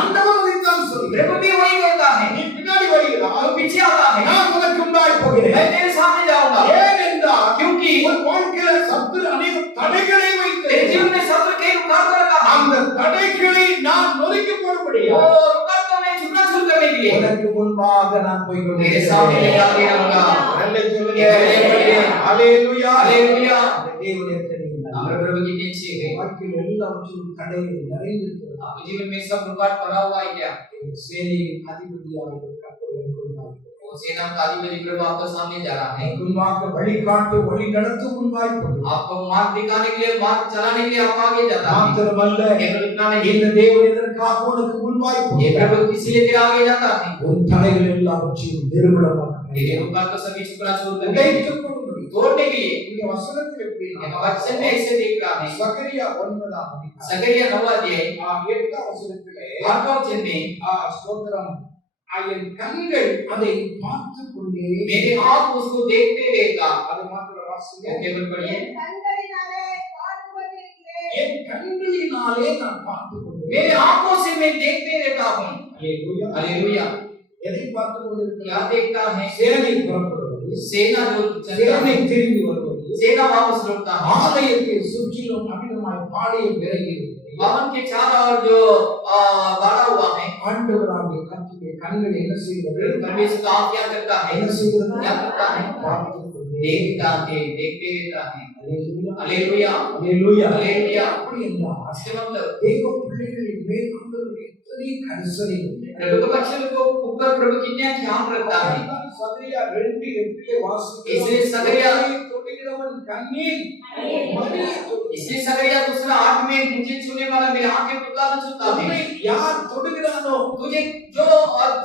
ஆண்டவர் இதைத்தான் சொல்கிறார். प्रभु भी वही कहता है। நீ பின்னாடி வருகிறாய், और पीछे आता है। நான் உனக்கு முன்னாடி போகிறேன். मैं तेरे सामने जाऊंगा। ஏனென்றால் क्योंकि உன் வாழ்க்கையில சத்துரு அநேக தடைகளை வைத்து तेरे जीवन में शत्रु के रुकावट कर रखा है। அந்த தடைகளை நான் நொறுக்கி போடும்படியா वो रुकावट को मैं चूर करने के लिए உனக்கு முன்பாக நான் போய் तेरे सामने ले आगे रहूंगा। ஹalleluya हालेलुया। தேவனுடைய தெரியும். हमारे प्रभु की नीचे है। வாழ்க்கையில் எல்லாவற்றிலும் தடைகள் நிறைந்திருக்கிறது. आपके जीवन में सब रुकावट पड़ा हुआ है क्या? சேனையின் அதிபதியாக கர்த்தர் கொண்டார். वो सेना का अधिपति प्रभु आपके सामने जा रहा है। முன்பாக வழிகாட்டு வழி நடத்தும் முன்பாய் போகிறார். आपको मार्ग दिखाने के लिए, मार्ग चलाने के लिए आपको आगे जाता है। மாத்திரமல்ல केवल इतना नहीं, இந்த தேவன் இதற்காக உனக்கு முன்பாய் ये போகிறார். प्रभु इसलिए तेरे आगे जाता है। உன் தடைகள் எல்லாவற்றையும் நிர்மூலமாக்க तेरे रुकावट को सभी चुकड़ा छोड़ देंगे, உடைத்துக் கொள்ளும்படி. तोड़ने के लिए। இங்க வசனத்தில் எப்படி यहाँ वचन में ऐसे देख रहा है। சகரியா 9 सकरिया 9 अध्याय 8 வசனத்திலே 8 वचन में ஸ்தோத்திரம் என் கண்கள் அதை பார்த்து கொண்டே मेरे आंख उसको देखते रहेगा। அது மாத்திர வாசிங்க. केवल पढ़िए, என் கண்களினாலே பார்த்து கொண்டிருக்கிறேன். என் கண்களினாலே நான் பார்த்து கொண்டே मेरे आंखों से मैं देखते रहता हूँ। ஹalleluya. हालेलुया। எதை பார்த்து क्या கொண்டிருக்கிறார்? देखता है? சேனை புறப்படுவது, सेना जो चलता சேனை है, திரும்பி வருவது, सेना वापस लौटता है। ஆலயத்தை சுற்றிலும் அமிதமாய் பாளையம் விலகி இருக்கிறது. भवन के चारों ओर जो बाड़ा हुआ है, ஆண்டவராகிய கர்த்தருடைய கண்கள் என்ன செய்கிறது? परमेश्वर का आंख क्या करता है? என்ன செய்கிறது? क्या करता है? பார்த்து கொண்டே देखता है, देखते रहता है। ஹalleluya. हालेलुया। ஹalleluya. हालेलुया। அப்படி என்றால் इसका मतलब தேவ பிள்ளைகளின் மேல் ஆண்டவருடைய எத்தனை கரிசனை உண்டு. प्रभु के बच्चों को ऊपर प्रभु कितना ध्यान रखता है। சகரியா 2:8 வாசிக்கிறோம். इसलिए सगरिया தொடுகிறவன் கண்ணில் மணியை தொடு. इसलिए सकरिया दूसरा 8 में मुझे छूने वाला मेरे आंखें पुकार छूता உன்னை है। யார் தொடுகிறானோ तुझे जो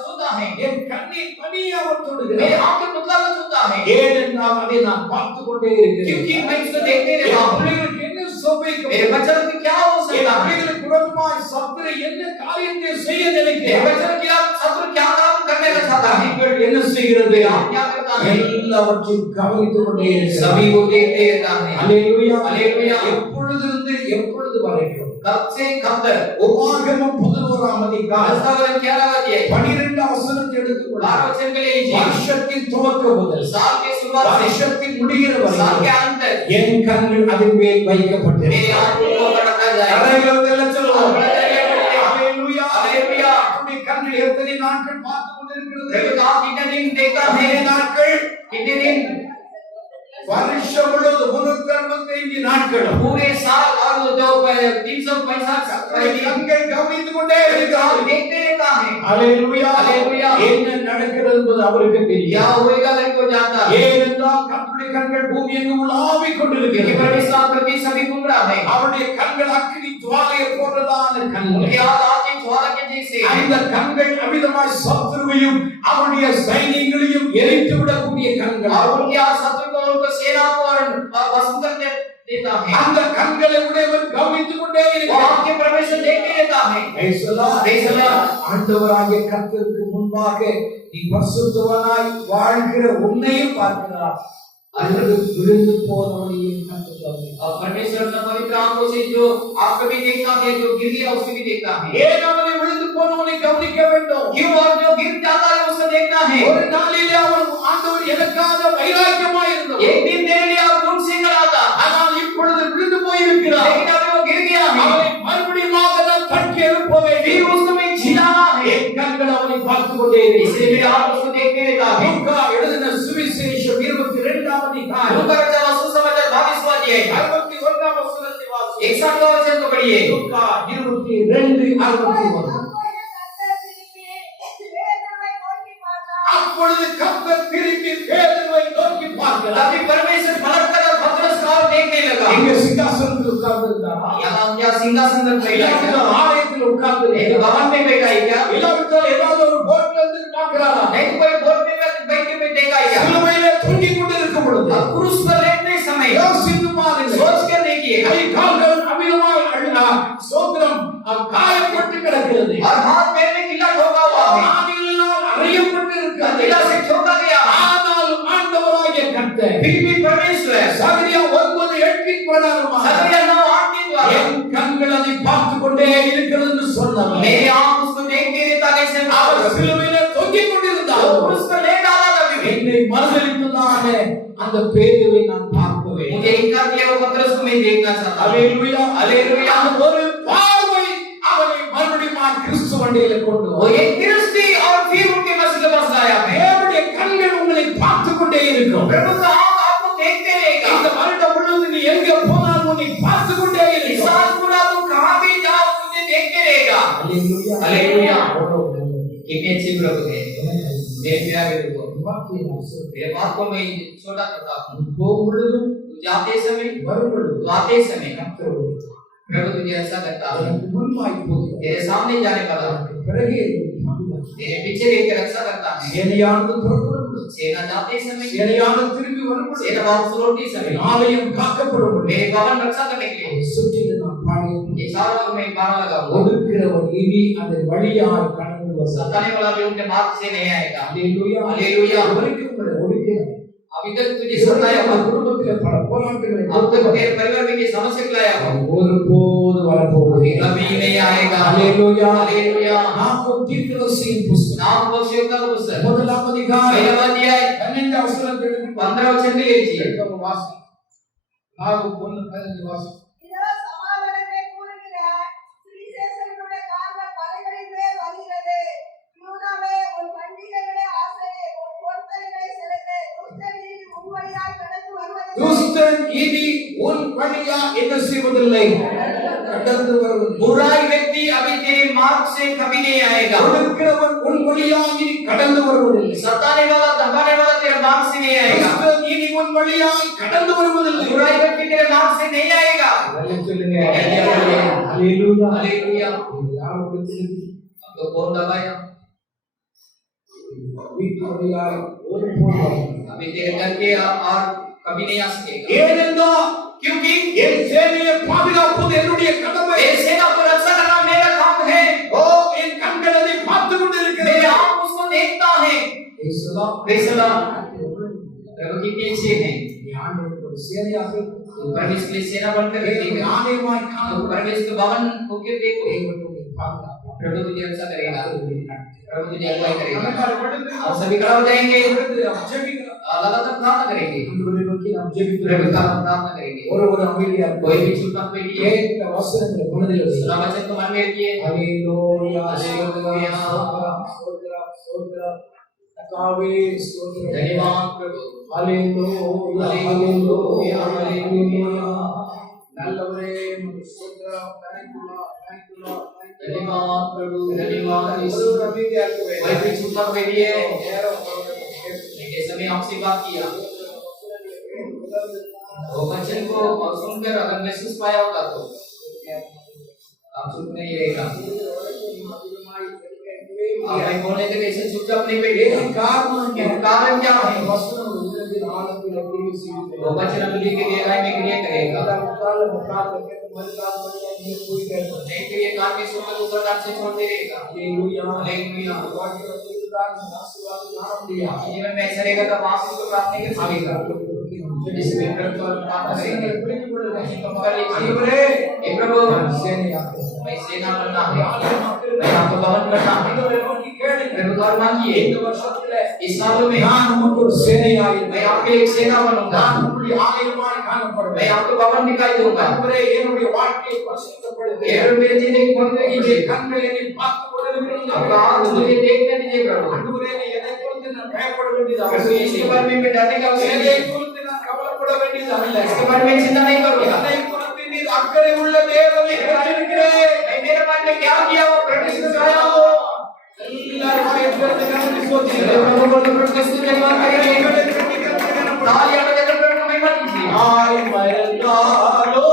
छूता है, என் கண்ணில் மணியை அவன் मेरे தொடுகிறான். आंखें पुकार छूता है। ஏனென்றால் அதை நான் பார்த்து கொண்டே இருக்கிறேன். क्योंकि मैं इसको देखते रहता என் हूँ। பிள்ளைகளுக்கு என்ன சோபிக்கும்? मेरे बच्चों को क्या हो என் सकता है? பிள்ளைகளுக்கு விரோதமாய் சத்துரு என்ன காரியத்தை செய்ய मेरे நினைக்கிறான்? बच्चों के खिलाफ शत्रु क्या काम करने का चाहता है? நீங்கள் என்ன செய்கிறது? क्या करता है? எல்லாவற்றையும் கவனித்துக் கொண்டே இருக்கிறார். सभी को देखते रहता है। ஹalleluya. हालेलुया। எப்பொழுதிருந்து எப்பொழுது வரைக்கும்? कब से कब तक? உபாகமம் 11 அதிகாரம் दस्तावेज 11 अध्याय 12 வசனத்தை எடுத்துக்கொள்ளுங்கள். 12 वचन के लिए लीजिए। வருஷத்தின் துவக்கம் முதல் साल के शुरुआत से வருஷத்தின் முடிகிற साल के வரை अंत तक என் கண்கள் அதன் மேல் मेरे வைக்கப்பட்டிருக்கிறது. आंखों को रखा जाएगा। கரைகள் எல்லாம் சொல்லுவோம். हालेलुया। ஹalleluya. हालेलुया। உன்னுடைய கண்கள் எத்தனை நாட்கள் பார்த்து கொண்டிருக்கிறது? प्रभु का कितने दिन देखता எத்தனை है? நாட்கள்? कितने दिन? வருஷம் முழுவதும் 365 நாட்கள் पूरे साल और जो 365 கண்கள் கவனித்துக் கொண்டே काम இருக்கிறார். देखते रहता है। ஹalleluya. ஹalleluya. என்ன நடக்கிறது என்பது அவருக்கு क्या தெரியும். होएगा नहीं को जानता है। ஏனென்றால் கர்த்தருடைய கண்கள் பூமி எங்கும் உலாவிக் क्योंकि கொண்டிருக்கிறது. परमेश्वर प्रति सभी घूम रहा है। அவருடைய கண்கள் அக்கினி ஜுவாலையை போன்றதான கண்கள். उनके हाथ आंखें ज्वाला के जैसे हैं। அந்த கண்கள் அமிதமாய் சத்துருவையும் அவருடைய சைனியங்களையும் எரித்து விடக்கூடிய கண்கள். और उनके हाथ शत्रु को उनको सेना को और भस्म कर देता है। அந்த கண்களை உடையவர் கவனித்துக் கொண்டே वो இருக்கிறார். आपके परमेश्वर देखते रहता है। Praise the Lord. Praise the Lord. ஆண்டவராகிய கர்த்தருக்கு முன்பாக நீ பரிசுத்தவனாய் வாழ்கிற உன்னையும் பார்க்கிறார். அல்லது விழுந்து போனவனையும் கர்த்தர் और परमेश्वर अपना पवित्र आंखों से जो आपको भी देखता है, जो गिर गया उसको भी देखता है। ஏன் அவனை விழுந்து போனவனை கவனிக்க வேண்டும்? क्यों? और जो गिर जाता है उसको देखना है। ஒரு நாளிலே அவன் ஆண்டவர் எனக்காக வைராக்கியமாய் இருந்தார். एक दिन मेरे लिए आप ढूंढ से कराता, ஆனால் இப்பொழுது விழுந்து போயிருக்கிறார். लेकिन अभी वो गिर गया है। அவனை மறுபடியும் நான் தட்டி எழுப்ப வேண்டும். फिर उसको मैं झिलाना है। என் கண்கள் அவனை பார்த்து கொண்டே इसलिए இருக்கிறது. मेरे हाथ उसको देखते रहता है। லூக்கா எழுதின சுவிசேஷம் 22 அதிகாரம் लूका रचा सुसमाचार 22वां अध्याय 61 வசனத்தை வாசிக்கிறோம். 61वां वचन को पढ़िए। லூக்கா 22:61. அப்பொழுது கர்த்தர் திரும்பி பேதுருவை நோக்கி பார்க்கிறார். तभी परमेश्वर पलट कर पतरस को देखने लगा। இங்கே சிங்காசனத்தில் உட்கார்ந்திருந்தாரா? यहाँ क्या सिंहासन पर बैठा है क्या? ஆலயத்தில் உட்கார்ந்திருந்தாரா? एक भवन में बैठा है क्या? இல்லாவிட்டால் ஏதாவது ஒரு போட்ல இருந்து பார்க்கிறாரா? नहीं तो कोई बोट में बैठ के बैठेगा है क्या? चाहिए கை கால்கள் அமிதமாக சோத்திரம் காயப்பட்டு கிடக்கிறது. और हाथ पैर में गिला ठोका हुआ है, ஆவியினால் அறியப்பட்டு இருக்கிறது. गिला से ठोका गया, ஆனாலும் ஆண்டவராகிய கர்த்தர் फिर भी परमेश्वर சகரியா 9:8 பிரகாரமாக सगरिया 9:8 के द्वारा என் கண்கள் அதை பார்த்து கொண்டே இருக்கிறது என்று சொன்னவர். मेरी आंख उसको देखते रहता कैसे அவர் சிலுவையிலே தொங்கிக் கொண்டிருந்தார். उस पर ले डाला कभी भी என்னை மறுதலித்ததான அந்த பேதுவை நான் பார்க்கவே. मुझे इनकार किया वो पतरस को मैं देखना चाहता हूं। அல்லேலூயா हालेलुया। அந்த ஒரு பார்வை அவனை மறுபடியும் கிறிஸ்து வண்டியில கொண்டு वो एक दृष्टि और फिर उनके मसीह के पास लाया है। தேவனுடைய கண்கள் உங்களை பார்த்து கொண்டே இருக்கும். प्रभु का आंख आपको देखते रहेगा। இந்த வருடம் முழுவதும் நீ எங்க போனாலும் உன்னை பார்த்து கொண்டே इस இருக்கும். साल पूरा तुम कहां भी जाओ तुझे देखते रहेगा। அல்லேலூயா हालेलुया। कितने अच्छे प्रभु है मेरे प्यारे लोगों, मेरे बात को मैं छोटा करता हूं। போகும் பொழுதும் तू जाते समय வரும் பொழுதும் तू आते समय கர்த்தர் प्रभु तुझे ऐसा करता है, எனக்கு முன்பாய் போகிறார். तेरे सामने जाने वाला है, பிறகு तेरे पीछे रहकर रक्षा करता है। சேனையானது புறப்படும் பொழுது, सेना जाते समय, சேனையானது திரும்பி வரும் பொழுது, सेना वापस लौटते समय, ஆலயம் காக்கப்படும் பொழுது, मेरे भवन रक्षा करने के लिए சுற்றிலும் நான் பாடிய ये चारों ओर मैं बाण लगाऊंगा। ஒடுக்கிறவர் இனி அதன் வழியாய் கடந்து வருவார். सताने वाला भी उनके मार्ग से नहीं आएगा। அல்லேலூயா हालेलुया। வரைக்கும் உங்களை ஒடுக்கிறார். अभी तक तुझे सताया हुआ, குடும்பத்திலே பல போராட்டங்களை अब तक तेरे परिवार में ये समस्या लाया हुआ, ஒருபோது வரப்போவதில்லை. कभी नहीं आएगा। அல்லேலூயா. हालेलुया। நாமும் தீர்க்கதரிசியின் புஸ்தகம் नाम भविष्यवक्ता का पुस्तक முதலாம் அதிகாரம் पहला अध्याय 12 வசனத்தை 15 वचन से लीजिए। எடுத்து வாசி. நாகும் 1:15 வாசி. இதோ சமாதானத்தை கூறுகிற சுவிசேஷகனுடைய கால்கள் மலைகளின் மேல் வருகிறது. யூதாவே, உன் பண்டிகைகளை ஆசரி, உன் பொருத்தனைகளை செலுத்து. துஷ்டன் இனி உன் வழியாய் கடந்து வருவதில்லை. துஷ்டன் இனி உன் வழியா என்ன செய்வதில்லை, கடந்து வருவதில்லை. बुराई व्यक्ति अभी तेरे मार्ग से कभी नहीं आएगा। ஒடுக்கிறவன் உன் வழியா இனி கடந்து வருவதில்லை. सताने वाला दबाने वाला तेरे मार्ग से नहीं आएगा। துஷ்டன் இனி உன் வழியா கடந்து வருவதில்லை. बुराई व्यक्ति तेरे मार्ग से नहीं आएगा। நல்லா சொல்லுங்க. அல்லேலூயா. हालेलुया। யாரும் பிடிச்சிருக்கு तो कौन दबाया? வீட்டு வழியாய் ஒருபோதும் अभी तेरे घर के और कभी नहीं आ सकेगा। ஏனென்றால் क्योंकि என் சேனையை பாதுகாப்பது என்னுடைய கடமை. ये सेना को रक्षा करना मेरा काम है। ஓ என் கண்கள் அதை பார்த்து கொண்டிருக்கிறது. मेरे आंख उसको देखता है। இயேசுவா बेसला प्रभु कितने अच्छे हैं। ஆண்டவருக்கு ஒரு சேனையாக तो परमेश्वर के लिए सेना बनकर रहेगा। ஆலயமாய் तो காணப்படும் परमेश्वर के भवन होके देखो, தேவனுடைய பாதுகாப்பு. प्रभु तुझे रक्षा करेगा, प्रभु तुझे अगुवाई करेगा। நமக்காக விடுதலை और सभी खड़ा हो जाएंगे, ஜெபிக்கிறோம். लगातार प्रार्थना करेंगे, ஆண்டவரை நோக்கி நாம் प्रभु ஜெபிக்கிறோம். का प्रार्थना करेंगे। ஒரு அமைதியா कोई भी चुप मत बैठिए, கேட்ட வசனங்களை மனதில் வைத்து सुना वचन को मन में रखिए। அல்லேலூயா அல்லேலூயா. ஸ்தோத்திரம் ஸ்தோத்திரம் ஸ்தோத்திரம் கர்த்தாவே ஸ்தோத்திரம். धन्यवाद प्रभु। அல்லேலூயா அல்லேலூயா அல்லேலூயா. நல்லவரே உமக்கு ஸ்தோத்திரம். Thank you Lord. Thank you Lord. Thank you Lord. धन्यवाद प्रभु, धन्यवाद यीशु। ஒரு அமைதியா இருக்கவே. कोई भी चुप मत बैठिए। நேரம் போகிறது. ये समय आपसे बात किया, वो वचन को सुनकर अगर महसूस पाया होगा तो आप चुप नहीं रहेगा। आप बोलने के ऐसे चुपचाप नहीं बैठेगा। कारण क्या है? वो वचन हृदय के गहराई में क्रिया करेगा। नहीं तो ये कान में सुनकर ऊपर कान से छोड़ते रहेगा। हालेलुया। जीवन में ऐसा रहेगा तब आप उसको प्राप्त नहीं कर सकेगा। इसमें प्रभु प्रार्थना करेंगे। हे प्रभु, मैं सेना बनना है, मैं आपको भवन करना है। प्रभु का मांगिए, इस सालों में நான் உமக்கு ஒரு சேனையாய் मैं आपके लिए एक सेना बनूंगा। நான் உம்முடைய ஆலயமாய் காணப்படுவேன். मैं आपको भवन दिखाई दूंगा। ஆண்டவரே, என்னுடைய வாழ்க்கையை பரிசுத்தப்படுத்து. ये मेरे जिंदगी को என்னுடைய कीजिए। கண்கள் என்னை பார்த்து கொண்டிருக்கிறது. आपका आंख मुझे देखने दीजिए प्रभु। ஆண்டவரே, நீ என்னை குறித்து நான் பயப்பட வேண்டியது प्रभु அவசியம் इसके இல்லை. बारे में मैं डरने का आवश्यक என்னை नहीं। குறித்து நான் கவலைப்பட வேண்டியது அல்ல. इसके बारे में चिंता नहीं करूंगा। என்னை குறித்து நீர் அக்கறை உள்ள தேவனை பெற்றிருக்கிறேன். मैं मेरे मन में क्या किया वो प्रभु से कराया हो। எல்லாரும் வாயத்திலிருந்து கரங்களை சோதிக்கிறேன். प्रभु को प्रभु के स्तुति धन्यवाद करेंगे। तालियां बजाकर प्रभु को महिमा दीजिए। ஆய் மறந்தாலோ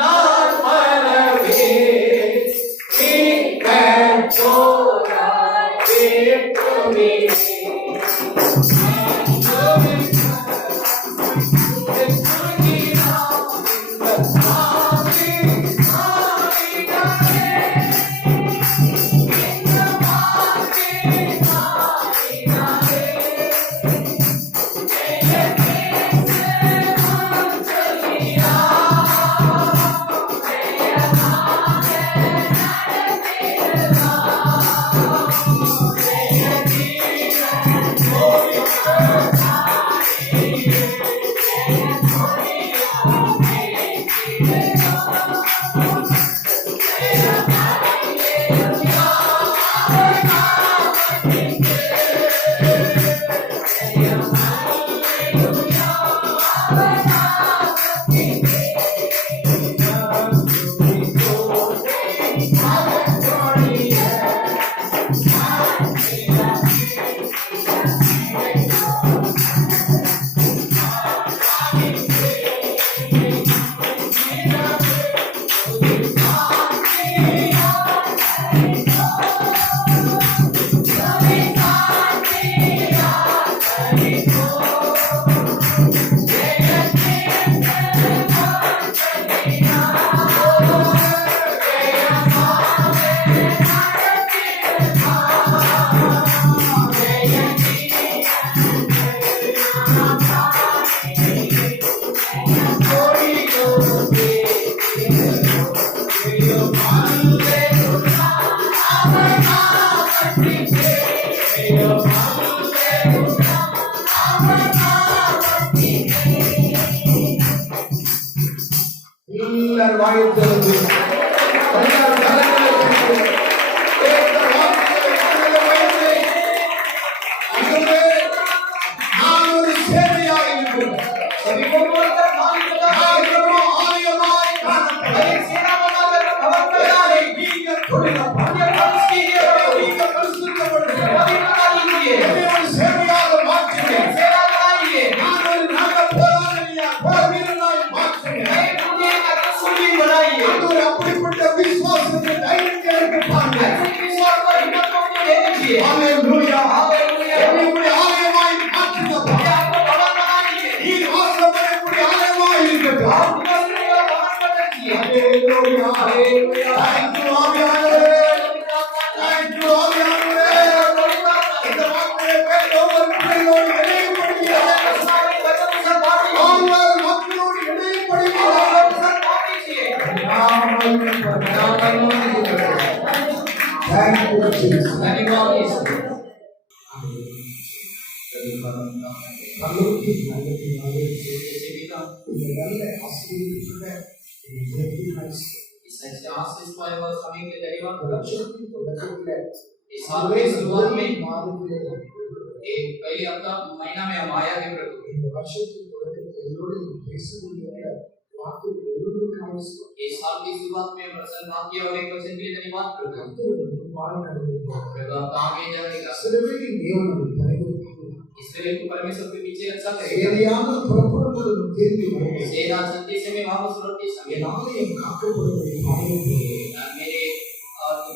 நான் மறவே நீ கற்றோரா கேட்குமே நான் எல்லாரும் வாயை திறந்து எல்லாரும் கரங்களை தட்டி கேட்ட வார்த்தைகளை மனதில் வைத்து ஆண்டவரே, நான் ஒரு சேவையாய் இருக்கிறேன். सभी को बोलकर मालिक का நான் ஒரு ஆலயமாய் காணப்படுகிறேன். நீங்கள் தொழிலப்பா. நீங்கள் பரிசுத்தப்படுகிறீர்கள். என்னை ஒரு சேவையாக மாற்றுங்க. நான் ஒரு போர் வீரனாய் மாற்றுங்க. ஆண்டவரே, அப்படிப்பட்ட விசுவாசத்தை தைரியத்தை எனக்கு தாங்க. ஹல்லேலூயா. என்னை உம்முடைய ஆலயமாய் மாற்றுங்கப்பா. நீர் வாசப்படக்கூடிய ஆலயமாய் இருக்கட்டும். ஹல்லேலூயா. Thank you, ஆவியானவரே. Thank you, ஆவியானவரே. இந்த வார்த்தையை கேட்ட ஒவ்வொரு பிள்ளைகளோடு இணையப்படுவீராக. ஆண்டவர் மக்களோடு இணையப்படுவீராக. Thank you, Jesus. நல்லது, நல்லது, நல்லது. இந்த நல்ல ஆசீர்வாதத்தோட இந்த ரெக்கக்னைஸ் லட்சத்தின் தொடக்கத்திலே सातवें शुरुआत में மாதத்திலே एक पहले हफ्ता महीना में हम आया है प्रभु இந்த வருஷத்தின் தொடக்கத்தில் என்னோடு பேசக்கூடிய வார்த்தைகள் ஒவ்வொருவருக்கும் அவசியம். इस साल की शुरुआत में प्रसन्न बात किया और एक वचन के लिए धन्यवाद प्रभु கர்த்தர் வாழ் நடந்திருக்கிறார். प्रभु आप आगे जाएगा சிலவேளை தேவன் அதை தருகிறார். इसलिए तो परमेश्वर के पीछे रक्षा करेगा சேனையாக புறப்படும் பொழுது திரும்பி வருகிறார். सेना चलते समय वापस लौटते समय என் ஆலயம் காக்கப்படுவதை பாருங்கள். मेरे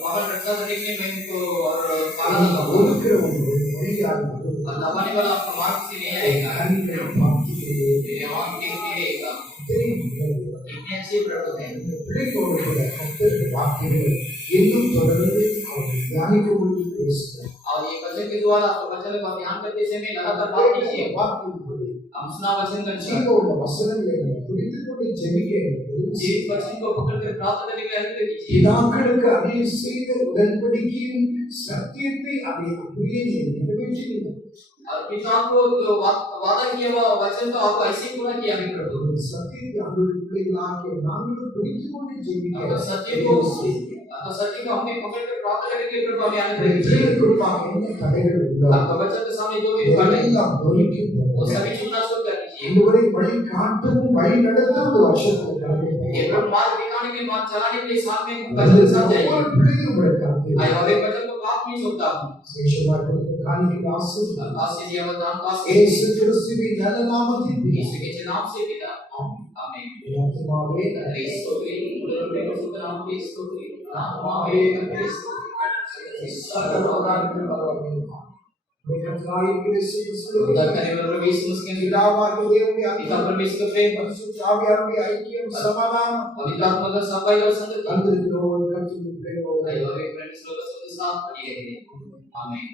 भवन रक्षा करने के लिए मैं उनको और पालन करूंगा ஒதுக்கிறவங்க வழியாக और दबाने वाला आपका मार्ग से नहीं आएगा கண்களை பார்க்கிறேன். मेरे आंख देखते रहेगा தெரியும். इतने अच्छे प्रभु हैं பிள்ளைகளோடு கூட கர்த்தருடைய வார்த்தைகளை இன்னும் தொடர்ந்து அவர்கள் தியானிக்க முடியும் பேசுகிறார். और ये वचन के द्वारा आपको वचन का ध्यान करते समय लगातार बात कीजिए வார்த்தையின்படி हम सुना वचन कर ஜீவனுள்ள வசனங்களை புரிந்து கொண்டு ஜெபிக்க जीव वचन को पकड़कर प्राप्त करने के लिए हल्के कीजिए பிதாக்களுக்கு அறிய செய்த உடன்படிக்கையின் சத்தியத்தை அதை அப்படியே நிறைவேற்றினீர்கள். और पिता को जो वादा किया हुआ वचन तो आपको ऐसे ही पूरा किया है प्रभु அந்த சத்தியத்தை அவருடைய பிள்ளைகளாகிய நாங்களும் புரிந்து கொண்டு ஜெபிக்க अगर सत्य को हमने पकड़कर प्राप्त करने के लिए प्रभु हमें अनुग्रह कीजिए வெற்றியின் குறிப்பாக என்ன தடைகள் உள்ளதோ आपका वचन के सामने जो भी बातें எல்லாம் ஒதுக்கி वो सभी चुनना शुरू कर दीजिए இதுவரை வழி காட்டவும் வழி நடத்தவும் இந்த வருஷத்தில் ये प्रभु मार्ग दिखाने के लिए मार्ग चलाने के लिए साथ में वचन के साथ जाइए ஒவ்வொரு பிள்ளைகளும் உங்களுக்காக आई और एक वचन को पाप नहीं सुनता हूं விசேஷமாக காணிக்கை ஆசீர்வாதம் आशीष दिया हुआ दान पास இயேசு கிறிஸ்துவின் நல்ல நாமத்தில் यीशु के नाम से पिता आमीन ஆமென். क्रिस्तो के सुंदर नाम के स्तोत्र आमीन क्रिस्तो சர்வலோகாதிபதி பரலோகமே. உங்களுக்காக கிறிஸ்து கிறிஸ்துவின் उद्धार करने वाले प्रभु यीशु मसीह के பிதாவாகிய தேவனுடைய पिता அன்பும் परमेश्वर का प्रेम பரிசுத்த ஆவியாருடைய ஐக்கியம் சமாதானம் पवित्र आत्मा का सफाई और संगति தந்திருக்கிற ஒரு கருத்து और एक फ्रेंड्स लोग के साथ बनी रहे आमीन